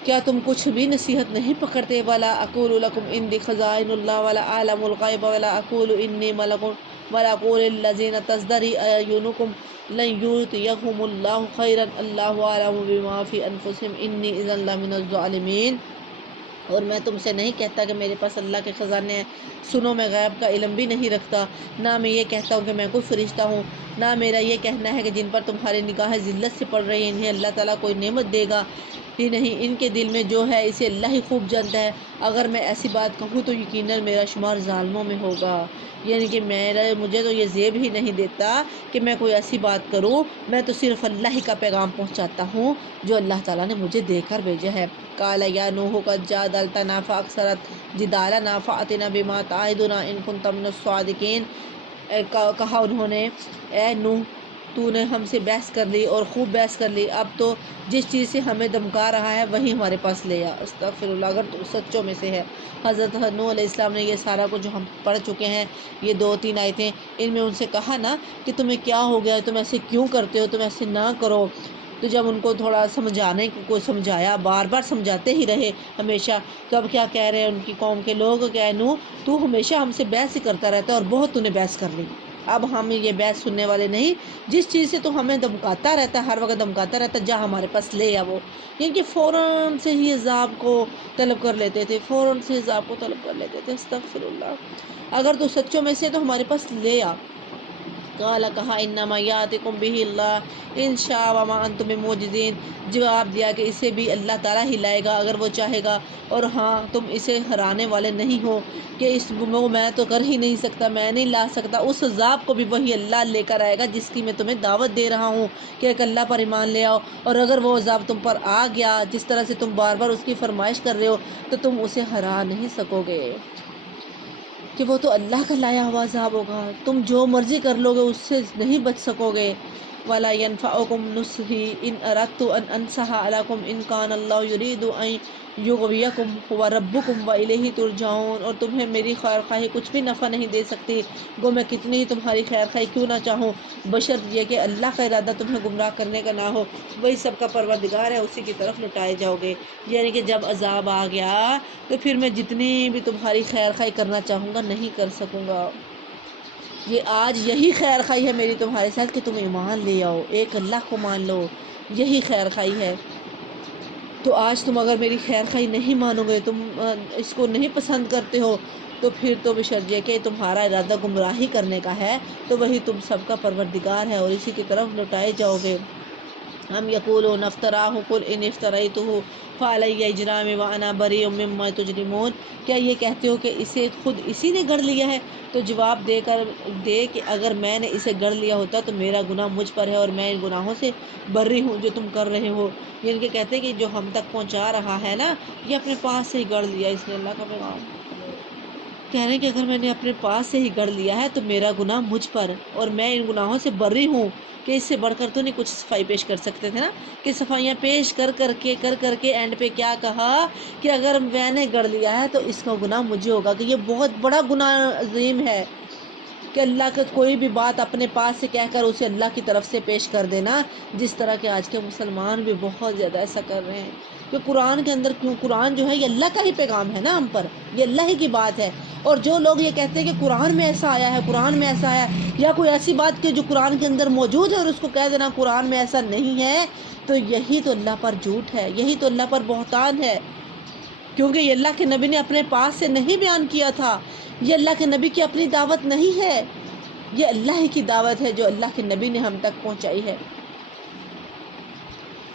کیا تم کچھ بھی نصیحت نہیں پکڑتے؟ وَلَا أَقُولُ لَكُمْ عِنْدِي خَزَائِنُ اللَّهِ وَلَا أَعْلَمُ الْغَيْبَ وَلَا أَقُولُ إِنِّي مَلَكٌ وَلَا أَقُولُ لِلَّذِينَ تَزْدَرِي أَعْيُنُكُمْ لَنْ يُؤْتِيَهُمُ اللَّهُ خَيْرًا اللَّهُ أَعْلَمُ بِمَا فِي أَنفُسِهِمْ إِنِّي إِذًا لَمِنَ الظَّالِمِينَ۔ اور میں تم سے نہیں کہتا کہ میرے پاس اللہ کے خزانے ہیں، سنو، میں غیب کا علم بھی نہیں رکھتا، نہ میں یہ کہتا ہوں کہ میں کوئی فرشتہ ہوں، نہ میرا یہ کہنا ہے کہ جن پر تمہاری نگاہیں ذلت سے پڑ رہی ہیں انہیں اللہ تعالیٰ کوئی نعمت دے گا ہی نہیں، ان کے دل میں جو ہے اسے اللہ ہی خوب جانتا ہے، اگر میں ایسی بات کہوں تو یقیناً میرا شمار ظالموں میں ہوگا۔ یعنی کہ مجھے تو یہ زیب ہی نہیں دیتا کہ میں کوئی ایسی بات کروں، میں تو صرف اللہ ہی کا پیغام پہنچاتا ہوں جو اللہ تعالیٰ نے مجھے دے کر بھیجا ہے۔ قال یا نوح قد جادلتنا فاکثرت جدالنا فأتنا بما تعدنا ان كنت من الصادقین۔ کہا انہوں نے، اے نوح، تو نے ہم سے بحث کر لی اور خوب بحث کر لی، اب تو جس چیز سے ہمیں دمکا رہا ہے وہی ہمارے پاس لے آ، استغفر اللہ، اگر تو سچوں میں سے ہے۔ حضرت نوح علیہ السلام نے یہ سارا کچھ جو ہم پڑھ چکے ہیں، یہ 2-3 آیتیں، ان میں ان سے کہا نا کہ تمہیں کیا ہو گیا، تم ایسے کیوں کرتے ہو، تم ایسے نہ کرو۔ تو جب ان کو تھوڑا سمجھانے کو سمجھایا، بار بار سمجھاتے ہی رہے ہمیشہ، تو اب کیا کہہ رہے ہیں ان کی قوم کے لوگ کہ اے نوح، تو ہمیشہ ہم سے بحث ہی کرتا رہتا ہے اور بہت تو نے بحث کر لی، اب ہم یہ بحث سننے والے نہیں، جس چیز سے تو ہمیں دمکاتا رہتا ہے، ہر وقت دمکاتا رہتا ہے، جا ہمارے پاس لے آ وہ۔ یعنی کہ فوراً سے ہی عذاب کو طلب کر لیتے تھے، فوراً سے عذاب کو طلب کر لیتے تھے، استغفر اللہ، اگر تو سچوں میں سے تو ہمارے پاس لے آ۔ قال کہا انما یاتکم بہ اللہ ان شاء وما انتم بمعجزین، جواب دیا کہ اسے بھی اللہ تعالیٰ ہی لائے گا اگر وہ چاہے گا، اور ہاں تم اسے ہرانے والے نہیں ہو کہ اس کو میں تو کر ہی نہیں سکتا، میں نہیں لا سکتا، اس عذاب کو بھی وہی اللہ لے کر آئے گا جس کی میں تمہیں دعوت دے رہا ہوں کہ ایک اللہ پر ایمان لے آؤ، اور اگر وہ عذاب تم پر آ گیا جس طرح سے تم بار بار اس کی فرمائش کر رہے ہو تو تم اسے ہرا نہیں سکو گے، کہ وہ تو اللہ کا لایا ہوا عذاب ہوگا، تم جو مرضی کر لو گے اس سے نہیں بچ سکو گے۔ وَلَا يَنْفَعُكُمْ نُصْحِي إِنْ أَرَدْتُ أَنْ أَنْصَحَ لَكُمْ إِنْ كَانَ اللَّهُ يُرِيدُ أَنْ يُغْوِيَكُمْ هُوَ رَبُّكُمْ وَإِلَيْهِ تُرْجَعُونَ، اور تمہیں میری خیر خواہی کچھ بھی نفع نہیں دے سکتی، گو میں کتنی ہی تمہاری خیر خواہی کیوں نہ چاہوں، بشرط یہ کہ اللہ کا ارادہ تمہیں گمراہ کرنے کا نہ ہو، وہی سب کا پروردگار ہے، اسی کی طرف لٹائے جاؤ گے۔ یعنی کہ جب عذاب آ گیا تو پھر میں جتنی بھی تمہاری خیر خواہی کرنا چاہوں گا نہیں کر سکوں گا۔ یہ آج یہی خیر خواہی ہے میری تمہارے ساتھ کہ تم ایمان لے آؤ، ایک اللہ کو مان لو، یہی خیر خواہی ہے۔ تو آج تم اگر میری خیر خواہی نہیں مانو گے، تم اس کو نہیں پسند کرتے ہو، تو پھر تو بشرط یہ کہ تمہارا ارادہ گمراہی کرنے کا ہے تو وہی تم سب کا پروردگار ہے اور اسی کی طرف لوٹائے جاؤ گے۔ ہم یقولون افتراہ قل ان افتریتہ فعلی اجرامی وانا بریء مما تجرمون، کیا یہ کہتے ہو کہ اسے خود اسی نے گڑھ لیا ہے؟ تو جواب دے کہ اگر میں نے اسے گڑھ لیا ہوتا تو میرا گناہ مجھ پر ہے اور میں ان گناہوں سے بری ہوں جو تم کر رہے ہو۔ یعنی کہ کہتے ہیں کہ جو ہم تک پہنچا رہا ہے نا، یہ اپنے پاس سے ہی گڑھ لیا اس نے اللہ کا پیغام، کہہ رہے ہیں کہ اگر میں نے اپنے پاس سے ہی گڑھ لیا ہے تو میرا گناہ مجھ پر اور میں ان گناہوں سے بری ہوں، کہ اس سے بڑھ کر تو نہیں کچھ صفائی پیش کر سکتے تھے نا، کہ صفائیاں پیش کر کر کے اینڈ پہ کیا کہا کہ اگر میں نے گڑھ لیا ہے تو اس کا گناہ مجھے ہوگا، کہ یہ بہت بڑا گناہ عظیم ہے کہ اللہ کا کوئی بھی بات اپنے پاس سے کہہ کر اسے اللہ کی طرف سے پیش کر دینا، جس طرح کہ آج کے مسلمان بھی بہت زیادہ ایسا کر رہے ہیں کہ قرآن کے اندر، کیوں قرآن جو ہے یہ اللہ کا ہی پیغام ہے نا ہم پر، یہ اللہ ہی کی بات ہے، اور جو لوگ یہ کہتے ہیں کہ قرآن میں ایسا آیا ہے، قرآن میں ایسا ہے، یا کوئی ایسی بات کہ جو قرآن کے اندر موجود ہے اور اس کو کہہ دینا قرآن میں ایسا نہیں ہے، تو یہی تو اللہ پر جھوٹ ہے، یہی تو اللہ پر بہتان ہے، کیونکہ یہ اللہ کے نبی نے اپنے پاس سے نہیں بیان کیا تھا، یہ اللہ کے نبی کی اپنی دعوت نہیں ہے، یہ اللہ ہی کی دعوت ہے جو اللہ کے نبی نے ہم تک پہنچائی ہے۔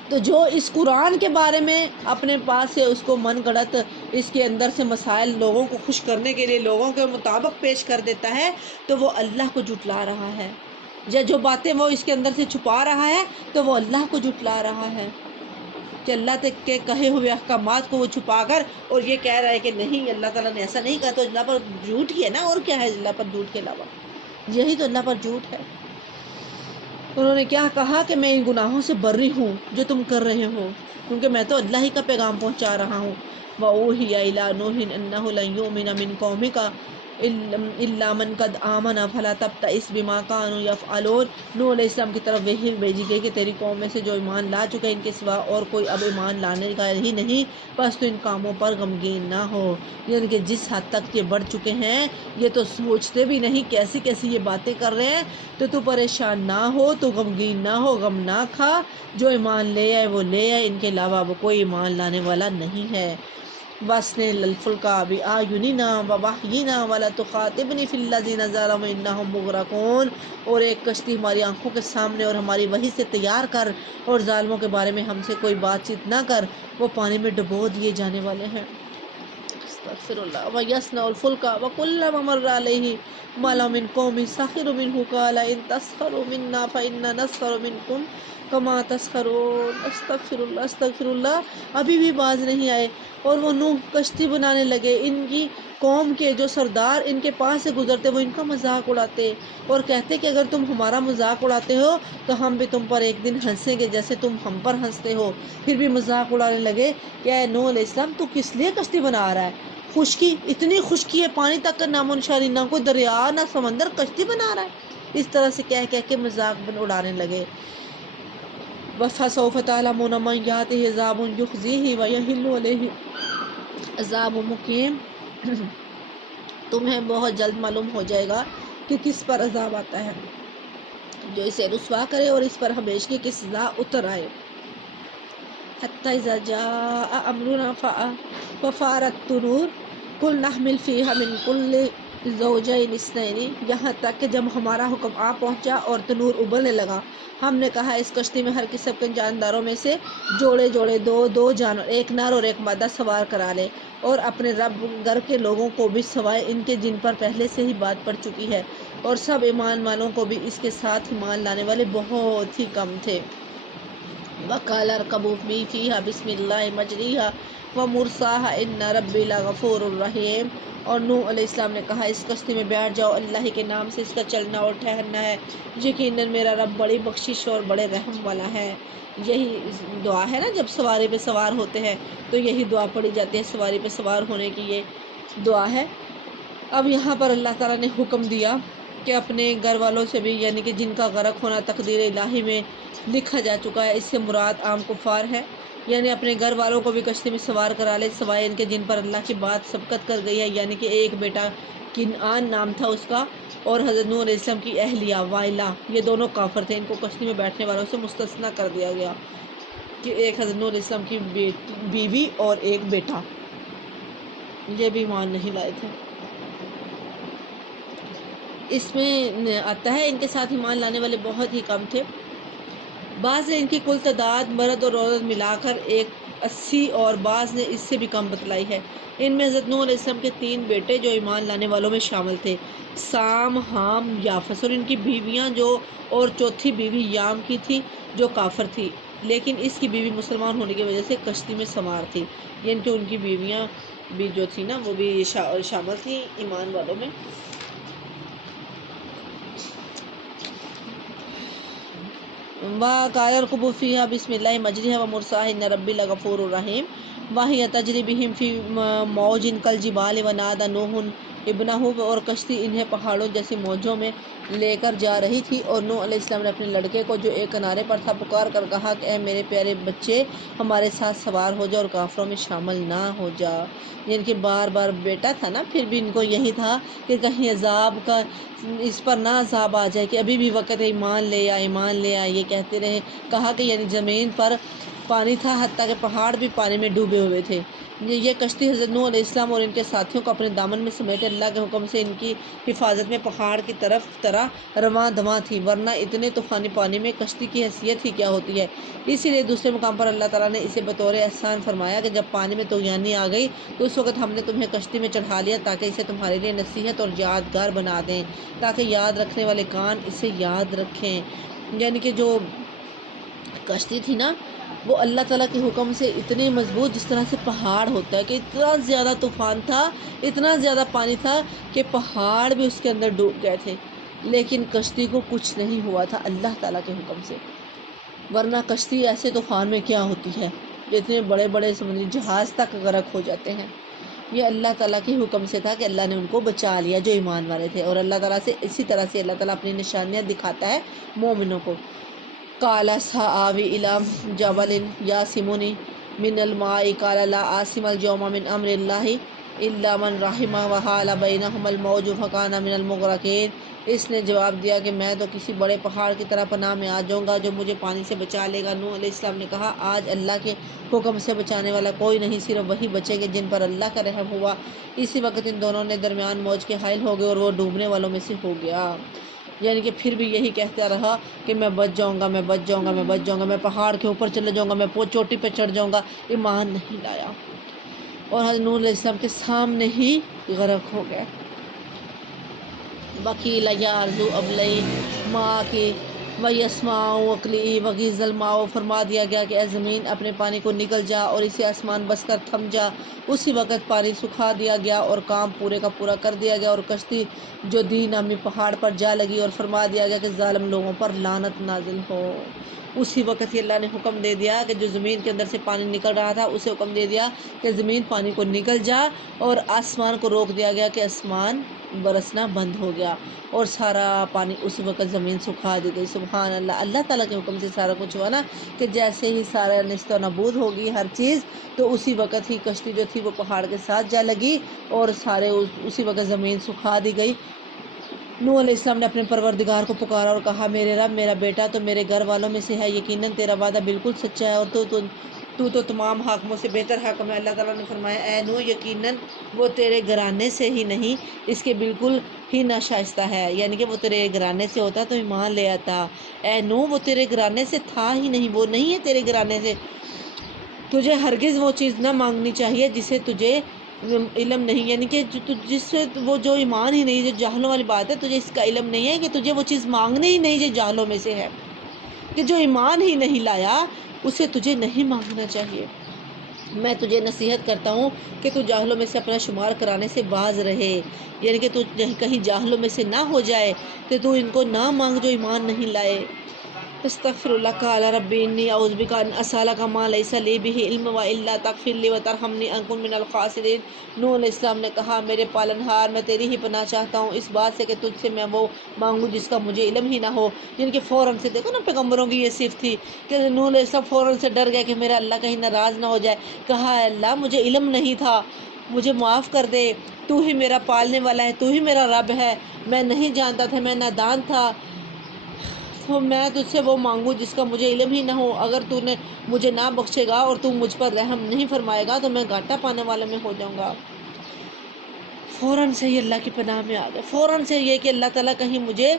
تو جو اس قرآن کے بارے میں اپنے پاس سے اس کو من گڑت اس کے اندر سے مسائل لوگوں کو خوش کرنے کے لیے لوگوں کے مطابق پیش کر دیتا ہے تو وہ اللہ کو جھٹلا رہا ہے، یا جو باتیں وہ اس کے اندر سے چھپا رہا ہے تو وہ اللہ کو جھٹلا رہا ہے، کہ اللہ کے کہے ہوئے احکامات کو وہ چھپا کر اور یہ کہہ رہا ہے کہ نہیں اللہ تعالیٰ نے ایسا نہیں کہا، تو اللہ پر جھوٹ ہی ہے نا، اور کیا ہے اللہ پر جھوٹ کے علاوہ؟ یہی تو اللہ پر جھوٹ ہے۔ انہوں نے کیا کہا کہ میں ان گناہوں سے بری ہوں جو تم کر رہے ہو، کیونکہ میں تو اللہ ہی کا پیغام پہنچا رہا ہوں۔ وَأُوحِيَ إِلَىٰ نُوحٍ أَنَّهُ لَن يُؤْمِنَ مِن قَوْمِكَ إِلَّا مَن قَدْ آمَنَ فَلَا تَبْتَئِسْ بِمَا كَانُوا يَفْعَلُونَ۔ نوح علیہ السلام کی طرف وحی بھیجی گئی کہ تیری قوم میں سے جو ایمان لا چکے ان کے سوا اور کوئی اب ایمان لانے کا ہی نہیں، بس تو ان کاموں پر غمگین نہ ہو، یعنی کہ جس حد تک یہ بڑھ چکے ہیں یہ تو سوچتے بھی نہیں، کیسی کیسی یہ باتیں کر رہے ہیں، تو پریشان نہ ہو، تو غمگین نہ ہو، غم نہ کھا، جو ایمان لے آئے وہ لے آئے، ان کے علاوہ وہ کوئی ایمان لانے والا نہیں ہے۔ وَأَصْلِحْ الْفُلْكَ بِأَعْيُنِنَا وَوَحْيِنَا وَلَا تُخَاطِبْنِي فِي الَّذِينَ ظَلَمُوا إِنَّهُمْ مُغْرَقُونَ۔ اور ایک کشتی ہماری آنکھوں کے سامنے اور ہماری وحی سے تیار کر، اور ظالموں کے بارے میں ہم سے کوئی بات چیت نہ کر، وہ پانی میں ڈبو دیے جانے والے ہیں۔ استغفر اللہ۔ وَيَصْنَعُ الْفُلْكَ وَكُلَّمَا مَرَّ عَلَيْهِ مَلَأٌ مِّن قَوْمِهِ سَخِرُوا مِنْهُ قَالَ إِن تَسْخَرُوا مِنَّا فَإِنَّا نَسْخَرُ مِنكُمْ كَمَا تَسْخَرُونَ۔ استغفر اللہ۔ ابھی بھی باز نہیں آئے، اور وہ نوح کشتی بنانے لگے، ان کی قوم کے جو سردار ان کے پاس سے گزرتے وہ ان کا مذاق اڑاتے اور کہتے کہ اگر تم ہمارا مذاق اڑاتے ہو تو ہم بھی تم پر ایک دن ہنسیں گے جیسے تم ہم پر ہنستے ہو۔ پھر بھی مذاق اڑانے لگے کہ اے نوح علیہ السلام تو کس لیے کشتی بنا رہا ہے؟ خشکی، اتنی خشکی ہے، پانی تک کا نام و نشانی، نہ کوئی دریا نہ سمندر، کشتی بنا رہا ہے۔ اس طرح سے کہہ کہہ کے مذاق اڑانے لگے۔ فَسَوْفَ تَعْلَمُونَ مَن يَأْتِهِ عَذَابٌ يُخْزِيهِ وَيَحِلُّ عَلَيْهِ عَذَابٌ مُقِيمٌ۔ تمہیں بہت جلد معلوم ہو جائے گا کہ کس پر عذاب آتا ہے جو اسے رسوا کرے اور اس پر ہمیشگی کی سزا اتر آئے۔ حَتَّىٰ إِذَا جَاءَ أَمْرُنَا وَفَارَتِ التَّنُورُ قُلْنَا احْمِلْ فِيهَا مِن كُلٍّ زَوْجَيْنِ اثْنَيْنِ۔ یہاں تک کہ جب ہمارا حکم آ پہنچا اور تنور ابلنے لگا، ہم نے کہا اس کشتی میں ہر قسم کے جانداروں میں سے جوڑے جوڑے دو جانور، ایک نر اور ایک مادہ سوار کرا لے، اور اپنے رب گھر کے لوگوں کو بھی سوائے ان کے جن پر پہلے سے ہی بات پڑ چکی ہے، اور سب ایمان والوں کو بھی اس کے ساتھ ایمان لانے والے بہت ہی کم تھے۔ وَقَالَ ارْكَبُوا فِيهَا بِسْمِ اللَّهِ مَجْرَاهَا وَمُرْسَاهَا إِنَّ رَبِّي لَغَفُورٌ رَحِيمٌ۔ اور نوح علیہ السلام نے کہا اس کشتی میں بیٹھ جاؤ، اللہ ہی کے نام سے اس کا چلنا اور ٹھہرنا ہے، یقیناً میرا رب بڑی بخشش اور بڑے رحم والا ہے۔ یہی دعا ہے نا، جب سواری پہ سوار ہوتے ہیں تو یہی دعا پڑھی جاتی ہے، سواری پہ سوار ہونے کی یہ دعا ہے۔ اب یہاں پر اللہ تعالیٰ نے حکم دیا کہ اپنے گھر والوں سے بھی، یعنی کہ جن کا غرق ہونا تقدیر الہی میں لکھا جا چکا ہے، اس سے مراد عام کفار ہے، یعنی اپنے گھر والوں کو بھی کشتی میں سوار کرا لے سوائے ان کے جن پر اللہ کی بات سبقت کر گئی ہے، یعنی کہ ایک بیٹا کنعان نام تھا اس کا، اور حضرت نوح علیہ السلام کی اہلیہ وائلہ، یہ دونوں کافر تھے، ان کو کشتی میں بیٹھنے والوں سے مستثنیٰ کر دیا گیا کہ ایک حضرت نوح علیہ السلام کی بیوی اور ایک بیٹا، یہ بھی ایمان نہیں لائے تھے۔ اس میں آتا ہے ان کے ساتھ ایمان لانے والے بہت ہی کم تھے، بعض نے ان کی کل تعداد مرد اور عورت ملا کر 80 اور بعض نے اس سے بھی کم بتلائی ہے۔ ان میں حضرت نوح علیہ السلام کے 3 بیٹے جو ایمان لانے والوں میں شامل تھے، سام، حام، یافس، اور ان کی بیویاں اور چوتھی بیوی یام کی تھی جو کافر تھی، لیکن اس کی بیوی مسلمان ہونے کی وجہ سے کشتی میں سوار تھی، یعنی کہ ان کی بیویاں بھی جو تھی نا وہ بھی شامل تھی ایمان والوں میں۔ وَقَالَ ارْكُبُوا فِيهَا بِسْمِ اللَّهِ مَجْرَاهَا وَمُرْسَاهَا إِنَّ رَبِّي لَغَفُورٌ رَحِيمٌ وَهِيَ تَجْرِي بِهِمْ فِي مَوْجٍ كَالْجِبَالِ وَنَادَىٰ نُوحٌ ابْنَهُ۔ اور کشتی انہیں پہاڑوں جیسی موجوں میں لے کر جا رہی تھی، اور نوح علیہ السلام نے اپنے لڑکے کو جو ایک کنارے پر تھا پکار کر کہا کہ اے میرے پیارے بچے، ہمارے ساتھ سوار ہو جا اور کافروں میں شامل نہ ہو جا، یعنی کہ بار بار بیٹا تھا نا، پھر بھی ان کو یہی تھا کہ کہیں عذاب کا اس پر نہ عذاب آ جائے، کہ ابھی بھی وقت ہے ایمان لے آ ایمان لے آ، یہ کہتے رہے۔ کہا کہ یعنی زمین پر پانی تھا، حتیٰ کہ پہاڑ بھی پانی میں ڈوبے ہوئے تھے۔ یہ کشتی حضرت نوح علیہ السلام اور ان کے ساتھیوں کو اپنے دامن میں سمیٹے اللہ کے حکم سے ان کی حفاظت میں پہاڑ کی طرح رواں دواں تھی، ورنہ اتنے طوفانی پانی میں کشتی کی حیثیت ہی کیا ہوتی ہے۔ اسی لیے دوسرے مقام پر اللہ تعالیٰ نے اسے بطور احسان فرمایا کہ جب پانی میں طغیانی آ گئی تو اس وقت ہم نے تمہیں کشتی میں چڑھا لیا تاکہ اسے تمہارے لیے نصیحت اور یادگار بنا دیں، تاکہ یاد رکھنے والے کان اسے یاد رکھیں۔ یعنی کہ جو کشتی تھی نا، وہ اللہ تعالیٰ کے حکم سے اتنی مضبوط، جس طرح سے پہاڑ ہوتا ہے، کہ اتنا زیادہ طوفان تھا، اتنا زیادہ پانی تھا کہ پہاڑ بھی اس کے اندر ڈوب گئے تھے، لیکن کشتی کو کچھ نہیں ہوا تھا اللہ تعالیٰ کے حکم سے۔ ورنہ کشتی ایسے طوفان میں کیا ہوتی ہے، اتنے بڑے بڑے سمندری جہاز تک غرق ہو جاتے ہیں۔ یہ اللہ تعالیٰ کے حکم سے تھا کہ اللہ نے ان کو بچا لیا جو ایمان والے تھے، اور اللہ تعالیٰ سے اسی طرح سے اللہ تعالیٰ اپنی نشانیاں دکھاتا ہے مومنوں کو۔ قال سآوی الی جبل یعصمنی من الماء قال لا عاصم اليوم من امر اللہ الا من رحم وحال بینہما الموج فکان من المغرقین۔ اس نے جواب دیا کہ میں تو کسی بڑے پہاڑ کی طرح پناہ میں آ جاؤں گا جو مجھے پانی سے بچا لے گا۔ نوح علیہ السلام نے کہا آج اللہ کے حکم سے بچانے والا کوئی نہیں، صرف وہی بچے گے جن پر اللہ کا رحم ہوا۔ اسی وقت ان دونوں نے درمیان موج کے حائل ہو گئے اور وہ ڈوبنے والوں میں سے ہو گیا۔ یعنی کہ پھر بھی یہی کہتا رہا کہ میں بچ جاؤں گا، میں بچ جاؤں گا، میں بچ جاؤں گا، میں پہاڑ کے اوپر چلے جاؤں گا، میں چوٹی پہ چڑھ جاؤں گا، ایمان نہیں لایا اور حضرت نوح علیہ السلام کے سامنے ہی غرق ہو گیا۔ وقیل یا ارض ابلعی ماءکی ویسمعوا واقلعی وغیض الماء، فرما دیا گیا کہ اے زمین اپنے پانی کو نگل جا اور اسے آسمان بس کر تھم جا۔ اسی وقت پانی سکھا دیا گیا اور کام پورے کا پورا کر دیا گیا، اور کشتی جو دی نامی پہاڑ پر جا لگی، اور فرما دیا گیا کہ ظالم لوگوں پر لعنت نازل ہو۔ اسی وقت ہی اللہ نے حکم دے دیا کہ جو زمین کے اندر سے پانی نکل رہا تھا اسے حکم دے دیا کہ زمین پانی کو نگل جا، اور آسمان کو روک دیا گیا کہ آسمان برسنا بند ہو گیا، اور سارا پانی اس وقت زمین سکھا دی گئی۔ سبحان اللہ، اللہ تعالیٰ کے حکم سے سارا کچھ ہوا نا، کہ جیسے ہی سارا نیست و نابود ہوگی ہر چیز، تو اسی وقت ہی کشتی جو تھی وہ پہاڑ کے ساتھ جا لگی اور سارے اسی وقت زمین سکھا دی گئی۔ نوح علیہ السلام نے اپنے پروردگار کو پکارا اور کہا میرے رب، میرا بیٹا تو میرے گھر والوں میں سے ہے، یقیناً تیرا وعدہ بالکل سچا ہے اور تو تمام حاکموں سے بہتر حاکم ہے۔ اللہ تعالیٰ نے فرمایا اے نوح، یقیناً وہ تیرے گھرانے سے ہی نہیں، اس کے بالکل ہی ناشائستہ ہے، یعنی کہ وہ تیرے گھرانے سے ہوتا تو ایمان لے آتا۔ اے نوح، وہ تیرے گھرانے سے تھا ہی نہیں، وہ نہیں ہے تیرے گھرانے سے۔ تجھے ہرگز وہ چیز نہ مانگنی چاہیے جسے تجھے علم نہیں، یعنی کہ جس سے وہ جو ایمان ہی نہیں، جو جاہلوں والی بات ہے، تجھے اس کا علم نہیں ہے کہ تجھے وہ چیز مانگنی ہی نہیں جو جاہلوں میں سے ہے، کہ جو ایمان ہی نہیں لایا اسے تجھے نہیں مانگنا چاہیے۔ میں تجھے نصیحت کرتا ہوں کہ تو جاہلوں میں سے اپنا شمار کرانے سے باز رہے، یعنی کہ تو کہیں جاہلوں میں سے نہ ہو جائے کہ تو ان کو نہ مانگ جو ایمان نہیں لائے۔ استغفر اللہ قال رب انی اعوذ بک ان اسالک ما لیس لی بہ علم والا تغفر لی وترحمنی اکن من الخاسرین۔ نوح علیہ السلام نے کہا میرے پالنہار، میں تیری ہی پناہ چاہتا ہوں اس بات سے کہ تجھ سے میں وہ مانگوں جس کا مجھے علم ہی نہ ہو۔ یعنی کہ فوراً سے دیکھو نا پیغمبروں کی یہ صفت تھی کہ نوح علیہ السلام فوراً سے ڈر گئے کہ میرا اللہ کہیں ناراض نہ ہو جائے۔ کہا اے اللہ، مجھے علم نہیں تھا، مجھے معاف کر دے، تو ہی میرا پالنے والا ہے، تو ہی میرا رب ہے، میں نہیں جانتا تھا، میں نادان تھا، تو میں تجھ سے وہ مانگوں جس کا مجھے علم ہی نہ ہو۔ اگر تو نے مجھے نہ بخشے گا اور تو مجھ پر رحم نہیں فرمائے گا تو میں گھاٹا پانے والوں میں ہو جاؤں گا۔ فوراً سے ہی اللہ کی پناہ میں آ گئے، فوراً سے یہ کہ اللہ تعالیٰ کہیں مجھے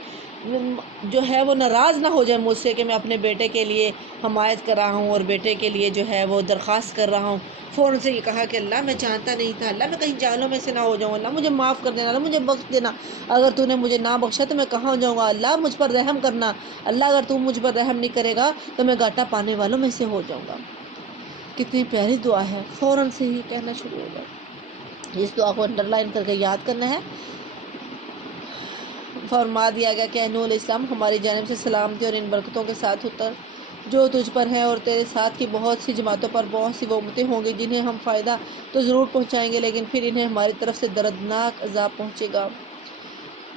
جو ہے وہ ناراض نہ ہو جائے مجھ سے کہ میں اپنے بیٹے کے لیے حمایت کر رہا ہوں اور بیٹے کے لیے جو ہے وہ درخواست کر رہا ہوں۔ فوراً سے یہ کہا کہ اللہ میں جانتا نہیں تھا، اللہ میں کہیں جاہلوں میں سے نہ ہو جاؤں، اللہ مجھے معاف کر دینا، اللہ مجھے بخش دینا، اگر تو نے مجھے نہ بخشا تو میں کہاں جاؤں گا، اللہ مجھ پر رحم کرنا، اللہ اگر تو مجھ پر رحم نہیں کرے گا تو میں گھاٹا پانے والوں میں سے ہو جاؤں گا۔ کتنی پیاری دعا ہے، فوراً سے ہی کہنا شروع ہو گیا۔ اس دعا کو انڈر لائن کر کے یاد کرنا ہے۔ فرما دیا گیا کہ اے نوح علیہ السلام، ہماری جانب سے سلامتی اور ان برکتوں کے ساتھ اتر جو تجھ پر ہے، اور تیرے ساتھ کی بہت سی جماعتوں پر بہت سی وہ امتیں ہوں گی جنہیں ہم فائدہ تو ضرور پہنچائیں گے، لیکن پھر انہیں ہماری طرف سے دردناک عذاب پہنچے گا۔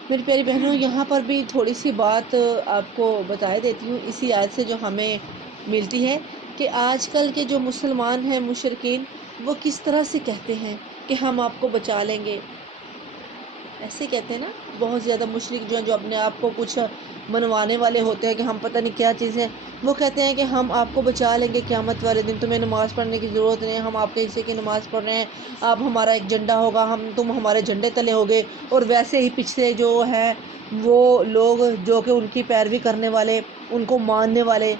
میری پیاری بہنوں، یہاں پر بھی تھوڑی سی بات آپ کو بتا دیتی ہوں اسی آیت سے جو ہمیں ملتی ہے، کہ آج کل کے جو مسلمان ہیں مشرکین، وہ کس طرح سے کہتے ہیں کہ ہم آپ کو بچا لیں گے۔ ایسے کہتے ہیں نا بہت زیادہ مشرک جو اپنے آپ کو کچھ منوانے والے ہوتے ہیں کہ ہم پتہ نہیں کیا چیز ہے، وہ کہتے ہیں کہ ہم آپ کو بچا لیں گے قیامت والے دن، تمہیں نماز پڑھنے کی ضرورت نہیں ہے، ہم آپ کے حصے کی نماز پڑھ رہے ہیں، آپ ہمارا ایک جھنڈا ہوگا، تم ہمارے جھنڈے تلے ہوگے۔ اور ویسے ہی پچھلے جو ہیں وہ لوگ جو کہ ان کی پیروی کرنے والے، ان کو ماننے والے،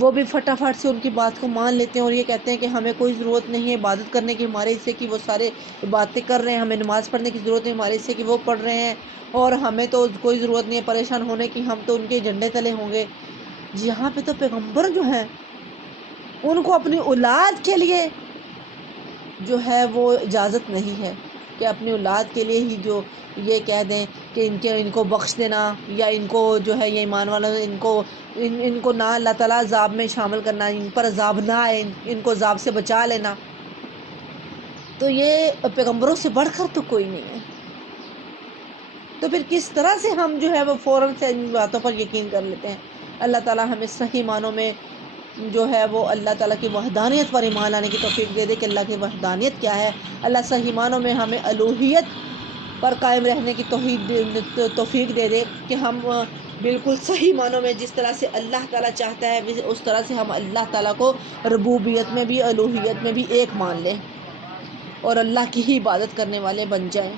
وہ بھی فٹافٹ سے ان کی بات کو مان لیتے ہیں اور یہ کہتے ہیں کہ ہمیں کوئی ضرورت نہیں ہے عبادت کرنے کی، ہمارے حصے کی وہ سارے باتیں کر رہے ہیں، ہمیں نماز پڑھنے کی ضرورت نہیں، ہمارے حصے کی وہ پڑھ رہے ہیں، اور ہمیں تو کوئی ضرورت نہیں ہے پریشان ہونے کی، ہم تو ان کے جھنڈے تلے ہوں گے۔ یہاں پہ تو پیغمبر جو ہیں ان کو اپنی اولاد کے لیے جو ہے وہ اجازت نہیں ہے کہ اپنی اولاد کے لیے ہی جو یہ کہہ دیں کہ ان کو بخش دینا، یا ان کو جو ہے یہ ایمان والوں ان کو نہ اللہ تعالیٰ عذاب میں شامل کرنا، ان پر عذاب نہ آئے، ان کو عذاب سے بچا لینا۔ تو یہ پیغمبروں سے بڑھ کر تو کوئی نہیں ہے، تو پھر کس طرح سے ہم جو ہے وہ فوراً سے ان باتوں پر یقین کر لیتے ہیں۔ اللہ تعالیٰ ہمیں صحیح معنوں میں جو ہے وہ اللہ تعالیٰ کی وحدانیت پر ایمان لانے کی توفیق دے دے کہ اللہ کی وحدانیت کیا ہے، اللہ صحیح معنوں میں ہمیں الوہیت پر قائم رہنے کی توفیق دے دے کہ ہم بالکل صحیح معنوں میں جس طرح سے اللہ تعالیٰ چاہتا ہے اس طرح سے ہم اللہ تعالیٰ کو ربوبیت میں بھی الوہیت میں بھی ایک مان لیں اور اللہ کی ہی عبادت کرنے والے بن جائیں۔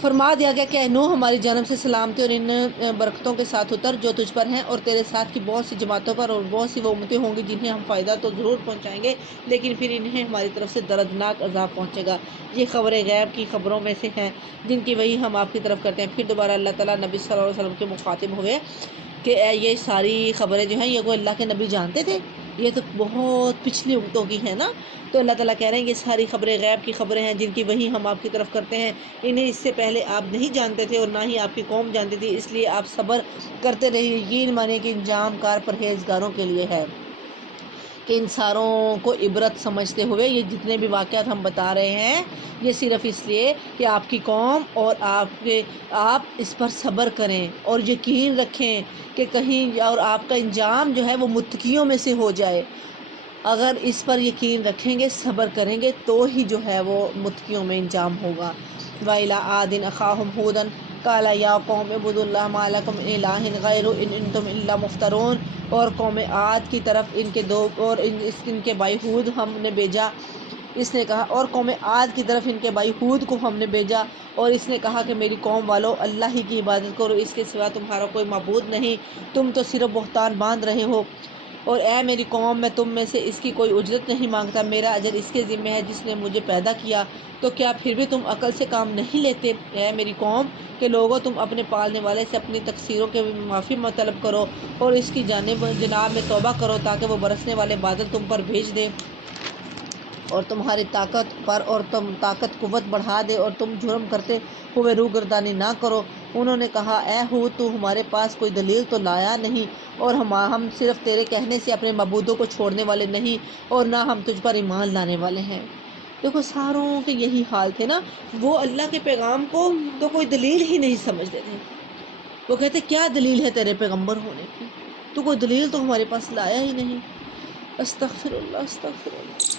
فرما دیا گیا کہ اے نوح ہماری جانب سے سلامتی اور ان برکتوں کے ساتھ اتر جو تجھ پر ہیں اور تیرے ساتھ کی بہت سی جماعتوں پر، اور بہت سی وہ امتیں ہوں گی جنہیں ہم فائدہ تو ضرور پہنچائیں گے لیکن پھر انہیں ہماری طرف سے دردناک عذاب پہنچے گا۔ یہ خبریں غیب کی خبروں میں سے ہیں جن کی وحی ہم آپ کی طرف کرتے ہیں۔ پھر دوبارہ اللہ تعالیٰ نبی صلی اللہ علیہ وسلم کے مخاطب ہوئے کہ یہ ساری خبریں جو ہیں یہ کوئی اللہ کے نبی جانتے تھے؟ یہ تو بہت پچھلی امتوں کی ہیں نا۔ تو اللہ تعالیٰ کہہ رہے ہیں یہ ساری خبریں غیب کی خبریں ہیں جن کی وحی ہم آپ کی طرف کرتے ہیں، انہیں اس سے پہلے آپ نہیں جانتے تھے اور نہ ہی آپ کی قوم جانتی تھی، اس لیے آپ صبر کرتے رہیے، یقین مانے کہ انجام کار پرہیزگاروں کے لیے ہے۔ کہ ان ساروں کو عبرت سمجھتے ہوئے یہ جتنے بھی واقعات ہم بتا رہے ہیں یہ صرف اس لیے کہ آپ کی قوم اور آپ اس پر صبر کریں اور یقین رکھیں کہ کہیں اور آپ کا انجام جو ہے وہ متقیوں میں سے ہو جائے۔ اگر اس پر یقین رکھیں گے، صبر کریں گے تو ہی جو ہے وہ متقیوں میں انجام ہوگا۔ وَإِلَىٰ عَادٍ أَخَاهُمْ هُودًا قَالَ يَا قَوْمِ اعْبُدُوا اللَّهَ مَا لَكُمْ مِنْ إِلَٰهٍ غَيْرُهُ إِنْ أَنْتُمْ إِلَّا مُفْتَرُونَ۔ اور قوم عاد کی طرف ان کے بھائی ہود ہم نے بھیجا، اس نے کہا، اور قوم عاد کی طرف ان کے بھائی ہود کو ہم نے بھیجا اور اس نے کہا کہ میری قوم والو اللہ ہی کی عبادت کرو، اس کے سوا تمہارا کوئی معبود نہیں، تم تو صرف بہتان باندھ رہے ہو، اور اے میری قوم میں تم میں سے اس کی کوئی اجرت نہیں مانگتا، میرا اجر اس کے ذمہ ہے جس نے مجھے پیدا کیا، تو کیا پھر بھی تم عقل سے کام نہیں لیتے؟ اے میری قوم کہ لوگوں تم اپنے پالنے والے سے اپنی تقصیروں کے معافی طلب کرو اور اس کی جناب میں توبہ کرو تاکہ وہ برسنے والے بادل تم پر بھیج دے اور تمہاری طاقت پر اور تم طاقت قوت بڑھا دے اور تم جرم کرتے ہوئے روگردانی نہ کرو۔ انہوں نے کہا اے ہود تو ہمارے پاس کوئی دلیل تو لایا نہیں اور ہم صرف تیرے کہنے سے اپنے معبودوں کو چھوڑنے والے نہیں اور نہ ہم تجھ پر ایمان لانے والے ہیں۔ دیکھو ساروں کے یہی حال تھے نا، وہ اللہ کے پیغام کو تو کوئی دلیل ہی نہیں سمجھتے تھے، وہ کہتے کیا دلیل ہے تیرے پیغمبر ہونے کی، تو کوئی دلیل تو ہمارے پاس لایا ہی نہیں۔ استغفر اللہ استغفر اللہ۔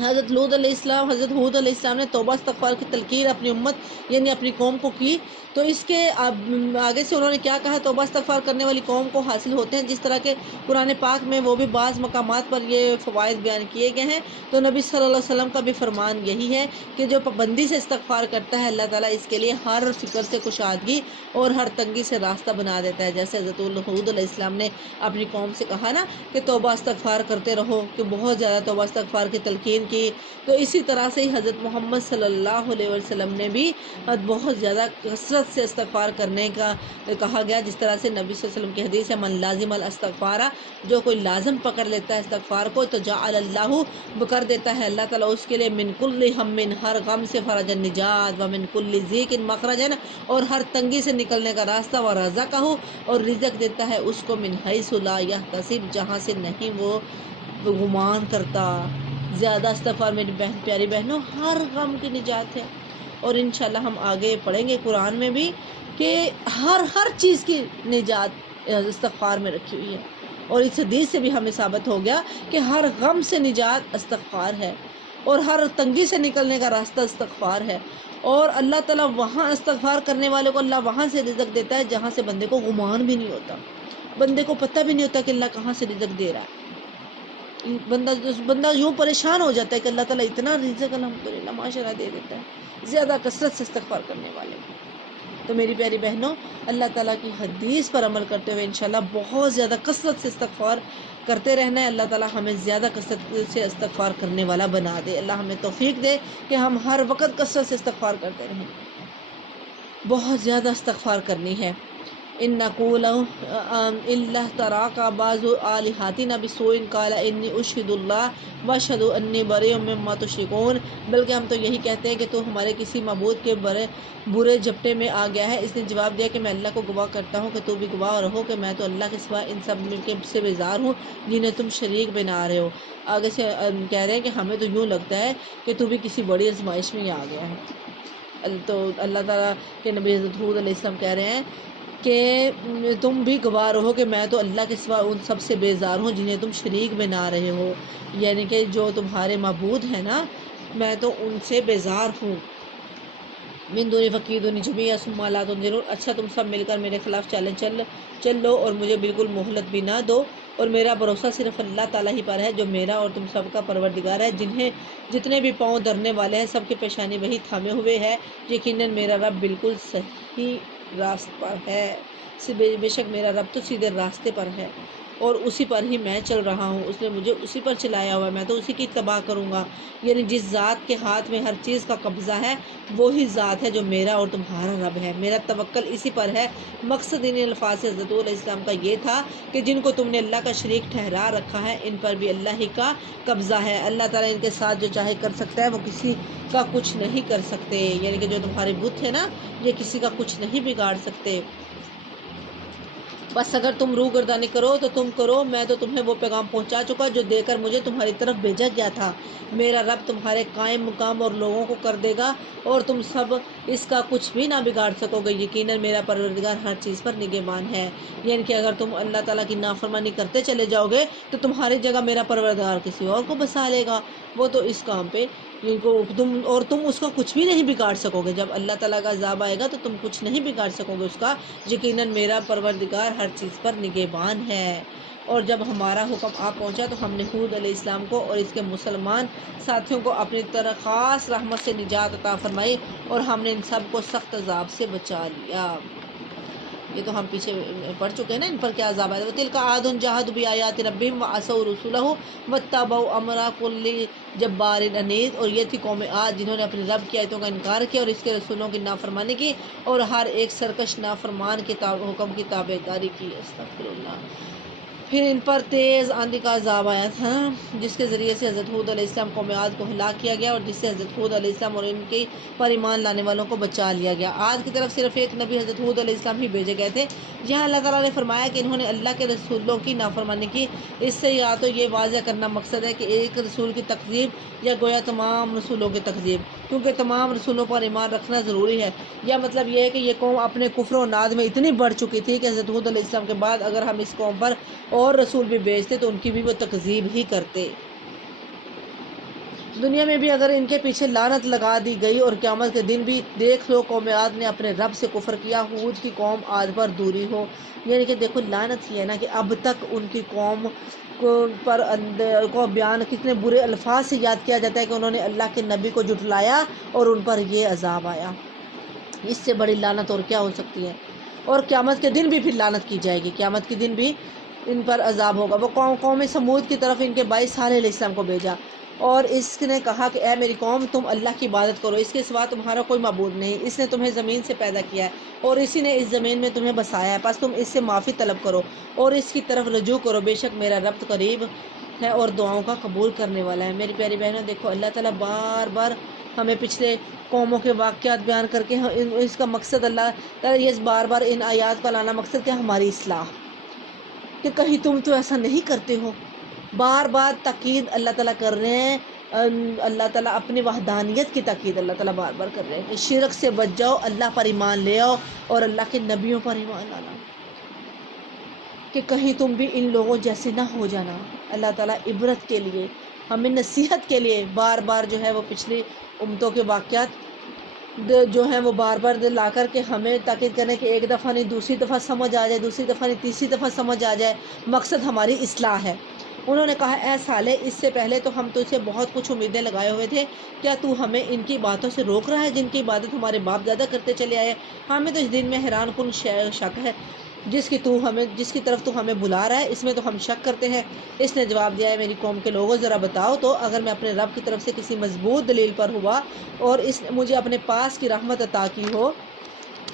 حضرت لوط علیہ السلام، حضرت ہود علیہ السلام نے توبہ استغفار کی تلقین اپنی امت یعنی اپنی قوم کو کی، تو اس کے آگے سے انہوں نے کیا کہا؟ توبہ استغفار کرنے والی قوم کو حاصل ہوتے ہیں، جس طرح کے قرآن پاک میں وہ بھی بعض مقامات پر یہ فوائد بیان کیے گئے ہیں، تو نبی صلی اللہ علیہ وسلم کا بھی فرمان یہی ہے کہ جو پابندی سے استغفار کرتا ہے اللہ تعالیٰ اس کے لیے ہر فکر سے کشادگی اور ہر تنگی سے راستہ بنا دیتا ہے، جیسے حضرت ہود علیہ السلام نے اپنی قوم سے کہا نا کہ توبہ استغفار کرتے رہو، کہ بہت زیادہ توبہ استغفار کی تلقین کی، تو اسی طرح سے حضرت محمد صلی اللہ علیہ وسلم نے بھی بہت زیادہ کثرت سے استغفار کرنے کا کہا گیا، جس طرح سے نبی صلی اللہ علیہ وسلم کی حدیث ہے من لازم الاستغفار، جو کوئی لازم پکڑ لیتا ہے استغفار کو تو جعل اللہ کر دیتا ہے اللہ تعالیٰ اس کے لیے من کل ہم، ہر غم سے فرج النجات، و من کل ضیق مخرجا، اور ہر تنگی سے نکلنے کا راستہ، و رزقہ، اور رزق دیتا ہے اس کو من حیث لا یحتسب، جہاں سے نہیں وہ گمان کرتا۔ زیادہ استغفار میری پیاری بہنوں ہر غم کی نجات ہے، اور انشاءاللہ ہم آگے پڑھیں گے قرآن میں بھی کہ ہر چیز کی نجات استغفار میں رکھی ہوئی ہے، اور اس حدیث سے بھی ہمیں ثابت ہو گیا کہ ہر غم سے نجات استغفار ہے اور ہر تنگی سے نکلنے کا راستہ استغفار ہے، اور اللہ تعالیٰ وہاں استغفار کرنے والے کو اللہ وہاں سے رزق دیتا ہے جہاں سے بندے کو گمان بھی نہیں ہوتا، بندے کو پتہ بھی نہیں ہوتا کہ اللہ کہاں سے رزق دے رہا ہے۔ بندہ یوں پریشان ہو جاتا ہے کہ اللہ تعالیٰ اتنا رزق الحمدللہ ماشاءاللہ دے دیتا ہے زیادہ کثرت سے استغفار کرنے والے کو۔ تو میری پیاری بہنوں، اللہ تعالیٰ کی حدیث پر عمل کرتے ہوئے انشاءاللہ بہت زیادہ کثرت سے استغفار کرتے رہنا ہے۔ اللہ تعالیٰ ہمیں زیادہ کثرت سے استغفار کرنے والا بنا دے، اللہ ہمیں توفیق دے کہ ہم ہر وقت کثرت سے استغفار کرتے رہیں، بہت زیادہ استغفار کرنی ہے۔ ان نقول اللہ تراک بعض آلہاتنا بسوء قال انی اشہد اللہ واشہد انی بریء مما تشرکون، بلکہ ہم تو یہی کہتے ہیں کہ تو ہمارے کسی معبود کے برے جھپٹے میں آ گیا ہے۔ اس نے جواب دیا کہ میں اللہ کو گواہ کرتا ہوں کہ تو بھی گواہ رہو کہ میں تو اللہ کے سوا ان سب کے سے بیزار ہوں جنہیں تم شریک بنا رہے ہو۔ آگے سے کہہ رہے ہیں کہ ہمیں تو یوں لگتا ہے کہ تو بھی کسی بڑی آزمائش میں ہی آ گیا ہے۔ تو اللہ تعالیٰ کے نبی حضرت ہود علیہ السلام کہہ رہے ہیں کہ تم بھی گواہ رہو کہ میں تو اللہ کے سوا ان سب سے بیزار ہوں جنہیں تم شریک بنا رہے ہو، یعنی کہ جو تمہارے معبود ہیں نا میں تو ان سے بیزار ہوں۔ من دون فقیدونی جمیعا ثم لا تنظرون، اچھا تم سب مل کر میرے خلاف چل لو اور مجھے بالکل مہلت بھی نہ دو، اور میرا بھروسہ صرف اللہ تعالیٰ ہی پر ہے جو میرا اور تم سب کا پروردگار ہے، جتنے بھی پاؤں دھرنے والے ہیں سب کی پیشانی وہی تھامے ہوئے ہے، یقیناً میرا رب بالکل صحیح راست پر ہے، بے شک میرا رب تو سیدھے راستے پر ہے اور اسی پر ہی میں چل رہا ہوں، اس نے مجھے اسی پر چلایا ہوا ہے، میں تو اسی کی اتباع کروں گا۔ یعنی جس ذات کے ہاتھ میں ہر چیز کا قبضہ ہے وہی ذات ہے جو میرا اور تمہارا رب ہے، میرا توکل اسی پر ہے۔ مقصد ان الفاظ سے حضرت علیہ السلام کا یہ تھا کہ جن کو تم نے اللہ کا شریک ٹھہرا رکھا ہے ان پر بھی اللہ ہی کا قبضہ ہے، اللہ تعالیٰ ان کے ساتھ جو چاہے کر سکتا ہے، وہ کسی کا کچھ نہیں کر سکتے، یعنی کہ جو تمہارے بت ہے نا یہ کسی کا کچھ نہیں بگاڑ سکتے۔ بس اگر تم روگردانی کرو تو تم کرو، میں تو تمہیں وہ پیغام پہنچا چکا جو دے کر مجھے تمہاری طرف بھیجا گیا تھا، میرا رب تمہارے قائم مقام اور لوگوں کو کر دے گا اور تم سب اس کا کچھ بھی نہ بگاڑ سکو گے، یقیناً میرا پروردگار ہر چیز پر نگہبان ہے۔ یعنی کہ اگر تم اللہ تعالیٰ کی نافرمانی کرتے چلے جاؤ گے تو تمہاری جگہ میرا پروردگار کسی اور کو بسا لے گا، وہ تو اس کام پہ تم اس کا کچھ بھی نہیں بگاڑ سکو گے۔ جب اللہ تعالیٰ کا عذاب آئے گا تو تم کچھ نہیں بگاڑ سکو گے اس کا، یقیناً میرا پروردگار ہر چیز پر نگہبان ہے۔ اور جب ہمارا حکم آ پہنچا تو ہم نے ہود علیہ السلام کو اور اس کے مسلمان ساتھیوں کو اپنی طرح خاص رحمت سے نجات عطا فرمائی اور ہم نے ان سب کو سخت عذاب سے بچا لیا۔ یہ تو ہم پیچھے پڑھ چکے ہیں نا ان پر کیا عذاب آیا۔ وَتِلْكَ عَادٌ جَاهَدُوا بِآيَاتِ رَبِّهِمْ وَعَصَوْا رُسُلَهُ وَاتَّبَعُوا أَمْرَ كُلِّ جَبَّارٍ عَنِيدٍ، اور یہ تھی قوم عاد جنہوں نے اپنے رب کی آیتوں کا انکار کیا اور اس کے رسولوں کی نافرمانی کی اور ہر ایک سرکش نافرمان کے حکم کی تابعداری کی۔ استغفر اللہ۔ پھر ان پر تیز آندھی کا عذاب آیا تھا جس کے ذریعے سے حضرت ہود علیہ السلام قوم عاد کو ہلاک کیا گیا اور جس سے حضرت ہود علیہ السلام اور ان کے پر ایمان لانے والوں کو بچا لیا گیا۔ عاد کی طرف صرف ایک نبی حضرت ہود علیہ السلام ہی بھیجے گئے تھے۔ یہاں اللہ تعالیٰ نے فرمایا کہ انہوں نے اللہ کے رسولوں کی نافرمانی کی، اس سے یا تو یہ واضح کرنا مقصد ہے کہ ایک رسول کی تکذیب یا گویا تمام رسولوں کی تکذیب، کیونکہ تمام رسولوں پر ایمان رکھنا ضروری ہے، یا مطلب یہ ہے کہ یہ قوم اپنے کفر و ناد میں اتنی بڑھ چکی تھی کہ حضرت ہود علیہ السلام کے بعد اگر ہم اس قوم پر اور رسول بھی بھیجتے تو ان کی بھی وہ تکذیب ہی کرتے۔ دنیا میں بھی اگر ان کے پیچھے لعنت لگا دی گئی اور قیامت کے دن بھی دیکھ لو قوم عاد نے اپنے رب سے کفر کیا، ہود کی قوم عاد پر دوری ہو۔ یعنی کہ دیکھو لعنت یہ ہے نا کہ اب تک ان کی قوم کو بیان کتنے برے الفاظ سے یاد کیا جاتا ہے کہ انہوں نے اللہ کے نبی کو جھٹلایا اور ان پر یہ عذاب آیا۔ اس سے بڑی لعنت اور کیا ہو سکتی ہے؟ اور قیامت کے دن بھی پھر لعنت کی جائے گی، قیامت کے دن بھی ان پر عذاب ہوگا۔ وہ قوم سمود کی طرف ان کے بھائی صالح علیہ السلام کو بھیجا اور اس نے کہا کہ اے میری قوم تم اللہ کی عبادت کرو، اس کے سوا تمہارا کوئی معبود نہیں، اس نے تمہیں زمین سے پیدا کیا ہے اور اسی نے اس زمین میں تمہیں بسایا ہے، پس تم اس سے معافی طلب کرو اور اس کی طرف رجوع کرو، بے شک میرا رب قریب ہے اور دعاؤں کا قبول کرنے والا ہے۔ میری پیاری بہنوں دیکھو اللہ تعالیٰ بار بار ہمیں پچھلے قوموں کے واقعات بیان کر کے اس کا مقصد اللہ تعالیٰ یہ بار بار ان آیات کا لانا مقصد کیا ہماری اصلاح، کہ کہیں تم تو ایسا نہیں کرتے ہو، بار بار تاکید اللہ تعالیٰ کر رہے ہیں، اللہ تعالیٰ اپنی وحدانیت کی تاکید اللہ تعالیٰ بار بار کر رہے ہیں کہ شرک سے بچ جاؤ، اللہ پر ایمان لے آؤ اور اللہ کے نبیوں پر ایمان لانا، کہ کہیں تم بھی ان لوگوں جیسے نہ ہو جانا۔ اللہ تعالیٰ عبرت کے لیے ہمیں نصیحت کے لیے بار بار جو ہے وہ پچھلی امتوں کے واقعات جو ہیں وہ بار بار لا کر کے ہمیں تاکید کریں کہ ایک دفعہ نہیں دوسری دفعہ سمجھ آ جائے، دوسری دفعہ نہیں تیسری دفعہ سمجھ آ جائے، مقصد ہماری اصلاح ہے۔ انہوں نے کہا اے صالح، اس سے پہلے تو ہم تجھ سے بہت کچھ امیدیں لگائے ہوئے تھے، کیا تو ہمیں ان کی باتوں سے روک رہا ہے جن کی عبادت ہمارے باپ دادا کرتے چلے آئے؟ ہمیں تو اس دن میں حیران کن شک ہے جس کی طرف تو ہمیں بلا رہا ہے، اس میں تو ہم شک کرتے ہیں۔ اس نے جواب دیا ہے میری قوم کے لوگوں، ذرا بتاؤ تو اگر میں اپنے رب کی طرف سے کسی مضبوط دلیل پر ہوا اور اس نے مجھے اپنے پاس کی رحمت عطا کی ہو،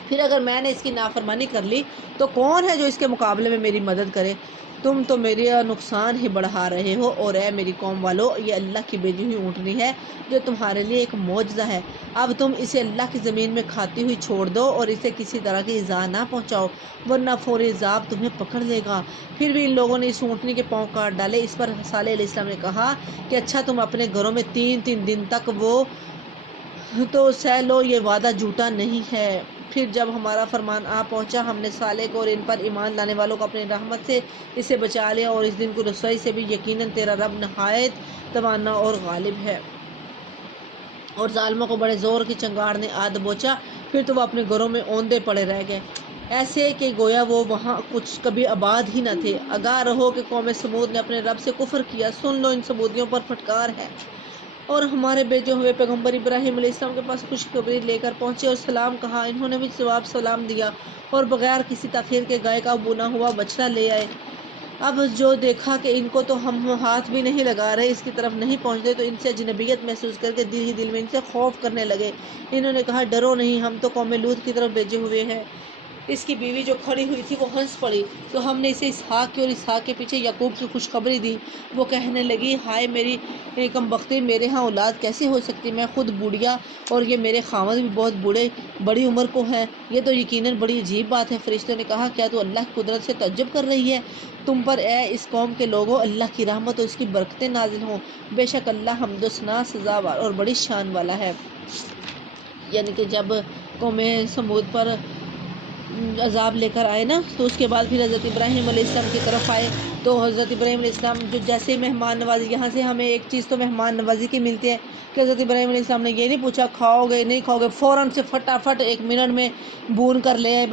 پھر اگر میں نے اس کی نافرمانی کر لی تو کون ہے جو اس کے مقابلے میں میری مدد کرے؟ تم تو میرا نقصان ہی بڑھا رہے ہو، اور اے میری قوم والو، یہ اللہ کی بھیجی ہوئی اونٹنی ہے جو تمہارے لیے ایک معجزہ ہے۔ اب تم اسے اللہ کی زمین میں کھاتی ہوئی چھوڑ دو اور اسے کسی طرح کی ایذا نہ پہنچاؤ، ورنہ فوری عذاب تمہیں پکڑ لے گا۔ پھر بھی ان لوگوں نے اس اونٹنی کے پاؤں کاٹ ڈالے۔ اس پر صالح علیہ السلام نے کہا کہ اچھا، تم اپنے گھروں میں 3 دن تک وہ تو سہ لو، یہ وعدہ جھوٹا نہیں ہے۔ پھر جب ہمارا فرمان آ پہنچا، ہم نے صالح کو اور ان پر ایمان لانے والوں کو اپنی رحمت سے اسے بچا لیا، اور اس دن کی رسوائی سے بھی یقیناً تیرا رب نہایت توانا اور غالب ہے۔ اور ظالموں کو بڑے زور کی چنگاڑ نے آ دبوچا، پھر تو وہ اپنے گھروں میں اوندے پڑے رہ گئے، ایسے کہ گویا وہ وہاں کچھ کبھی آباد ہی نہ تھے۔ آگاہ رہو کہ قوم سمود نے اپنے رب سے کفر کیا، سن لو ان سمودیوں پر پھٹکار ہے۔ اور ہمارے بھیجے ہوئے پیغمبر ابراہیم علیہ السلام کے پاس خوشخبری لے کر پہنچے اور سلام کہا، انہوں نے بھی جواب سلام دیا اور بغیر کسی تاخیر کے گائے کا بنا ہوا بچڑا لے آئے۔ اب جو دیکھا کہ ان کو تو ہم ہاتھ بھی نہیں لگا رہے، اس کی طرف نہیں پہنچتے، تو ان سے اجنبیت محسوس کر کے دل ہی دل میں ان سے خوف کرنے لگے۔ انہوں نے کہا ڈرو نہیں، ہم تو قوم لوط کی طرف بھیجے ہوئے ہیں۔ اس کی بیوی جو کھڑی ہوئی تھی وہ ہنس پڑی، تو ہم نے اسے اسحاق کی اور اسحاق کے پیچھے یعقوب کی خوشخبری دی۔ وہ کہنے لگی، ہائے میری کمبختی، میرے ہاں اولاد کیسے ہو سکتی؟ میں خود بوڑھیا اور یہ میرے خاوند بھی بہت بڑی عمر کو ہیں، یہ تو یقیناً بڑی عجیب بات ہے۔ فرشتوں نے کہا، کیا تو اللہ کی قدرت سے تعجب کر رہی ہے؟ تم پر اے اس قوم کے لوگوں اللہ کی رحمت اور اس کی برکتیں نازل ہوں، بے شک اللہ حمد و ثنا سزاوار اور بڑی شان والا ہے۔ یعنی کہ جب قوم سمود پر عذاب لے کر آئے نا، تو اس کے بعد پھر حضرت ابراہیم علیہ السلام کی طرف آئے، تو حضرت ابراہیم علیہ السلام جو جیسے مہمان نوازی، یہاں سے ہمیں ایک چیز تو مہمان نوازی کی ملتی ہے کہ حضرت ابراہیم علیہ السلام نے یہ نہیں پوچھا کھاؤ گے نہیں کھاؤ گے، فوراً سے فٹافٹ 1 منٹ میں بھون کر لے آئے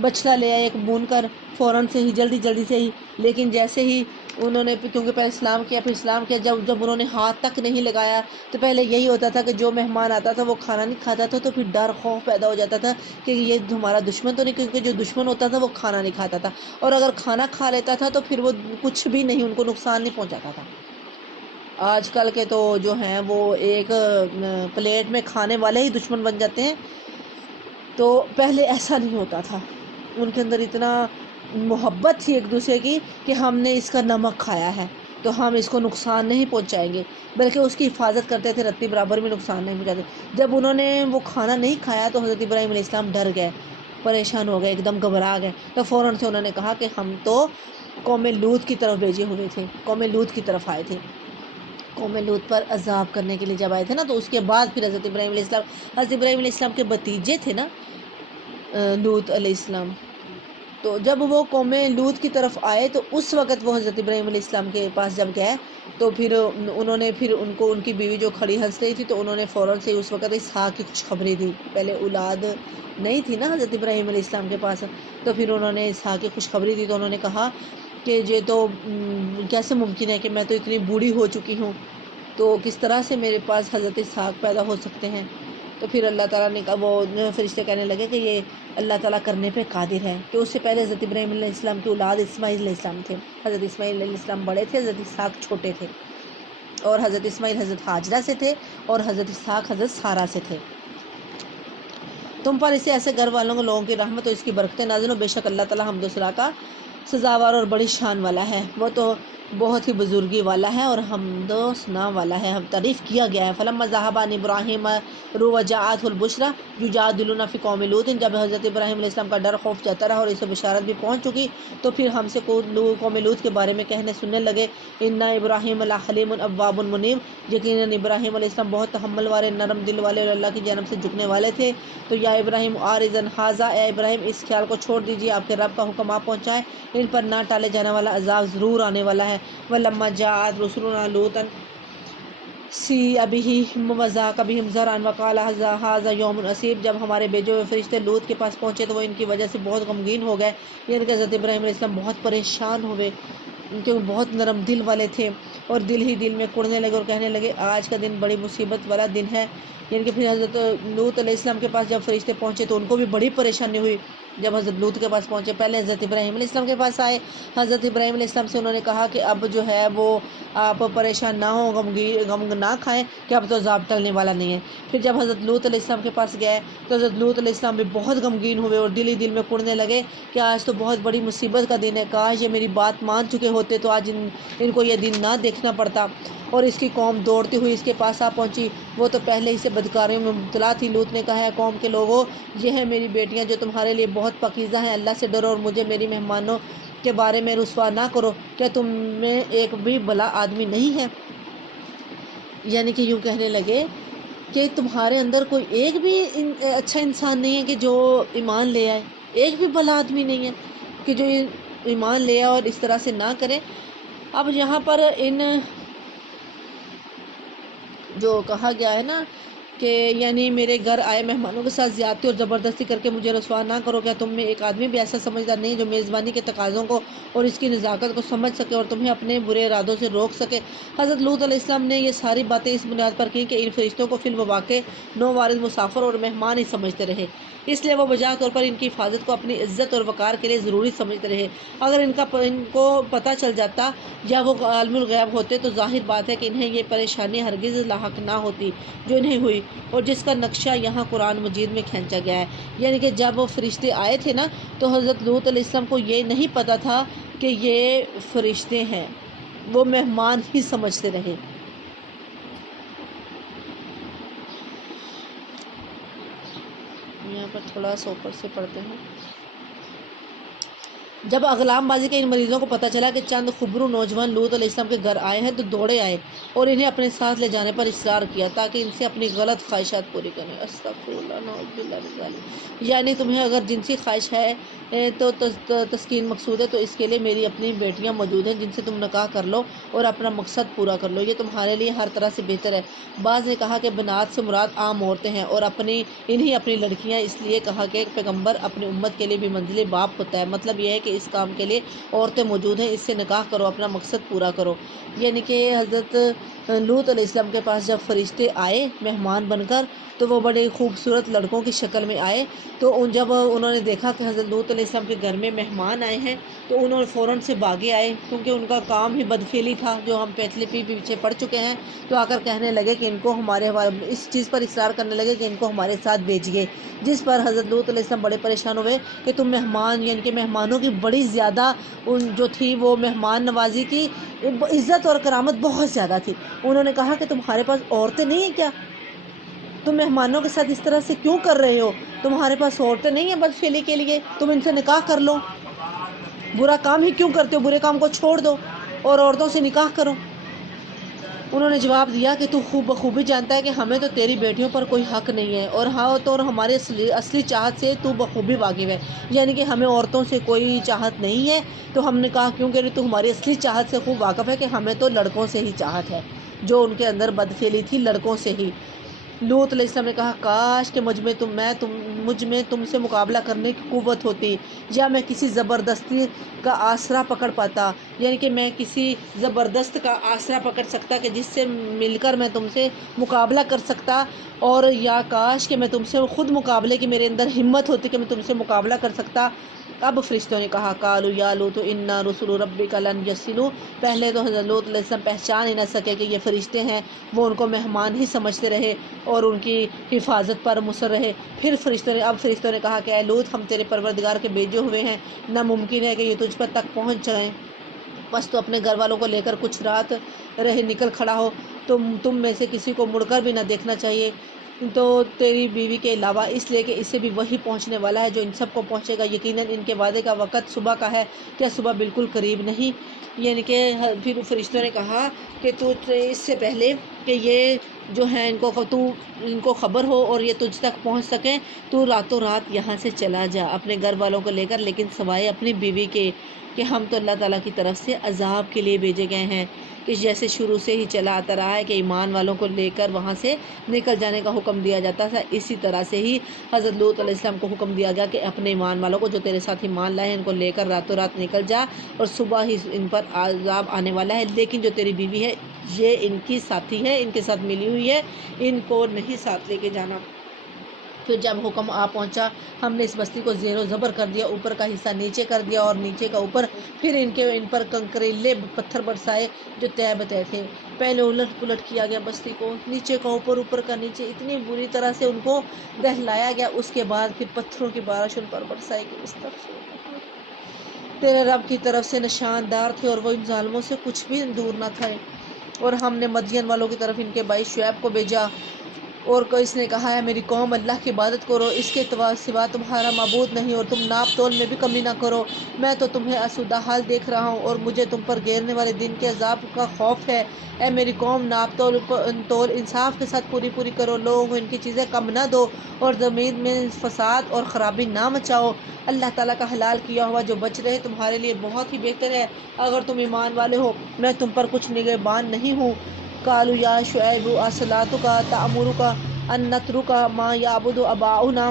بچڑا لے آئے، ایک بھون کر فوراً سے ہی جلدی سے ہی۔ لیکن جیسے ہی انہوں نے، کیونکہ پہلے اسلام کیا پھر اسلام کیا، جب انہوں نے ہاتھ تک نہیں لگایا، تو پہلے یہی ہوتا تھا کہ جو مہمان آتا تھا وہ کھانا نہیں کھاتا تھا، تو پھر ڈر خوف پیدا ہو جاتا تھا کہ یہ ہمارا دشمن تو نہیں، کیونکہ جو دشمن ہوتا تھا وہ کھانا نہیں کھاتا تھا، اور اگر کھانا کھا لیتا تھا تو پھر وہ کچھ بھی نہیں، ان کو نقصان نہیں پہنچاتا تھا۔ آج کل کے تو جو ہیں وہ ایک پلیٹ میں کھانے والے ہی دشمن بن جاتے ہیں، تو پہلے ایسا نہیں ہوتا تھا۔ ان کے اندر اتنا محبت تھی ایک دوسرے کی کہ ہم نے اس کا نمک کھایا ہے تو ہم اس کو نقصان نہیں پہنچائیں گے، بلکہ اس کی حفاظت کرتے تھے، رتی برابر بھی نقصان نہیں پہنچاتے۔ جب انہوں نے وہ کھانا نہیں کھایا تو حضرت ابراہیم علیہ السلام ڈر گئے، پریشان ہو گئے، ایک دم گھبرا گئے، تو فوراً سے انہوں نے کہا کہ ہم تو قوم لوط کی طرف بھیجے ہوئے تھے، قوم لوط کی طرف آئے تھے، قوم لوط پر عذاب کرنے کے لیے جب آئے تھے نا، تو اس کے بعد پھر حضرت ابراہیم علیہ السلام کے بھتیجے تھے نا لوط علیہ السلام، تو جب وہ قوم لوط کی طرف آئے تو اس وقت وہ حضرت ابراہیم علیہ السلام کے پاس جب گئے، تو پھر انہوں نے ان کو ان کی بیوی جو کھڑی ہنس رہی تھی، تو انہوں نے فوراً سے اس وقت اسحاق کی خوشخبری دی۔ پہلے اولاد نہیں تھی نا حضرت ابراہیم علیہ السلام کے پاس، تو پھر انہوں نے اسحاق کی خوشخبری دی، تو انہوں نے کہا کہ یہ تو کیسے ممکن ہے کہ میں تو اتنی بوڑھی ہو چکی ہوں، تو کس طرح سے میرے پاس حضرت اسحاق پیدا ہو سکتے ہیں؟ تو پھر اللہ تعالیٰ نے کہا، وہ فرشتے کہنے لگے کہ یہ اللہ تعالیٰ کرنے پہ قادر ہے، کہ اس سے پہلے حضرت ابراہیم علیہ السلام کی اولاد اسماعیل علیہ السلام تھے۔ حضرت اسماعیل علیہ السلام بڑے تھے، حضرت اسحاق چھوٹے تھے، اور حضرت اسماعیل حضرت ہاجرہ سے تھے اور حضرت اسحاق حضرت سارہ سے تھے۔ تم پر اسے ایسے گھر والوں لوگوں کی رحمت اور اس کی برکتیں نازل ہو، بے شک اللہ تعالیٰ حمد و ثنا کا سزاوار اور بڑی شان والا ہے، وہ تو بہت ہی بزرگی والا ہے اور حمد و ثنا والا ہے، تعریف کیا گیا ہے۔ فلما ذهب عن ابراہیم وجاءته البشرى یجادلنا فی قوم لوط، جب حضرت ابراہیم علیہ السلام کا ڈر خوف جاتا رہا اور اسے بشارت بھی پہنچ چکی، تو پھر ہم سے قوم لوط کے بارے میں کہنے سننے لگے، ان ابراہیم لحلیم اواب منیب، یقیناً ابراہیم علیہ السلام بہت تحمل والے، نرم دل والے اور اللہ کی جانب سے جھکنے والے تھے۔ تو یا ابراہیم اعرض عن ھذا، اے ابراہیم اس خیال کو چھوڑ دیجیے، آپ کے رب کا حکم آپ پہنچائے، ان پر نہ ٹالے جانے والا عذاب ضرور آنے والا ہے۔ وَلَمَّا جَاءَتْ رُسُلُنَا لُوطًا سی ابھی مذاق ابھی ذران وقال ھذا یوم عصیب، جب ہمارے بھیجے ہوئے فرشتے لوط کے پاس پہنچے تو وہ ان کی وجہ سے بہت غمگین ہو گئے، یعنی کہ حضرت ابراہیم علیہ السلام بہت پریشان ہوئے، کیونکہ وہ بہت نرم دل والے تھے، اور دل ہی دل میں کڑنے لگے اور کہنے لگے آج کا دن بڑی مصیبت والا دن ہے۔ یعنی کہ پھر حضرت لوط علیہ السلام کے پاس جب فرشتے پہنچے تو ان کو بھی بڑی پریشانی ہوئی۔ جب حضرت لوط کے پاس پہنچے، پہلے حضرت ابراہیم علیہ السلام کے پاس آئے، حضرت ابراہیم علیہ السلام سے انہوں نے کہا کہ اب جو ہے وہ آپ پریشان نہ ہوں، غم نہ کھائیں کہ اب تو عذاب ٹلنے والا نہیں ہے۔ پھر جب حضرت لوط علیہ السلام کے پاس گئے تو حضرت لوط علیہ السلام بھی بہت غمگین ہوئے اور دل ہی دل میں کڑنے لگے کہ آج تو بہت بڑی مصیبت کا دن ہے، کاش یہ میری بات مان چکے ہوتے تو آج ان کو یہ دن نہ دیکھنا پڑتا۔ اور اس کی قوم دوڑتی ہوئی اس کے پاس آ پہنچی، وہ تو پہلے ہی سے بدکاریوں میں مبتلا تھی۔ لوط نے کہا ہے قوم کے لوگوں، یہ ہیں میری بیٹیاں جو تمہارے لیے بہت پاکیزہ ہیں، اللہ سے ڈرو اور مجھے میری مہمانوں کے بارے میں رسوا نہ کرو، کیا تم میں ایک بھی بھلا آدمی نہیں ہے؟ یعنی کہ یوں کہنے لگے کہ تمہارے اندر کوئی ایک بھی اچھا انسان نہیں ہے کہ جو ایمان لے آئے، ایک بھی بھلا آدمی نہیں ہے کہ جو ایمان لے آئے اور اس طرح سے نہ کرے۔ اب یہاں پر ان جو کہا گیا ہے نا کہ یعنی میرے گھر آئے مہمانوں کے ساتھ زیادتی اور زبردستی کر کے مجھے رسوا نہ کرو، کیا تم میں ایک آدمی بھی ایسا سمجھدار نہیں جو میزبانی کے تقاضوں کو اور اس کی نزاکت کو سمجھ سکے اور تمہیں اپنے برے ارادوں سے روک سکے؟ حضرت لوط علیہ السلام نے یہ ساری باتیں اس بنیاد پر کی کہ ان فرشتوں کو فی الواقع نووارد مسافر اور مہمان ہی سمجھتے رہے، اس لیے وہ بجا طور پر ان کی حفاظت کو اپنی عزت اور وقار کے لیے ضروری سمجھتے رہے۔ اگر ان کو پتہ چل جاتا یا وہ عالم الغیب ہوتے تو ظاہر بات ہے کہ انہیں یہ پریشانی ہرگز لاحق نہ ہوتی جو انہیں ہوئی، اور جس کا نقشہ یہاں قرآن مجید میں کھینچا گیا ہے۔ یعنی کہ جب وہ فرشتے آئے تھے نا تو حضرت لوط علیہ السلام کو یہ نہیں پتہ تھا کہ یہ فرشتے ہیں، وہ مہمان ہی سمجھتے رہے۔ یہاں پر تھوڑا سا اوپر سے پڑھتے ہیں۔ جب اغلام بازی کے ان مریضوں کو پتہ چلا کہ چند خبرو نوجوان لوط علیہ السلام کے گھر آئے ہیں تو دوڑے آئے اور انہیں اپنے ساتھ لے جانے پر اصرار کیا تاکہ ان سے اپنی غلط خواہشات پوری کریں۔ استغفر اللہ، نعوذ باللہ من ذالک۔ یعنی تمہیں اگر جنسی خواہش ہے تو تسکین مقصود ہے تو اس کے لیے میری اپنی بیٹیاں موجود ہیں جن سے تم نکاح کر لو اور اپنا مقصد پورا کر لو، یہ تمہارے لیے ہر طرح سے بہتر ہے۔ بعض نے کہا کہ بنات سے مراد عام عورتیں ہیں اور انہیں اپنی لڑکیاں، اس لیے کہا کہ پیغمبر اپنی امت کے لیے بھی منزل باپ ہوتا ہے، مطلب یہ ہے کہ اس کام کے لیے عورتیں موجود ہیں، اس سے نکاح کرو، اپنا مقصد پورا کرو۔ یعنی کہ حضرت لوط علیہ السلام کے پاس جب فرشتے آئے مہمان بن کر تو وہ بڑے خوبصورت لڑکوں کی شکل میں آئے، تو جب انہوں نے دیکھا کہ حضرت لوط علیہ السلام کے گھر میں مہمان آئے ہیں تو انہوں نے فوراً سے بھاگے آئے، کیونکہ ان کا کام ہی بدفعلی تھا جو ہم پیچھے پڑ چکے ہیں۔ تو آ کر کہنے لگے کہ ان کو ہمارے اس چیز پر اصرار کرنے لگے کہ ان کو ہمارے ساتھ بھیجیے، جس پر حضرت لوط علیہ السلام بڑے پریشان ہوئے کہ تم مہمان، یعنی کہ مہمانوں کی بڑی زیادہ جو تھی وہ مہمان نوازی کی عزت اور کرامت بہت زیادہ تھی۔ انہوں نے کہا کہ تمہارے پاس عورتیں نہیں ہیں کیا؟ تم مہمانوں کے ساتھ اس طرح سے کیوں کر رہے ہو؟ تمہارے پاس عورتیں نہیں ہیں بدفعلی کے لیے؟ تم ان سے نکاح کر لو، برا کام ہی کیوں کرتے ہو؟ برے کام کو چھوڑ دو اور عورتوں سے نکاح کرو۔ انہوں نے جواب دیا کہ تو بخوبی جانتا ہے کہ ہمیں تو تیری بیٹیوں پر کوئی حق نہیں ہے، اور ہاں تو ہمارے اصلی چاہت سے تو بخوبی واقف ہے، یعنی کہ ہمیں عورتوں سے کوئی چاہت نہیں ہے، تو ہم نے کہا کیونکہ تو ہماری اصلی چاہت سے خوب واقف ہے کہ ہمیں تو لڑکوں سے ہی چاہت ہے، جو ان کے اندر بدفعلی تھی لڑکوں سے ہی۔ لوط علیہ السلام نے کہا کاش کہ مجھ میں تم سے مقابلہ کرنے کی قوت ہوتی، یا میں کسی زبردستی کا آسرا پکڑ پاتا، یعنی کہ میں کسی زبردست کا آسرا پکڑ سکتا کہ جس سے مل کر میں تم سے مقابلہ کر سکتا، اور یا کاش کہ میں تم سے خود مقابلے کی میرے اندر ہمت ہوتی کہ میں تم سے مقابلہ کر سکتا۔ اب فرشتوں نے کہا قالوا یا لوط انا رسل ربک لن یصلوا، پہلے تو حضرت لوط علیہ السلام پہچان ہی نہ سکے کہ یہ فرشتے ہیں، وہ ان کو مہمان ہی سمجھتے رہے اور ان کی حفاظت پر مصر رہے۔ پھر فرشتوں نے کہا کہ اے لوط، ہم تیرے پروردگار کے بھیجے ہوئے ہیں، ناممکن ہے کہ یہ تجھ پر تک پہنچ جائیں، بس تو اپنے گھر والوں کو لے کر کچھ رات رہے نکل کھڑا ہو، تم میں سے کسی کو مڑ کر بھی نہ دیکھنا چاہیے تو تیری بیوی کے علاوہ، اس لیے کہ اسے بھی وہی پہنچنے والا ہے جو ان سب کو پہنچے گا، یقیناً ان کے وعدے کا وقت صبح کا ہے، کیا صبح بالکل قریب نہیں؟ یعنی کہ پھر فرشتوں نے کہا کہ تو اس سے پہلے کہ یہ جو ہیں ان کو خبر ہو اور یہ تجھ تک پہنچ سکیں، تو راتوں رات یہاں سے چلا جا اپنے گھر والوں کو لے کر، لیکن سوائے اپنی بیوی کے، کہ ہم تو اللہ تعالیٰ کی طرف سے عذاب کے لیے بھیجے گئے ہیں۔ کہ جیسے شروع سے ہی چلا آتا رہا ہے کہ ایمان والوں کو لے کر وہاں سے نکل جانے کا حکم دیا جاتا تھا، اسی طرح سے ہی حضرت لوط علیہ السلام کو حکم دیا گیا کہ اپنے ایمان والوں کو جو تیرے ساتھ ایمان لائے ہیں ان کو لے کر راتوں رات نکل جا، اور صبح ہی ان پر عذاب آنے والا ہے، لیکن جو تیری بیوی ہے یہ ان کی ساتھی ہے، ان کے ساتھ ملی ہوئی ہے، ان کو نہیں ساتھ لے کے جانا۔ پھر جب حکم آ پہنچا ہم نے اس بستی کو زیر و زبر کر دیا، اوپر کا حصہ نیچے کر دیا اور نیچے کا اوپر، پھر ان پر کنکریلے پتھر برسائے جو تہ بتہ تھے، پہلے الٹ پلٹ کیا گیا بستی کو، نیچے کا اوپر اوپر کا نیچے، اتنی بری طرح سے ان کو دہلایا گیا، اس کے بعد پھر پتھروں کی بارش ان پر برسائی گئی۔ استغفر اللہ۔ تیرے رب کی طرف سے نشاندار تھے اور وہ ان ظالموں سے کچھ بھی دور نہ تھے، اور ہم نے مدین والوں کی طرف ان کے بھائی شعیب کو بھیجا، اور اس نے کہا ہے میری قوم اللہ کی عبادت کرو، اس کے سوا تمہارا معبود نہیں، اور تم ناپ تول میں بھی کمی نہ کرو، میں تو تمہیں آسودہ حال دیکھ رہا ہوں اور مجھے تم پر گھیرنے والے دن کے عذاب کا خوف ہے۔ اے میری قوم ناپ تول انصاف کے ساتھ پوری کرو، لوگوں کو ان کی چیزیں کم نہ دو اور زمین میں فساد اور خرابی نہ مچاؤ۔ اللہ تعالیٰ کا حلال کیا ہوا جو بچ رہے تمہارے لیے بہت ہی بہتر ہے، اگر تم ایمان والے ہو میں تم پر کچھ نگہبان نہیں ہوں۔ قالوا یا شعیب اصلاتک تأمرک ان نترک ما یعبد آباؤنا،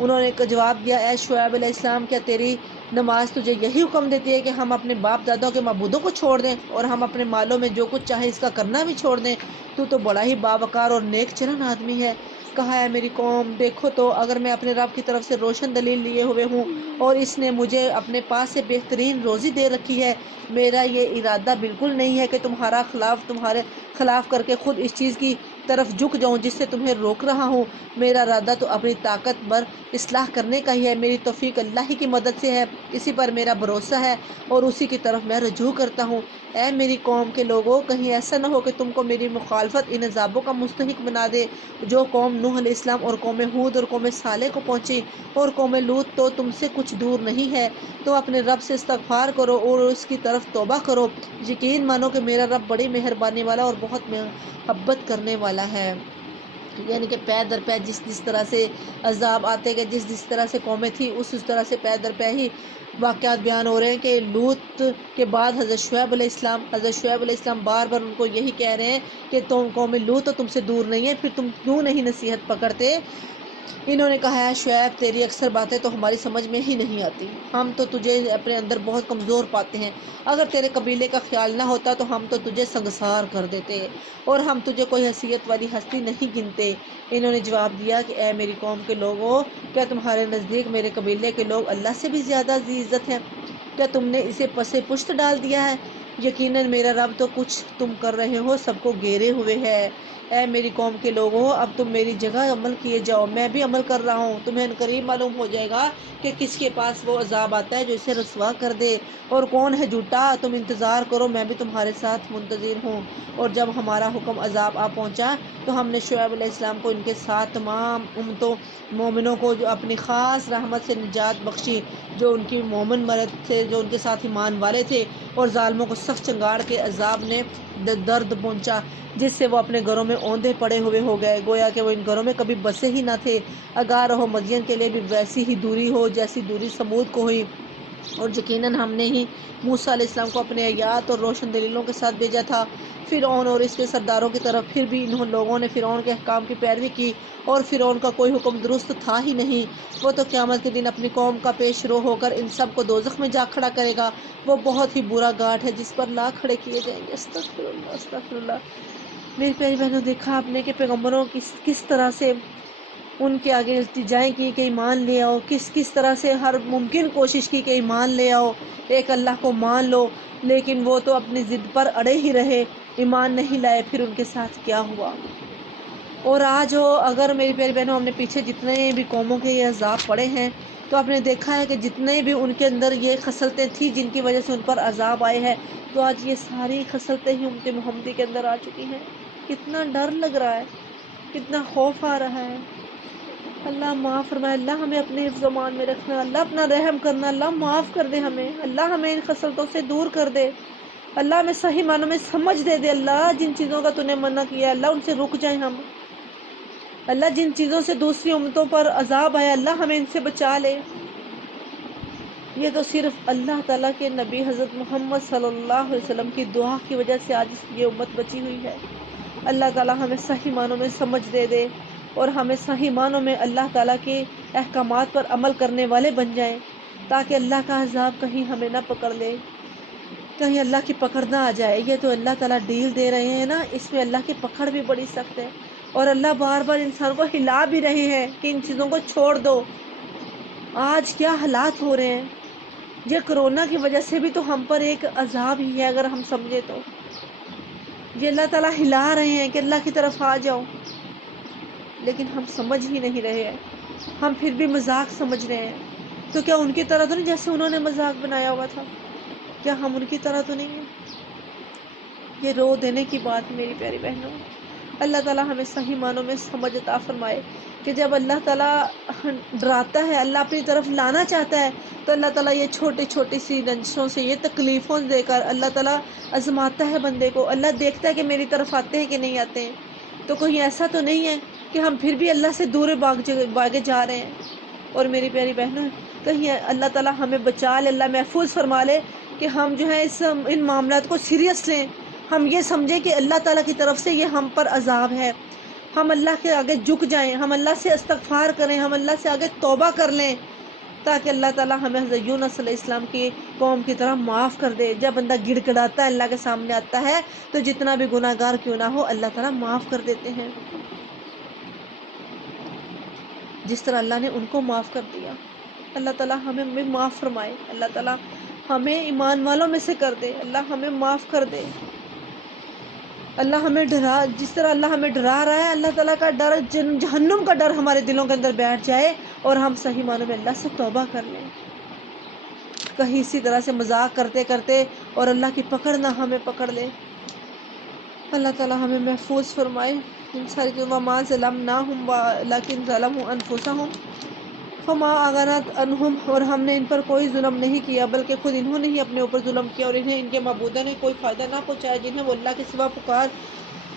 انہوں نے جواب دیا اے شعیب علیہ السلام کیا تیری نماز تجھے یہی حکم دیتی ہے کہ ہم اپنے باپ دادوں کے معبودوں کو چھوڑ دیں اور ہم اپنے مالوں میں جو کچھ چاہے اس کا کرنا بھی چھوڑ دیں؟ تو بڑا ہی باوقار اور نیک چلن آدمی ہے۔ کہا ہے میری قوم دیکھو تو اگر میں اپنے رب کی طرف سے روشن دلیل لیے ہوئے ہوں اور اس نے مجھے اپنے پاس سے بہترین روزی دے رکھی ہے، میرا یہ ارادہ بالکل نہیں ہے کہ تمہارے خلاف کر کے خود اس چیز کی طرف جھک جاؤں جس سے تمہیں روک رہا ہوں، میرا ارادہ تو اپنی طاقت بر اصلاح کرنے کا ہی ہے، میری توفیق اللہ ہی کی مدد سے ہے، اسی پر میرا بھروسہ ہے اور اسی کی طرف میں رجوع کرتا ہوں۔ اے میری قوم کے لوگوں کہیں ایسا نہ ہو کہ تم کو میری مخالفت ان عذابوں کا مستحق بنا دے جو قوم نوح علیہ السلام اور قوم ہود اور قوم صالح کو پہنچی، اور قوم لوط تو تم سے کچھ دور نہیں ہے۔ تو اپنے رب سے استغفار کرو اور اس کی طرف توبہ کرو، یقین مانو کہ میرا رب بڑی مہربانی والا اور بہت محبت کرنے والا ہے۔ یعنی کہ پے در پے جس طرح سے عذاب آتے گئے، جس طرح سے قومیں تھیں اس طرح سے پے در پے ہی واقعات بیان ہو رہے ہیں کہ لوط کے بعد حضرت شعیب علیہ السلام بار بار ان کو یہی کہہ رہے ہیں کہ تم قوم لوط تو تم سے دور نہیں ہے، پھر تم کیوں نہیں نصیحت پکڑتے؟ انہوں نے کہا ہے شعیب تیری اکثر باتیں تو ہماری سمجھ میں ہی نہیں آتی، ہم تو تجھے اپنے اندر بہت کمزور پاتے ہیں، اگر تیرے قبیلے کا خیال نہ ہوتا تو ہم تو تجھے سنگسار کر دیتے اور ہم تجھے کوئی حیثیت والی ہستی نہیں گنتے۔ انہوں نے جواب دیا کہ اے میری قوم کے لوگوں کیا تمہارے نزدیک میرے قبیلے کے لوگ اللہ سے بھی زیادہ ذی عزت ہیں؟ کیا تم نے اسے پس پشت ڈال دیا ہے؟ یقیناً میرا رب تو کچھ تم کر رہے ہو سب کو گھیرے ہوئے ہے۔ اے میری قوم کے لوگوں اب تم میری جگہ عمل کیے جاؤ، میں بھی عمل کر رہا ہوں، تمہیں عنقریب معلوم ہو جائے گا کہ کس کے پاس وہ عذاب آتا ہے جو اسے رسوا کر دے اور کون ہے جھوٹا، تم انتظار کرو میں بھی تمہارے ساتھ منتظر ہوں۔ اور جب ہمارا حکم عذاب آ پہنچا تو ہم نے شعیب علیہ السلام کو ان کے ساتھ تمام امتوں مومنوں کو جو اپنی خاص رحمت سے نجات بخشی، جو ان کی مومن مرد تھے جو ان کے ساتھ ایمان والے تھے، اور ظالموں کو سخت چنگاڑ کے عذاب نے درد پہنچا جس سے وہ اپنے گھروں میں اوندھے پڑے ہوئے ہو گئے، گویا کہ وہ ان گھروں میں کبھی بسے ہی نہ تھے۔ آگاہ رہو مدین کے لیے بھی ویسی ہی دوری ہو جیسی دوری سمود کو ہوئی، اور یقیناً ہم نے ہی موسیٰ علیہ السلام کو اپنے آیات اور روشن دلیلوں کے ساتھ بھیجا تھا فرعون اور اس کے سرداروں کی طرف، پھر بھی ان لوگوں نے فرعون کے احکام کی پیروی کی اور فرعون کا کوئی حکم درست تھا ہی نہیں، وہ تو قیامت کے دن اپنی قوم کا پیش رو ہو کر ان سب کو دوزخ میں جا کھڑا کرے گا، وہ بہت ہی برا گھاٹ ہے جس پر لا کھڑے کیے جائیں گے۔ استغفر اللہ استغفر اللہ۔ میری پیاری بہنوں دیکھا آپ نے کہ پیغمبروں کس طرح سے ان کے آگے التجائیں کی کہ ایمان لے آؤ، کس طرح سے ہر ممکن کوشش کی کہ ایمان لے آؤ، ایک اللہ کو مان لو، لیکن وہ تو اپنی ضد پر اڑے ہی رہے، ایمان نہیں لائے۔ پھر ان کے ساتھ کیا ہوا؟ اور آج اگر میری پیاری بہنوں ہم نے پیچھے جتنے بھی قوموں کے یہ عذاب پڑے ہیں تو آپ نے دیکھا ہے کہ جتنے بھی ان کے اندر یہ خصلتیں تھیں جن کی وجہ سے ان پر عذاب آئے ہیں، تو آج یہ ساری خصلتیں ہی امت محمدی کے اندر آ چکی ہیں۔ کتنا ڈر لگ رہا ہے، کتنا خوف آ رہا ہے۔ اللہ معاف فرمائے، اللہ ہمیں اپنے حفظ و امان میں رکھنا، اللہ اپنا رحم کرنا، اللہ معاف کر دے ہمیں، اللہ ہمیں ان خصلتوں سے دور کر دے، اللہ ہمیں صحیح معنوں میں سمجھ دے اللہ جن چیزوں کا تو نے منع کیا ہے اللہ ان سے رک جائیں ہم، اللہ جن چیزوں سے دوسری امتوں پر عذاب ہے اللہ ہمیں ان سے بچا لے۔ یہ تو صرف اللہ تعالیٰ کے نبی حضرت محمد صلی اللہ علیہ وسلم کی دعا کی وجہ سے آج یہ امت بچی ہوئی ہے۔ اللہ تعالیٰ ہمیں صحیح معنوں میں سمجھ دے دے اور ہمیں صحیح معنوں میں اللہ تعالیٰ کے احکامات پر عمل کرنے والے بن جائیں، تاکہ اللہ کا عذاب کہیں ہمیں نہ پکڑ لے، کہیں اللہ کی پکڑ نہ آ جائے۔ یہ تو اللہ تعالیٰ ڈیل دے رہے ہیں نا، اس میں اللہ کی پکڑ بھی بڑی سخت ہے، اور اللہ بار بار انسان کو ہلا بھی رہے ہیں کہ ان چیزوں کو چھوڑ دو۔ آج کیا حالات ہو رہے ہیں، یہ کرونا کی وجہ سے بھی تو ہم پر ایک عذاب ہی ہے اگر ہم سمجھے تو۔ یہ اللہ تعالیٰ ہلا رہے ہیں کہ اللہ کی طرف آ جاؤ، لیکن ہم سمجھ ہی نہیں رہے ہیں، ہم پھر بھی مذاق سمجھ رہے ہیں۔ تو کیا ان کی طرح تو نہیں جیسے انہوں نے مذاق بنایا ہوا تھا؟ کیا ہم ان کی طرح تو نہیں ہیں؟ یہ رو دینے کی بات میری پیاری بہنوں۔ اللہ تعالیٰ ہمیں صحیح معنوں میں سمجھ عطا فرمائے کہ جب اللہ تعالیٰ ڈراتا ہے، اللہ اپنی طرف لانا چاہتا ہے، تو اللہ تعالیٰ یہ چھوٹی چھوٹی سی رنجشوں سے، یہ تکلیفوں دے کر اللہ تعالیٰ آزماتا ہے بندے کو۔ اللہ دیکھتا ہے کہ میری طرف آتے ہیں کہ نہیں آتے ہیں، تو کہیں ایسا تو نہیں ہے کہ ہم پھر بھی اللہ سے دور بھاگے جا رہے ہیں۔ اور میری پیاری بہنوں، کہیں اللہ تعالیٰ ہمیں بچا لے، اللہ محفوظ فرما لے کہ ہم جو ہے ان معاملات کو سیریس لیں، ہم یہ سمجھیں کہ اللہ تعالیٰ کی طرف سے یہ ہم پر عذاب ہے، ہم اللہ کے آگے جھک جائیں، ہم اللہ سے استغفار کریں، ہم اللہ سے آگے توبہ کر لیں، تاکہ اللہ تعالیٰ ہمیں حضرت یونس علیہ السلام کی قوم کی طرح معاف کر دے۔ جب بندہ گڑ گڑاتا ہے، اللہ کے سامنے آتا ہے، تو جتنا بھی گناہ گار کیوں نہ ہو، اللہ تعالیٰ معاف کر دیتے ہیں، جس طرح اللہ نے ان کو معاف کر دیا۔ اللہ تعالیٰ ہمیں بھی معاف فرمائے، اللہ تعالیٰ ہمیں ایمان والوں میں سے کر دے، اللہ ہمیں معاف کر دے۔ اللہ ہمیں ڈرا، جس طرح اللہ ہمیں ڈرا رہا ہے، اللہ تعالیٰ کا ڈر، جہنم کا ڈر ہمارے دلوں کے اندر بیٹھ جائے، اور ہم صحیح معنوں میں اللہ سے توبہ کر لیں۔ کہیں اسی طرح سے مذاق کرتے کرتے اور اللہ کی پکڑ نہ ہمیں پکڑ لے۔ اللہ تعالیٰ ہمیں محفوظ فرمائے ان ساری چیزوں۔ وَمَا ظَلَمْنَاهُمْ وَلَكِنْ ظَلَمُوا أَنفُسَهُمْ فما اغنت عنہم، اور ہم نے ان پر کوئی ظلم نہیں کیا بلکہ خود انہوں نے ہی اپنے اوپر ظلم کیا، اور انہیں ان کے معبودوں نے کوئی فائدہ نہ پہنچایا جنہیں وہ اللہ کے سوا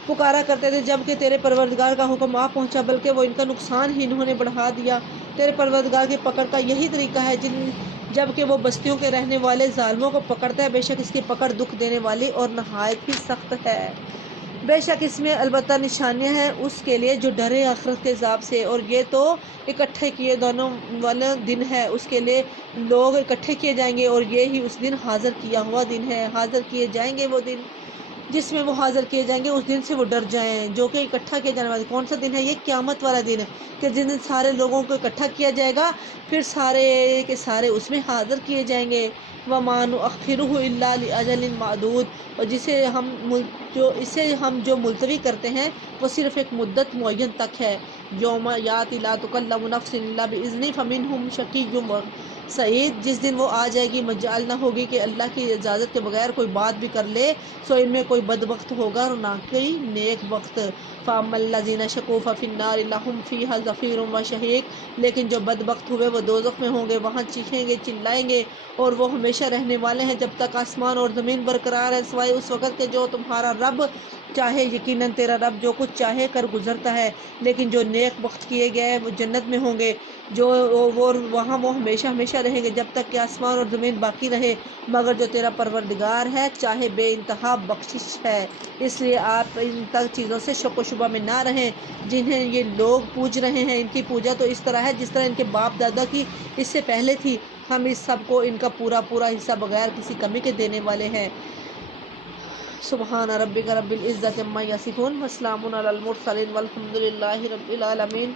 پکارا کرتے تھے، جبکہ تیرے پروردگار کا حکم آ پہنچا، بلکہ وہ ان کا نقصان ہی انہوں نے بڑھا دیا۔ تیرے پروردگار کی پکڑ کا یہی طریقہ ہے جبکہ وہ بستیوں کے رہنے والے ظالموں کو پکڑتا ہے، بے شک اس کی پکڑ دکھ دینے والی اور نہایت ہی سخت ہے۔ بے شک اس میں البتہ نشانیاں ہیں اس کے لیے جو ڈرے آخرت کے عذاب سے، اور یہ تو اکٹھے کیے دونوں والا دن ہے، اس کے لیے لوگ اکٹھے کیے جائیں گے، اور یہ ہی اس دن حاضر کیا ہوا دن ہے، حاضر کیے جائیں گے وہ دن جس میں وہ حاضر کیے جائیں گے، اس دن سے وہ ڈر جائیں جو کہ اکٹھا کیا جانے والا۔ کون سا دن ہے یہ؟ قیامت والا دن ہے، کہ جس دن سارے لوگوں کو اکٹھا کیا جائے گا، پھر سارے کے سارے اس میں حاضر کیے جائیں گے۔ وَمَا نُؤَخِّرُهُ إِلَّا لِأَجَلٍ مَّعْدُودٍ، اور اسے ہم جو ملتوی کرتے ہیں وہ صرف ایک مدت معین تک ہے۔ یوم یاتی لا تکلم نفس الا باذنہ فمنہم شقی و سعید، جس دن وہ آ جائے گی مجال نہ ہوگی کہ اللہ کی اجازت کے بغیر کوئی بات بھی کر لے، سو ان میں کوئی بدبخت ہوگا اور نہ کوئی نیک بخت۔ فَأَمَّا الَّذِينَ شَقُوا فَفِي النَّارِ لَهُمْ فِيهَا زَفِيرٌ وَشَهِيقٌ، لیکن جو بدبخت ہوئے وہ دوزخ میں ہوں گے، وہاں چیخیں گے، چلائیں گے، اور وہ ہمیشہ رہنے والے ہیں جب تک آسمان اور زمین برقرار ہے، سوائے اس وقت کے جو تمہارا رب چاہے، یقیناً تیرا رب جو کچھ چاہے کر گزرتا ہے۔ لیکن جو نیک بخت کیے گئے وہ جنت میں ہوں گے، جو وہاں وہ ہمیشہ ہمیشہ رہیں گے جب تک کہ آسمان اور زمین باقی رہے، مگر جو تیرا پروردگار ہے چاہے بے انتہا بخشش ہے۔ اس لیے آپ ان تک چیزوں سے شک و شبہ میں نہ رہیں جنہیں یہ لوگ پوج رہے ہیں۔ ان کی پوجا تو اس طرح ہے جس طرح ان کے باپ دادا کی اس سے پہلے تھی۔ ہم اس سب کو ان کا پورا حصہ بغیر کسی کمی کے دینے والے ہیں۔ سبحان ربک رب العزت عما یصفون وسلام علی المرسلین والحمد للہ رب العالمین۔